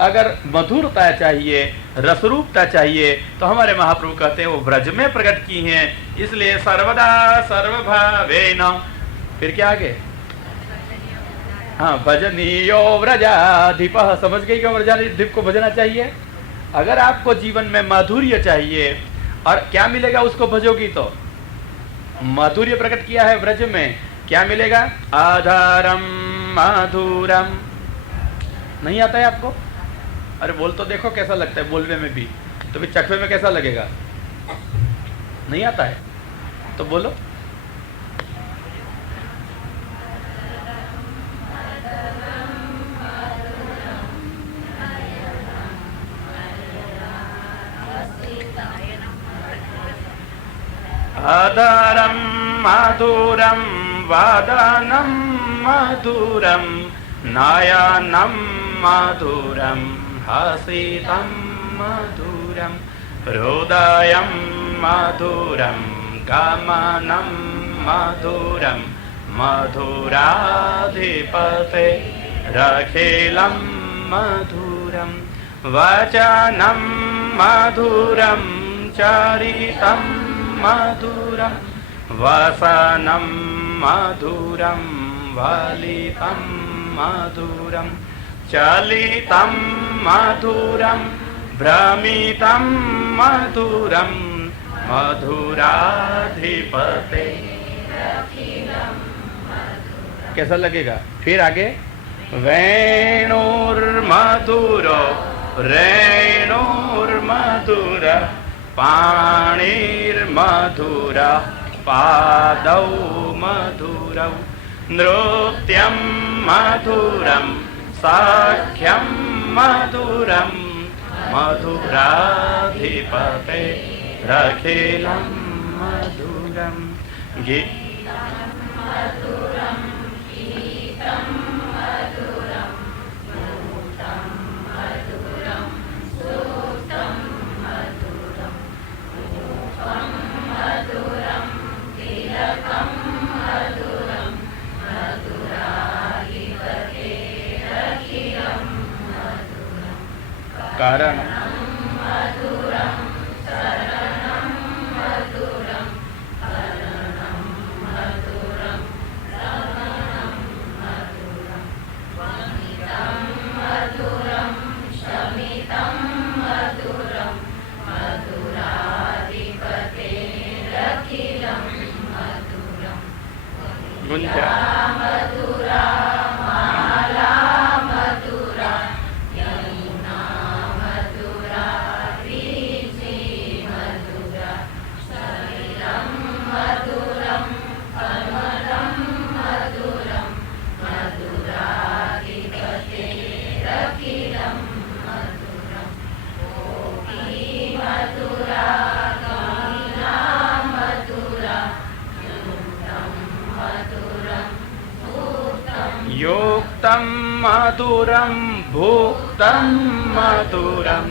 अगर मधुरता चाहिए, रसरूपता चाहिए, तो हमारे महाप्रभु कहते हैं वो ब्रज में प्रकट की हैं। इसलिए सर्वदा सर्वभावेन, फिर क्या आगे? हाँ, भजनीयो व्रजाधिपः। समझ गई क्यों व्रजाधिप को भजना चाहिए? अगर आपको जीवन में माधुर्य चाहिए, और क्या मिलेगा उसको भजोगी तो? माधुर्य प्रकट किया है व्रज में, क्या मिलेगा? आधारम माधुरम। नहीं आता है आपको? अरे बोल तो देखो कैसा लगता है बोलने में भी, तो फिर चखवे में कैसा लगेगा? नहीं आता है तो बोलो। आधारम माधुरम वादानम माधुरम नायानम माधुरम हासितम माधुरम हृदयम माधुरम गमनम माधुरम मधुराधिपते रखेलम माधुरम वचनम माधुरम चरितम माधुरम वसनम माधुरम वलितम माधुरम चलितम माधुरम भ्रमितम माधुरम मधुराधिपते। कैसा लगेगा? फिर आगे वेणुर्मधुरो रेणुर्मधुर पाणिर्मधुरा पादौ मधुरौ नृत्यं मधुरं साख्यं मधुरं मधुराधिपते रखिलं मधुरं कारण गुंजा योक्तं मधुरं भुक्तं मधुरं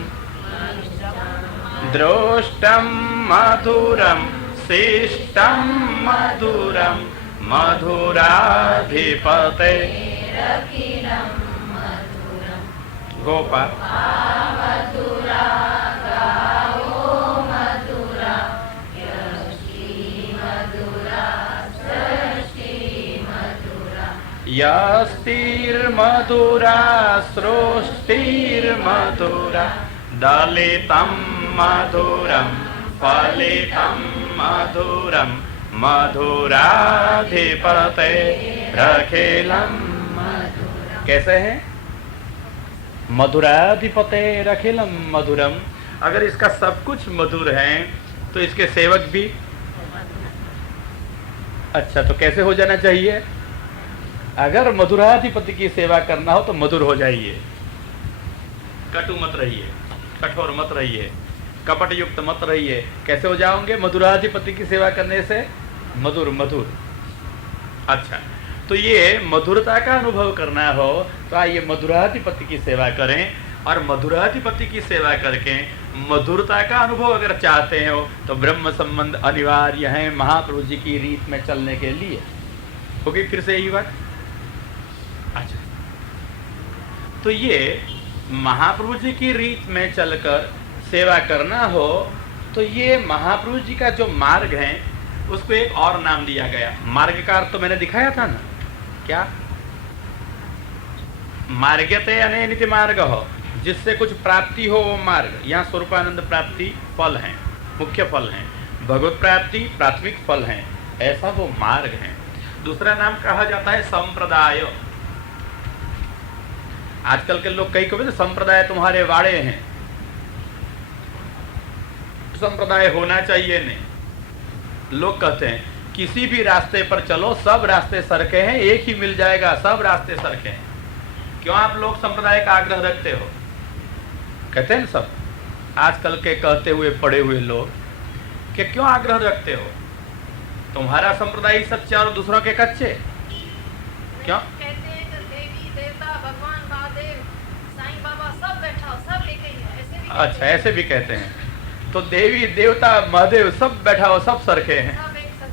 द्रष्टं मधुरं शिष्टं मधुरं मधुराधिपते गोपा यस्तिर्मधुरा सृष्टिर्मधुरा दलितं मधुरं फलितं मधुरं मधुराधिपते रखिलं मधुरम। कैसे है? मधुराधिपते रखिलं मधुरम। अगर इसका सब कुछ मधुर है तो इसके सेवक भी अच्छा, तो कैसे हो जाना चाहिए? अगर मधुराधिपति की सेवा करना हो तो मधुर हो जाइए, कटु मत रहिए, कठोर मत रहिए, कपट युक्त मत रहिए। कैसे हो जाओगे मधुराधिपति की सेवा करने से? मधुर मधुर। अच्छा, तो ये मधुरता का अनुभव करना हो तो आइए मधुराधिपति की सेवा करें, और मधुराधिपति की सेवा करके मधुरता का अनुभव अगर चाहते हो तो ब्रह्म संबंध अनिवार्य है महाप्रभु जी की रीत में चलने के लिए। होगी फिर से यही बात। अच्छा, तो ये महाप्रभु जी की रीत में चलकर सेवा करना हो तो ये महाप्रभु जी का जो मार्ग है उसको एक और नाम दिया गया। मार्ग का अर्थ तो मैंने दिखाया था ना, क्या? मार्गते अनेनिति मार्ग हो, जिससे कुछ प्राप्ति हो वो मार्ग। यहाँ स्वरूपानंद प्राप्ति फल है, मुख्य फल है, भगवत प्राप्ति प्राथमिक फल है, ऐसा वो मार्ग है। दूसरा नाम कहा जाता है संप्रदाय। आजकल के लोग कई को बोलते संप्रदाय तुम्हारे वाड़े हैं, संप्रदाय होना चाहिए नहीं। लोग कहते हैं किसी भी रास्ते पर चलो, सब रास्ते सरके हैं, एक ही मिल जाएगा, सब रास्ते सरके हैं। क्यों आप लोग संप्रदाय का आग्रह रखते हो? कहते हैं सब आजकल के कहते हुए पड़े हुए लोग कि क्यों आग्रह रखते हो? तुम्हारा संप्रदाय सच्चा और दूसरों के कच्चे। क्यों कहते हैं कि देवी देवता भगवान महादेव साईं बाबा सब बैठा, सब एक ही है, ऐसे भी। अच्छा, ऐसे भी कहते हैं। तो देवी देवता महादेव सब बैठा हो, सब सरखे हैं। सब एक सब।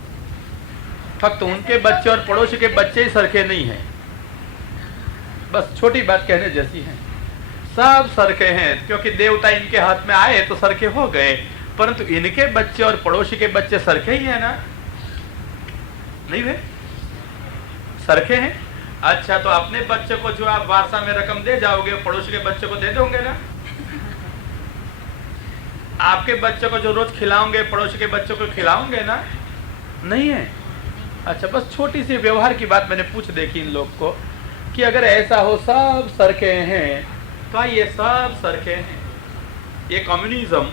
फक्त उनके बच्चे और पड़ोसी के बच्चे ही सरखे नहीं हैं। बस छोटी बात कहने जैसी है, सब सरखे हैं क्योंकि देवता इनके हाथ में आए तो सरखे हो गए, परंतु इनके बच्चे और पड़ोसी के बच्चे सरखे ही है ना, नहीं है? सरखे हैं। अच्छा, तो अपने बच्चे को जो आप वारसा में रकम दे जाओगे, पड़ोसी के बच्चे को दे दोगे ना? आपके बच्चे को जो रोज खिलाओगे, पड़ोसी के बच्चों को खिलाओगे ना? नहीं है। अच्छा, बस छोटी सी व्यवहार की बात मैंने पूछ देखी इन लोग को कि अगर ऐसा हो सब सरखे हैं तो ये सब सरखे हैं। ये कम्युनिज्म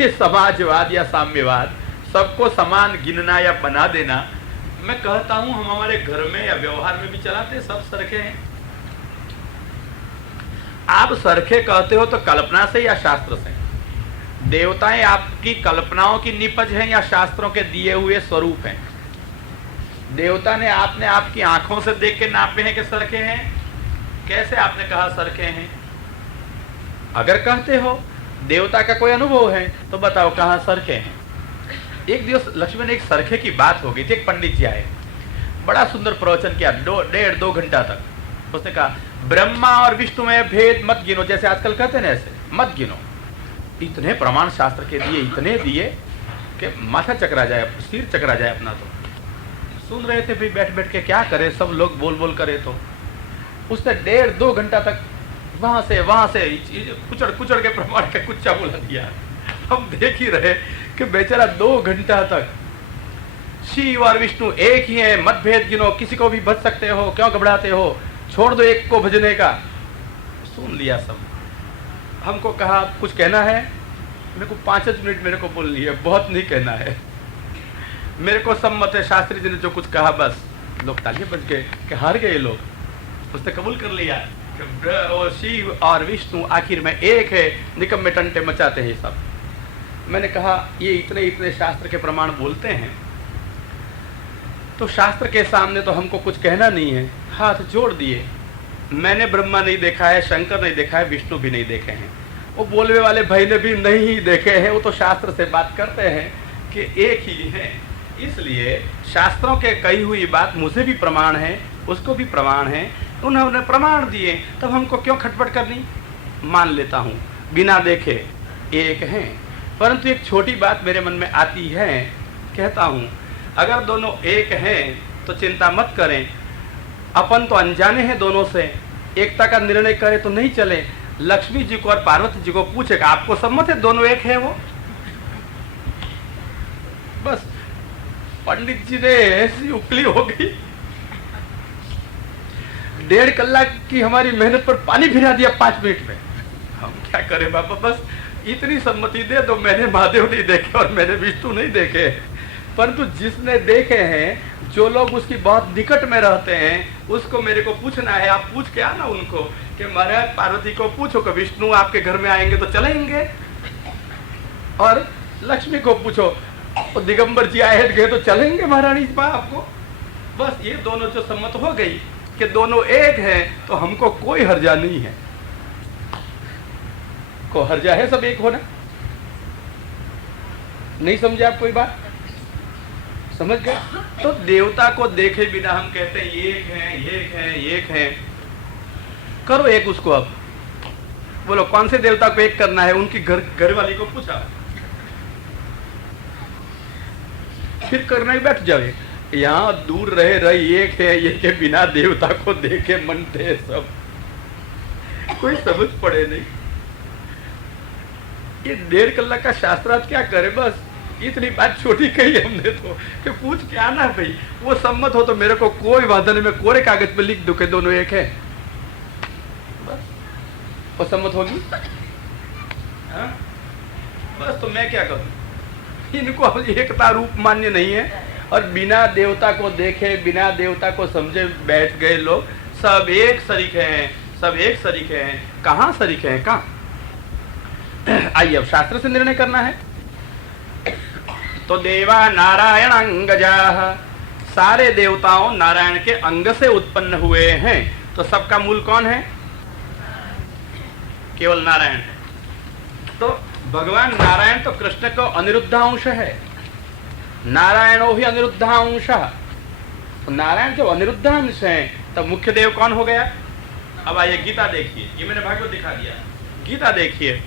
ये समाजवाद या साम्यवाद, सबको समान गिनना या बना देना, मैं कहता हूं हम हमारे घर में या व्यवहार में भी चलाते हैं, सब सरखे हैं। आप सरखे कहते हो तो कल्पना से या शास्त्र से? देवताएं आपकी कल्पनाओं की निपज हैं या शास्त्रों के दिए हुए स्वरूप हैं? देवता ने आपने आपकी आंखों से देख के नापे हैं कि सरखे हैं? कैसे आपने कहा सरखे हैं? अगर कहते हो देवता का कोई अनुभव है तो बताओ कहां सरखे हैं? एक दिवस लक्ष्मी ने एक सरखे की बात हो गई थी। एक पंडित जी आए, बड़ा सुंदर प्रवचन किया, 1.5-2 घंटा तक। उसने कहा ब्रह्मा और विष्णु में भेद मत गिनो, जैसे आजकल कहते हैं ना, ऐसे मत गिनो। इतने प्रमाण शास्त्र के दिए, इतने दिए कि माथा चकरा जाए, सिर चकरा जाए अपना। तो सुन रहे थे भाई बैठ बैठ के, क्या करे, सब लोग बोल बोल करे। तो उसने 1.5-2 घंटा तक वहां से कुचड़ कुचड़ के प्रमाण का कुच्चा बोला दिया। हम देख ही रहे कि बेचारा 2 घंटा तक शिव और विष्णु एक ही है, मतभेद गिनो, किसी को भी भज सकते हो, क्यों घबराते हो, छोड़ दो एक को भजने का। सुन लिया सब। हमको कहा कुछ कहना है, मेरे को 5 मिनट मेरे को बोल लिया, बहुत नहीं कहना है, मेरे को सम्मत है, शास्त्री जी ने जो कुछ कहा बस। लोग तालियां बज गए कि हार गए लोग। उसने कबूल कर लिया कि शिव और विष्णु आखिर में एक है, निकम्मे टंटे मचाते हैं सब। मैंने कहा ये इतने इतने शास्त्र के प्रमाण बोलते हैं, तो शास्त्र के सामने तो हमको कुछ कहना नहीं है। हाथ जोड़ दिए। मैंने ब्रह्मा नहीं देखा है, शंकर नहीं देखा है, विष्णु भी नहीं देखे हैं, वो बोलने वाले भाई ने भी नहीं देखे हैं। वो तो शास्त्र से बात करते हैं कि एक ही है। इसलिए शास्त्रों के कही हुई बात मुझे भी प्रमाण है, उसको भी प्रमाण है, उन्होंने प्रमाण दिए, तब हमको क्यों खटपट करनी। मान लेता हूँ बिना देखे एक हैं, परंतु एक छोटी बात मेरे मन में आती है, कहता हूँ अगर दोनों एक हैं तो चिंता मत करें, अपन तो अनजाने हैं दोनों से, एकता का निर्णय करें तो नहीं चले। लक्ष्मी जी को और पार्वती जी को पूछेगा आपको सम्मत है दोनों एक है वो? बस पंडित जी ने ऐसी उकली हो गई, 1.5 कलाक की हमारी मेहनत पर पानी फिरा दिया 5 मिनट में। हम क्या करें बाबा, बस इतनी सम्मति दे दो। मैंने महादेव नहीं देखे और मैंने विष्णु नहीं देखे, परंतु जिसने देखे हैं, जो लोग उसकी बहुत निकट में रहते हैं, उसको मेरे को पूछना है। आप पूछ के आना उनको कि महाराज पार्वती को पूछो कि विष्णु आपके घर में आएंगे तो चलेंगे, और लक्ष्मी को पूछो तो दिगंबर जी आए गए तो चलेंगे महारानी जी आपको। बस ये दोनों जो सम्मत हो गई कि दोनों एक हैं, तो हमको कोई हर्जा नहीं है। को हर्जा है सब एक होना? नहीं समझे आप कोई बात? समझ गए? तो देवता को देखे बिना हम कहते हैं एक है, एक है, एक है। करो एक उसको। अब बोलो कौन से देवता को एक करना है? उनकी घर वाली को पूछा, फिर करने बैठ जाओ। यहाँ दूर रहे एक है, ये के बिना देवता को देखे मनते सब, कोई समझ पड़े नहीं। ये 1.5 कलाक का शास्त्रार्थ क्या करे, बस इतनी बात छोटी कही हमने तो कि पूछ के आना भाई। वो सम्मत हो तो मेरे को कोई वादा नहीं, मैं कोरे कागज पे लिख दूं कि दोनों एक है, बस वो सम्मत होगी। हाँ? बस तो मैं क्या करूं? इनको एकता रूप मान्य नहीं है, और बिना देवता को देखे, बिना देवता को समझे बैठ गए लोग। सब एक सरीखे हैं, सब एक सरीखे हैं। कहाँ सरीखे हैं? कहाँ? आइए अब शास्त्र से निर्णय करना है। तो देवा नारायण अंगजा, सारे देवताओं नारायण के अंग से उत्पन्न हुए हैं। तो सबका मूल कौन है? केवल नारायण है। तो भगवान नारायण तो कृष्ण को अनिरुद्धांश है। नारायणो ही अनिरुद्धांश। तो नारायण जो अनिरुद्धांश है, तब मुख्य देव कौन हो गया? अब आइए गीता देखिए, ये मैंने भागवत दिखा दिया। गीता देखिए,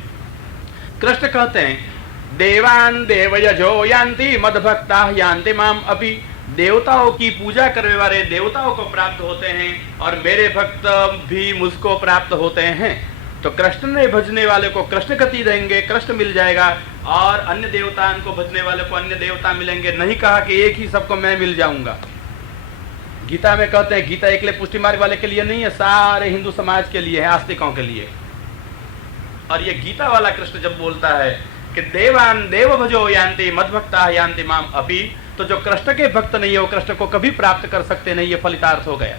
कृष्ण कहते हैं देवान देवयजो यान्ति मद्भक्ता यान्ति माम अपि। देवताओं की पूजा करने वाले देवताओं को प्राप्त होते हैं, और मेरे भक्त भी मुझको प्राप्त होते हैं। तो कृष्ण ने भजने वाले को कृष्ण गति देंगे, कृष्ण मिल जाएगा, और अन्य देवताओं को भजने वाले को अन्य देवता मिलेंगे। नहीं कहा कि एक ही सबको मैं मिल जाऊंगा। गीता में कहते हैं, गीता एकले पुष्टि मार्ग वाले के लिए नहीं है, सारे हिंदू समाज के लिए है, आस्तिकों के लिए। और ये गीता वाला कृष्ण जब बोलता है कि देवान देव भजो यान्ति मद्भक्ता यान्ति माम अपि, तो जो कृष्ण के भक्त नहीं है वो कृष्ण को कभी प्राप्त कर सकते नहीं, ये फलितार्थ हो गया।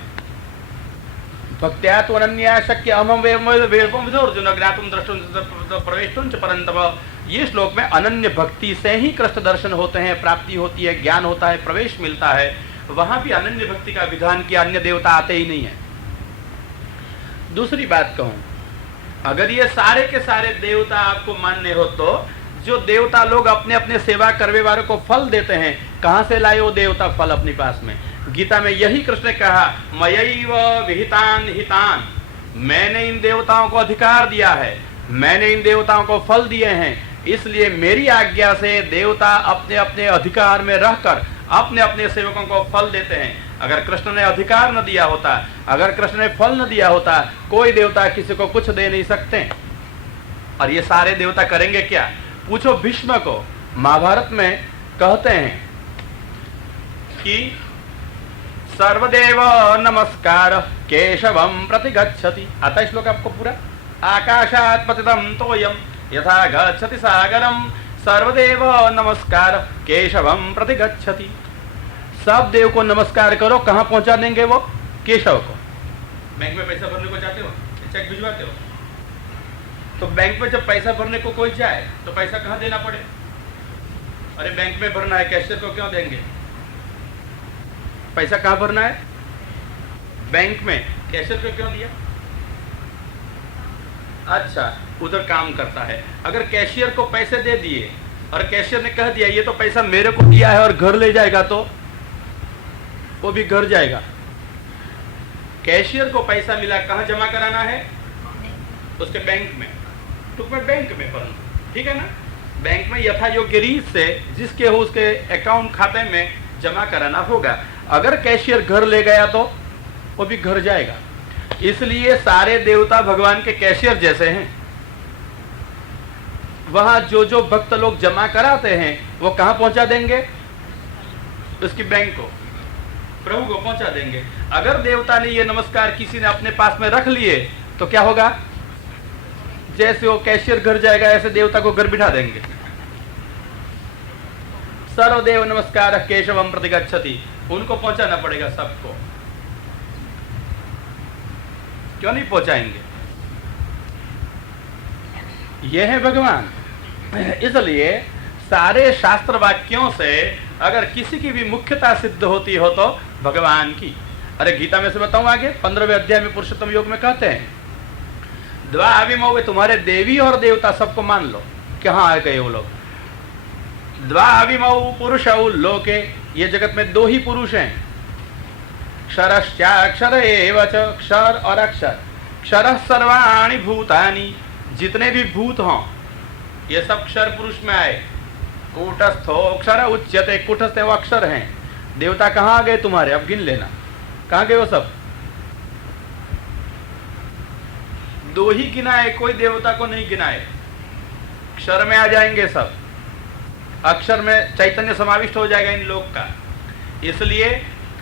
भक्त्या तो अनन्या शक्य अहम वेदम अर्जुन ज्ञातुम द्रष्टुम प्रवेष्टुम च परंतप। ये श्लोक में अनन्य भक्ति से ही कृष्ण दर्शन होते हैं, प्राप्ति होती है, ज्ञान होता है, प्रवेश मिलता है। वहां भी अनन्य भक्ति का विधान किया, अन्य देवता आते ही नहीं है। दूसरी बात कहूं, अगर ये सारे के सारे देवता आपको मान्य हो तो जो देवता लोग अपने अपने सेवा करने वालों को फल देते हैं, कहां से लाए वो देवता फल अपने पास में? गीता में यही कृष्ण ने कहा, मयैव विहितान हितान, मैंने इन देवताओं को अधिकार दिया है, मैंने इन देवताओं को फल दिए हैं, इसलिए मेरी आज्ञा से देवता अपने अपने अधिकार में रहकर अपने अपने सेवकों को फल देते हैं। अगर कृष्ण ने अधिकार न दिया होता, अगर कृष्ण ने फल न दिया होता, कोई देवता किसी को कुछ दे नहीं सकते। और ये सारे देवता करेंगे क्या? पूछो भीष्म को। महाभारत में कहते हैं कि सर्वदेव नमस्कार केशवम प्रतिगच्छति। आता है श्लोक आपको पूरा? आकाशात् पतितं तोयम यथा गच्छति सागरम सर्वदेव नमस्कार केशवम प्रतिगच्छति। सब देव को नमस्कार करो, कहां पहुंचा देंगे वो? केशव को। बैंक में पैसा भरने को जाते हो, चेक भिजवाते हो, तो बैंक में जब पैसा भरने को कोई जाए तो पैसा कहां देना पड़े? अरे बैंक में भरना है, कैशियर को क्यों देंगे? पैसा कहां भरना है? बैंक में। कैशियर को क्यों दिया? अच्छा, उधर काम करता है। अगर कैशियर को पैसे दे दिए और कैशियर ने कह दिया ये तो पैसा मेरे को दिया है और घर ले जाएगा, तो वो भी घर जाएगा। कैशियर को पैसा मिला, कहां जमा कराना है? उसके बैंक में। तो मैं बैंक में भरूं, ठीक है ना? बैंक में यथा योग्य रीत से जिसके हो उसके अकाउंट खाते में जमा कराना होगा। अगर कैशियर घर ले गया तो वो भी घर जाएगा। इसलिए सारे देवता भगवान के कैशियर जैसे हैं। वहां जो जो भक्त लोग जमा कराते हैं वो कहां पहुंचा देंगे? उसकी बैंक को, प्रभु को पहुंचा देंगे। अगर देवता ने ये नमस्कार किसी ने अपने पास में रख लिए तो क्या होगा? जैसे वो कैशियर घर जाएगा ऐसे देवता को घर बिठा देंगे। सर्वदेव नमस्कार केशवम प्रतिगच्छति, उनको पहुंचाना पड़ेगा सबको। क्यों नहीं पहुंचाएंगे? ये है भगवान। इसलिए सारे शास्त्र वाक्यों से अगर किसी की भी मुख्यता सिद्ध होती हो तो भगवान की। अरे गीता में से बताऊं आगे, 15वें अध्याय में पुरुषोत्तम योग में कहते हैं द्वाविमौ, तुम्हारे देवी और देवता सबको मान लो। कहां आ गए वो लोग? द्वाविमौ पुरुषौ लोके, ये जगत में दो ही पुरुष हैं। क्षरश्चाक्षर एव च, क्षर और अक्षर। क्षरः सर्वाणि भूतानि, जितने भी भूत हों ये सब क्षर पुरुष में आए। कूटस्थो अक्षर उच्यते, कूटस्थ वो अक्षर हैं। देवता कहां आ गए तुम्हारे? अब गिन लेना, कहां गए वो सब? दो ही गिनाए, कोई देवता को नहीं गिनाए। क्षर में आ जाएंगे सब, अक्षर में चैतन्य समाविष्ट हो जाएगा इन लोक का। इसलिए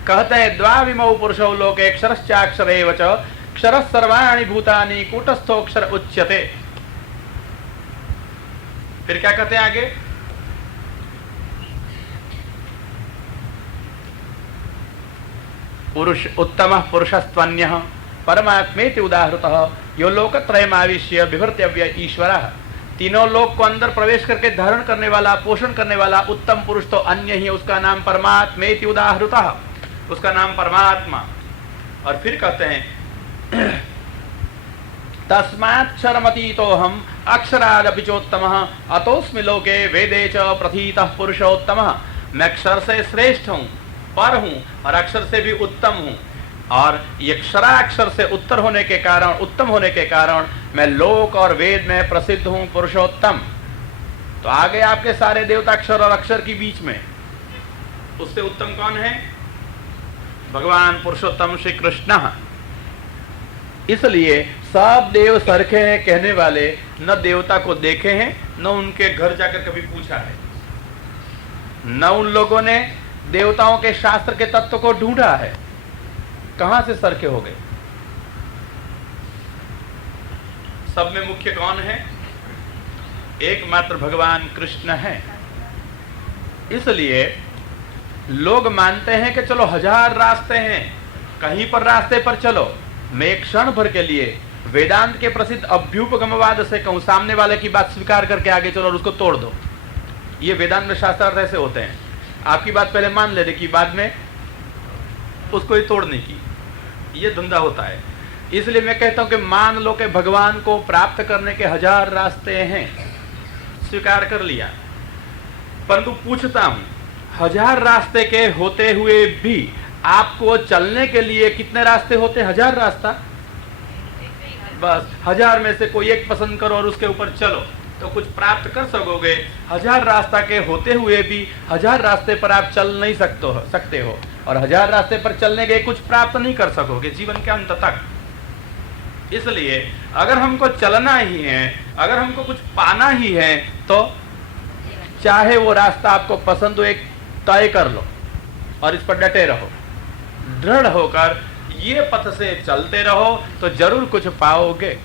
कहते हैं द्वाविमौ पुरुषौ लोके क्षरश्चाक्षर एव च, क्षरः सर्वाणि भूतानि कूटस्थोक्षर उच्यते। फिर क्या कहते हैं आगे? पुरुष उत्तमः पुरुषस्त्वन्यः परमात्मेति उदाहृतः यो लोकत्रयमाविश्य बिभर्त्यव्य ईश्वरः। तीनों लोक को अंदर प्रवेश करके धारण करने वाला, पोषण करने वाला उत्तम पुरुष तो अन्य ही है, उसका नाम परमात्मेति उदाहृतः, उसका नाम परमात्मा। और फिर कहते हैं तस्माक्षरमतीतोऽहम् अक्षरादपि चोत्तमः अतोऽस्मि लोके वेदे च प्रथीतः पुरुषोत्तमः। मैं अक्षर से श्रेष्ठ हूँ, पर हूँ और अक्षर से भी उत्तम हूँ। और ये अक्षराक्षर से उत्तर होने के कारण, उत्तम होने के कारण मैं लोक और वेद में प्रसिद्ध हूँ पुरुषोत्तम। तो आ गए आपके सारे देवता अक्षर और अक्षर के बीच में। उससे उत्तम कौन है? भगवान पुरुषोत्तम श्री कृष्ण। इसलिए सब देव सरखे हैं कहने वाले न देवता को देखे हैं, न उनके घर जाकर कभी पूछा है, न उन लोगों ने देवताओं के शास्त्र के तत्व को ढूंढा है। कहां से सरखे हो गए? सब में मुख्य कौन है? एकमात्र भगवान कृष्ण हैं। इसलिए लोग मानते हैं कि चलो 1000 रास्ते हैं, कहीं पर रास्ते पर चलो। मैं एक क्षण भर के लिए वेदांत के प्रसिद्ध अभ्युपगमवाद से कहूं, सामने वाले की बात स्वीकार करके आगे चलो और उसको तोड़ दो। ये वेदांत में शास्त्रार्थ ऐसे होते हैं, आपकी बात पहले मान लेने की, बाद में उसको ही तोड़ने की, ये धंधा होता है। इसलिए मैं कहता हूं कि मान लो कि भगवान को प्राप्त करने के 1000 रास्ते हैं, स्वीकार कर लिया, परंतु पूछता हूं 1000 रास्ते के होते हुए भी आपको चलने के लिए कितने रास्ते होते हैं? 1000 रास्ता। बस 1000 में से कोई एक पसंद करो और उसके ऊपर चलो तो कुछ प्राप्त कर सकोगे। 1000 रास्ता के होते हुए भी 1000 रास्ते पर आप चल नहीं सकते हो और 1000 रास्ते पर चलने के कुछ प्राप्त नहीं कर सकोगे जीवन के अंत तक। इसलिए अगर हमको चलना ही है, अगर हमको कुछ पाना ही है, तो चाहे वो रास्ता आपको पसंद हो, एक तय कर लो और इस पर डटे रहो, दृढ़ होकर ये पथ से चलते रहो तो जरूर कुछ पाओगे।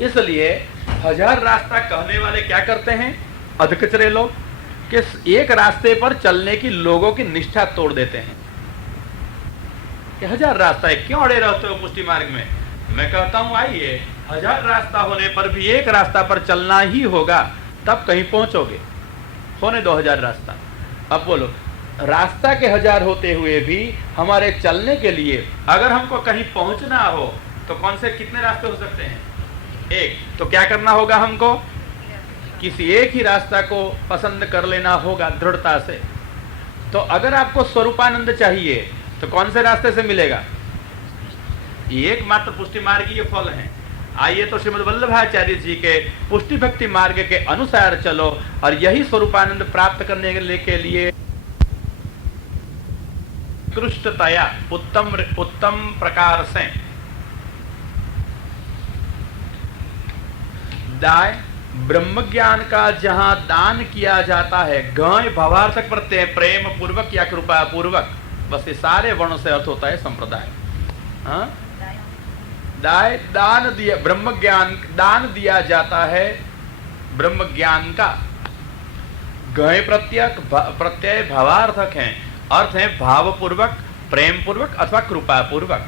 इसलिए 1000 रास्ता कहने वाले क्या करते हैं? अधकचरे लोग, कि एक रास्ते पर चलने की लोगों की निष्ठा तोड़ देते हैं कि 1000 रास्ता है, क्यों अड़े रहते हो पुष्टि मार्ग में? मैं कहता हूं आइए, 1000 रास्ता होने पर भी एक रास्ता पर चलना ही होगा, तब कहीं पहुंचोगे। होने दो 1000 रास्ता। अब बोलो, रास्ता के 1000 होते हुए भी हमारे चलने के लिए अगर हमको कहीं पहुंचना हो तो कौन से कितने रास्ते हो सकते हैं? एक। तो क्या करना होगा? हमको किसी एक ही रास्ता को पसंद कर लेना होगा दृढ़ता से। तो अगर आपको स्वरूपानंद चाहिए तो कौन से रास्ते से मिलेगा? एकमात्र पुष्टि मार्ग ये फल है। आइए तो श्रीमद् वल्लभाचार्य जी के पुष्टि भक्ति मार्ग के अनुसार चलो और यही स्वरूपानंद प्राप्त करने के लिए उत्कृष्टतया उत्तम प्रकार से ब्रह्म ज्ञान का जहां दान किया जाता है, गय भावार्थक प्रत्यय प्रेम पूर्वक या कृपा पूर्वक, बस ये सारे वर्णों से अर्थ होता है संप्रदाय। हाँ, दान दिया, ब्रह्म ज्ञान दान दिया जाता है ब्रह्म ज्ञान का। गय प्रत्यय भावार्थक है, अर्थ है भावपूर्वक, प्रेम पूर्वक अथवा कृपा पूर्वक।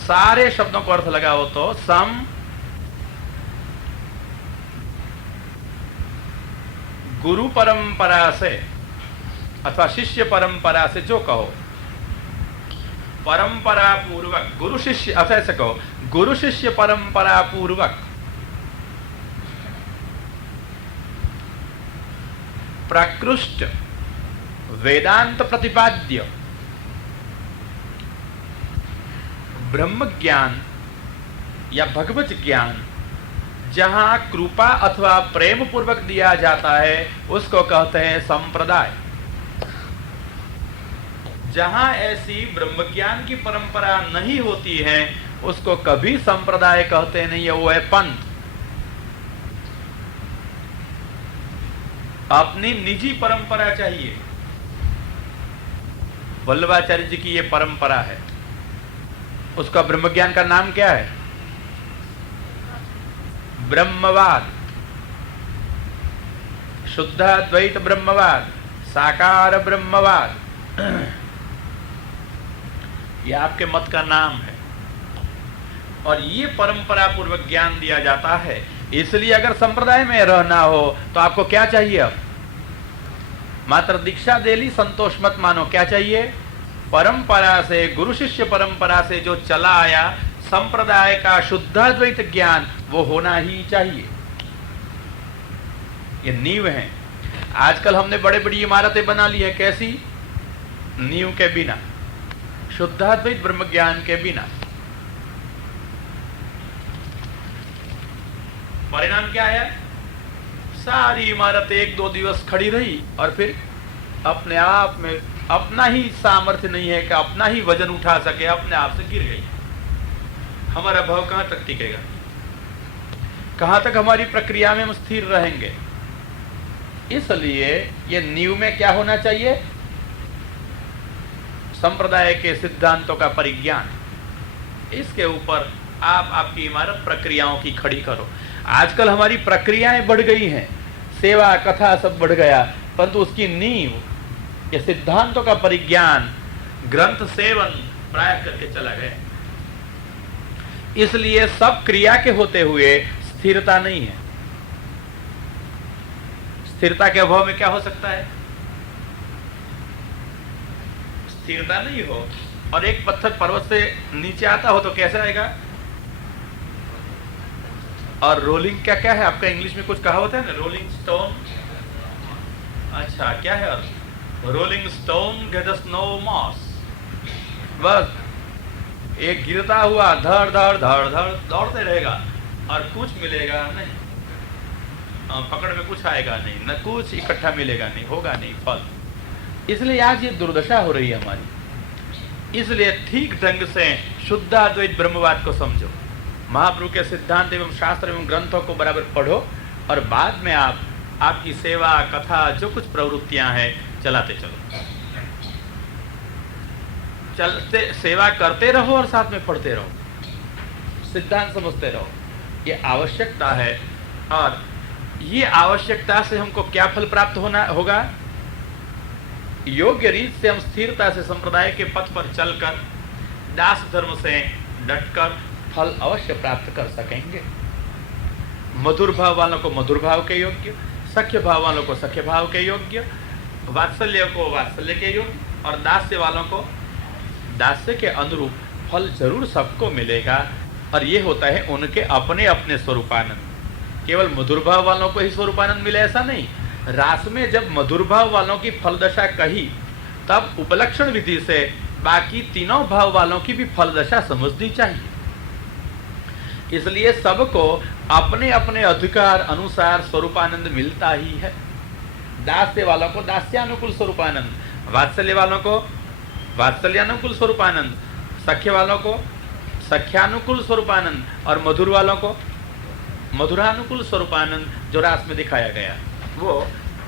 सारे शब्दों को अर्थ लगाओ तो सम गुरु परंपरा से अथवा शिष्य परंपरा से, जो कहो परंपरा पूर्वक, गुरु शिष्य, अथवा ऐसे कहो गुरु शिष्य परंपरा पूर्वक प्रकृष्ट वेदांत प्रतिपाद्य ब्रह्म ज्ञान या भगवत ज्ञान जहां कृपा अथवा प्रेम पूर्वक दिया जाता है उसको कहते हैं संप्रदाय। जहां ऐसी ब्रह्म ज्ञान की परंपरा नहीं होती है उसको कभी संप्रदाय कहते नहीं है, वो है पंथ। अपनी निजी परंपरा चाहिए। वल्लभाचार्य जी की ये परंपरा है, उसका ब्रह्म ज्ञान का नाम क्या है? ब्रह्मवाद, शुद्ध द्वैत ब्रह्मवाद, साकार ब्रह्मवाद, ये आपके मत का नाम है और ये परंपरा पूर्वक ज्ञान दिया जाता है। इसलिए अगर संप्रदाय में रहना हो तो आपको क्या चाहिए? अब मात्र दीक्षा दे ली, संतोष मत मानो। क्या चाहिए? परंपरा से, गुरु शिष्य परंपरा से जो चला आया संप्रदाय का शुद्धाद्वैत ज्ञान, वो होना ही चाहिए। ये नींव है। आजकल हमने बड़े बड़ी इमारतें बना ली है, कैसी? नींव के बिना, शुद्धाद्वैत ब्रह्म ज्ञान के बिना। परिणाम क्या आया? सारी इमारतें 1-2 दिवस खड़ी रही और फिर अपने आप में अपना ही सामर्थ्य नहीं है कि अपना ही वजन उठा सके, अपने आप से गिर गई। हमारा भाव कहां तक टिकेगा? कहां तक हमारी प्रक्रिया में हम स्थिर रहेंगे? इसलिए ये नींव में क्या होना चाहिए? संप्रदाय के सिद्धांतों का परिज्ञान। इसके ऊपर आप आपकी इमारत प्रक्रियाओं की खड़ी करो। आजकल हमारी प्रक्रियाएं बढ़ गई हैं, सेवा कथा सब बढ़ गया, परंतु उसकी नींव ये सिद्धांतों का परिज्ञान ग्रंथ सेवन प्राय करके चला गया। इसलिए सब क्रिया के होते हुए स्थिरता नहीं है। स्थिरता के अभाव में क्या हो सकता है? स्थिरता नहीं हो और एक पत्थर पर्वत से नीचे आता हो तो कैसा आएगा? और रोलिंग क्या क्या है आपका इंग्लिश में कुछ कहावत है ना, रोलिंग स्टोन। अच्छा क्या है? और rolling stone gets no moss. बस एक गिरता हुआ धड़ धड़ धड़ धड़ दौड़ते रहेगा और कुछ मिलेगा नहीं, पकड़ में कुछ आएगा नहीं, न कुछ इकट्ठा मिलेगा नहीं, होगा नहीं फल। इसलिए आज ये दुर्दशा हो रही है हमारी। इसलिए ठीक ढंग से शुद्धाद्वैत ब्रह्मवाद को समझो, महाप्रभु के सिद्धांत एवं शास्त्र एवं ग्रंथों को बराबर पढ़ो और बाद में आपकी सेवा कथा जो कुछ प्रवृत्तियां हैं चलाते चलो, चलते सेवा करते रहो और साथ में पढ़ते रहो, सिद्धांत समझते रहो। ये आवश्यकता है। और ये आवश्यकता से हमको क्या फल प्राप्त होगा? योग्य रीत से हम स्थिरता से संप्रदाय के पथ पर चलकर दास धर्म से डटकर फल अवश्य प्राप्त कर सकेंगे। मधुर भाव वालों को मधुर भाव के योग्य, सख्य भाव वालों को सख्य भाव के योग्य, वात्सल्य को वात्सल्य के योग्य और दास्य वालों को दास्य के अनुरूप फल जरूर सबको मिलेगा। और ये होता है उनके अपने अपने स्वरूपानंद। केवल मधुर भाव वालों को ही स्वरूपानंद मिले ऐसा नहीं। रास में जब मधुर भाव वालों की फलदशा कही तब उपलक्षण विधि से बाकी तीनों भाव वालों की भी फलदशा समझनी चाहिए। इसलिए सबको अपने अपने अधिकार अनुसार स्वरूपानंद मिलता ही है। दास्य वालों को दास्यानुकूल स्वरूपानंद, वात्सल्य वालों को वात्सल्यानुकूल स्वरूपानंद, सख्य वालों को सख्यानुकूल स्वरूपानंद और मधुर वालों को मधुरानुकूल स्वरूपानंद जो रास में दिखाया गया वो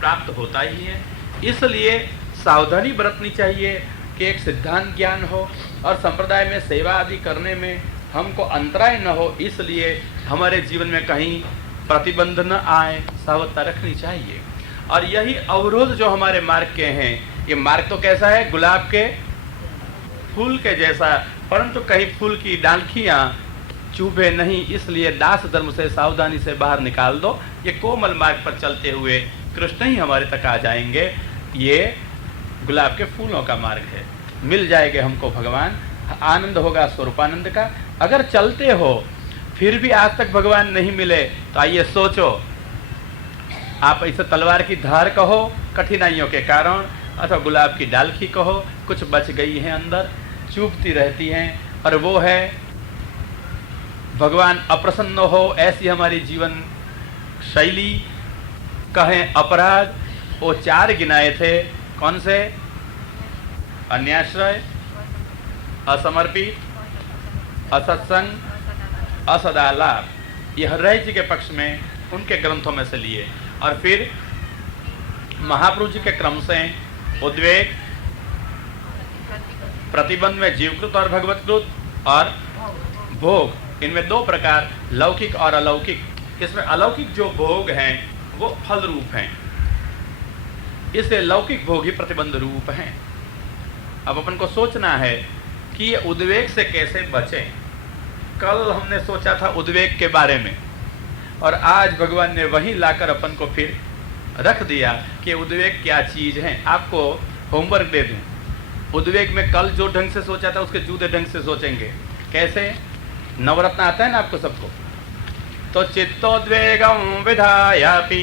प्राप्त होता ही है। इसलिए सावधानी बरतनी चाहिए कि एक सिद्धांत ज्ञान हो और संप्रदाय में सेवा आदि करने में हमको अंतराय न हो, इसलिए हमारे जीवन में कहीं प्रतिबंध न आए, सावधानी रखनी चाहिए। और यही अवरोध जो हमारे मार्ग के हैं, ये मार्ग तो कैसा है? गुलाब के फूल के जैसा, परंतु कहीं फूल की डालखियां चुभे नहीं, इसलिए दास धर्म से सावधानी से बाहर निकाल दो। ये कोमल मार्ग पर चलते हुए कृष्ण ही हमारे तक आ जाएंगे। ये गुलाब के फूलों का मार्ग है, मिल जाएंगे हमको भगवान, आनंद होगा स्वरूपानंद का। अगर चलते हो फिर भी आज तक भगवान नहीं मिले तो आइए सोचो, आप इसे तलवार की धार कहो कठिनाइयों के कारण, अथवा गुलाब की डालखी कहो कुछ बच गई है अंदर, चुभती रहती हैं, और वो है भगवान अप्रसन्न हो ऐसी हमारी जीवन शैली, कहें अपराध। वो 4 गिनाए थे, कौन से? अन्याश्रय, असमर्पित, असत्संग, असदालाप। ये हृदय जी के पक्ष में उनके ग्रंथों में से लिए। और फिर महाप्रभु जी के क्रम से उद्वेग, प्रतिबंध में जीवकृत और भगवतकृत, और भोग, इनमें 2 प्रकार, लौकिक और अलौकिक। इसमें अलौकिक जो भोग हैं वो फल रूप हैं, इससे लौकिक भोग ही प्रतिबंध रूप हैं। अब अपन को सोचना है कि ये उद्वेग से कैसे बचें। कल हमने सोचा था उद्वेग के बारे में, और आज भगवान ने वही लाकर अपन को फिर रख दिया कि उद्वेग क्या चीज है। आपको होमवर्क दे दूं, उद्वेग में कल जो ढंग से सोचा था उसके जूदे ढंग से सोचेंगे। कैसे? नवरत्न आता है ना आपको सबको, तो चित्तोद्वेगम विधायापि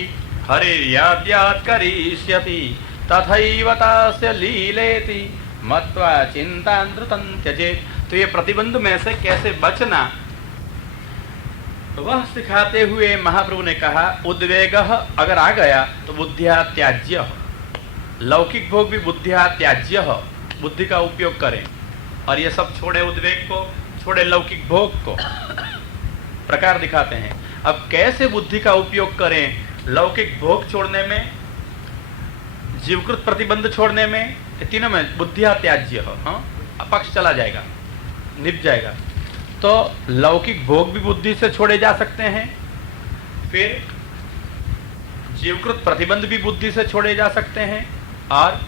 हरिर्याद्यात् करिष्यति तथैव तस्य लीलेति मत्वा चिन्तान्द्रुतं त्यजेत्। तो ये प्रतिबंध में से कैसे बचना वह सिखाते हुए महाप्रभु ने कहा, उद्वेग अगर आ गया तो बुद्धिया त्याज्य, लौकिक भोग भी बुद्धिया त्याज्य, बुद्धि का उपयोग करें। और ये सब छोड़े, उद्वेग को छोड़े, लौकिक भोग को प्रकार दिखाते हैं। अब कैसे बुद्धि का उपयोग करें लौकिक भोग छोड़ने में, जीवकृत प्रतिबंध छोड़ने में, तीनों में बुद्धिया त्याज्य, पक्ष चला जाएगा, निप जाएगा। तो लौकिक भोग भी बुद्धि से छोड़े जा सकते हैं फिर जीवकृत प्रतिबंध भी बुद्धि से छोड़े जा सकते हैं और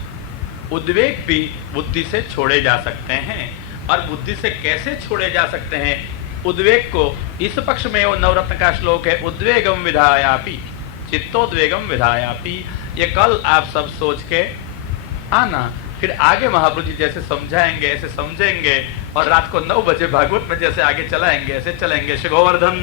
उद्वेग भी बुद्धि से छोड़े जा सकते हैं। और बुद्धि से कैसे छोड़े जा सकते हैं उद्वेग को, इस पक्ष में वो नवरत्न का श्लोक है, उद्वेगम विधायापि चित्तोद्वेगम विधायापि। ये कल आप सब सोच के आना, फिर आगे महाप्रभु जी जैसे समझाएंगे ऐसे समझेंगे, और रात को 9 बजे भागवत में जैसे आगे चलाएंगे ऐसे चलेंगे। श्री गोवर्धन।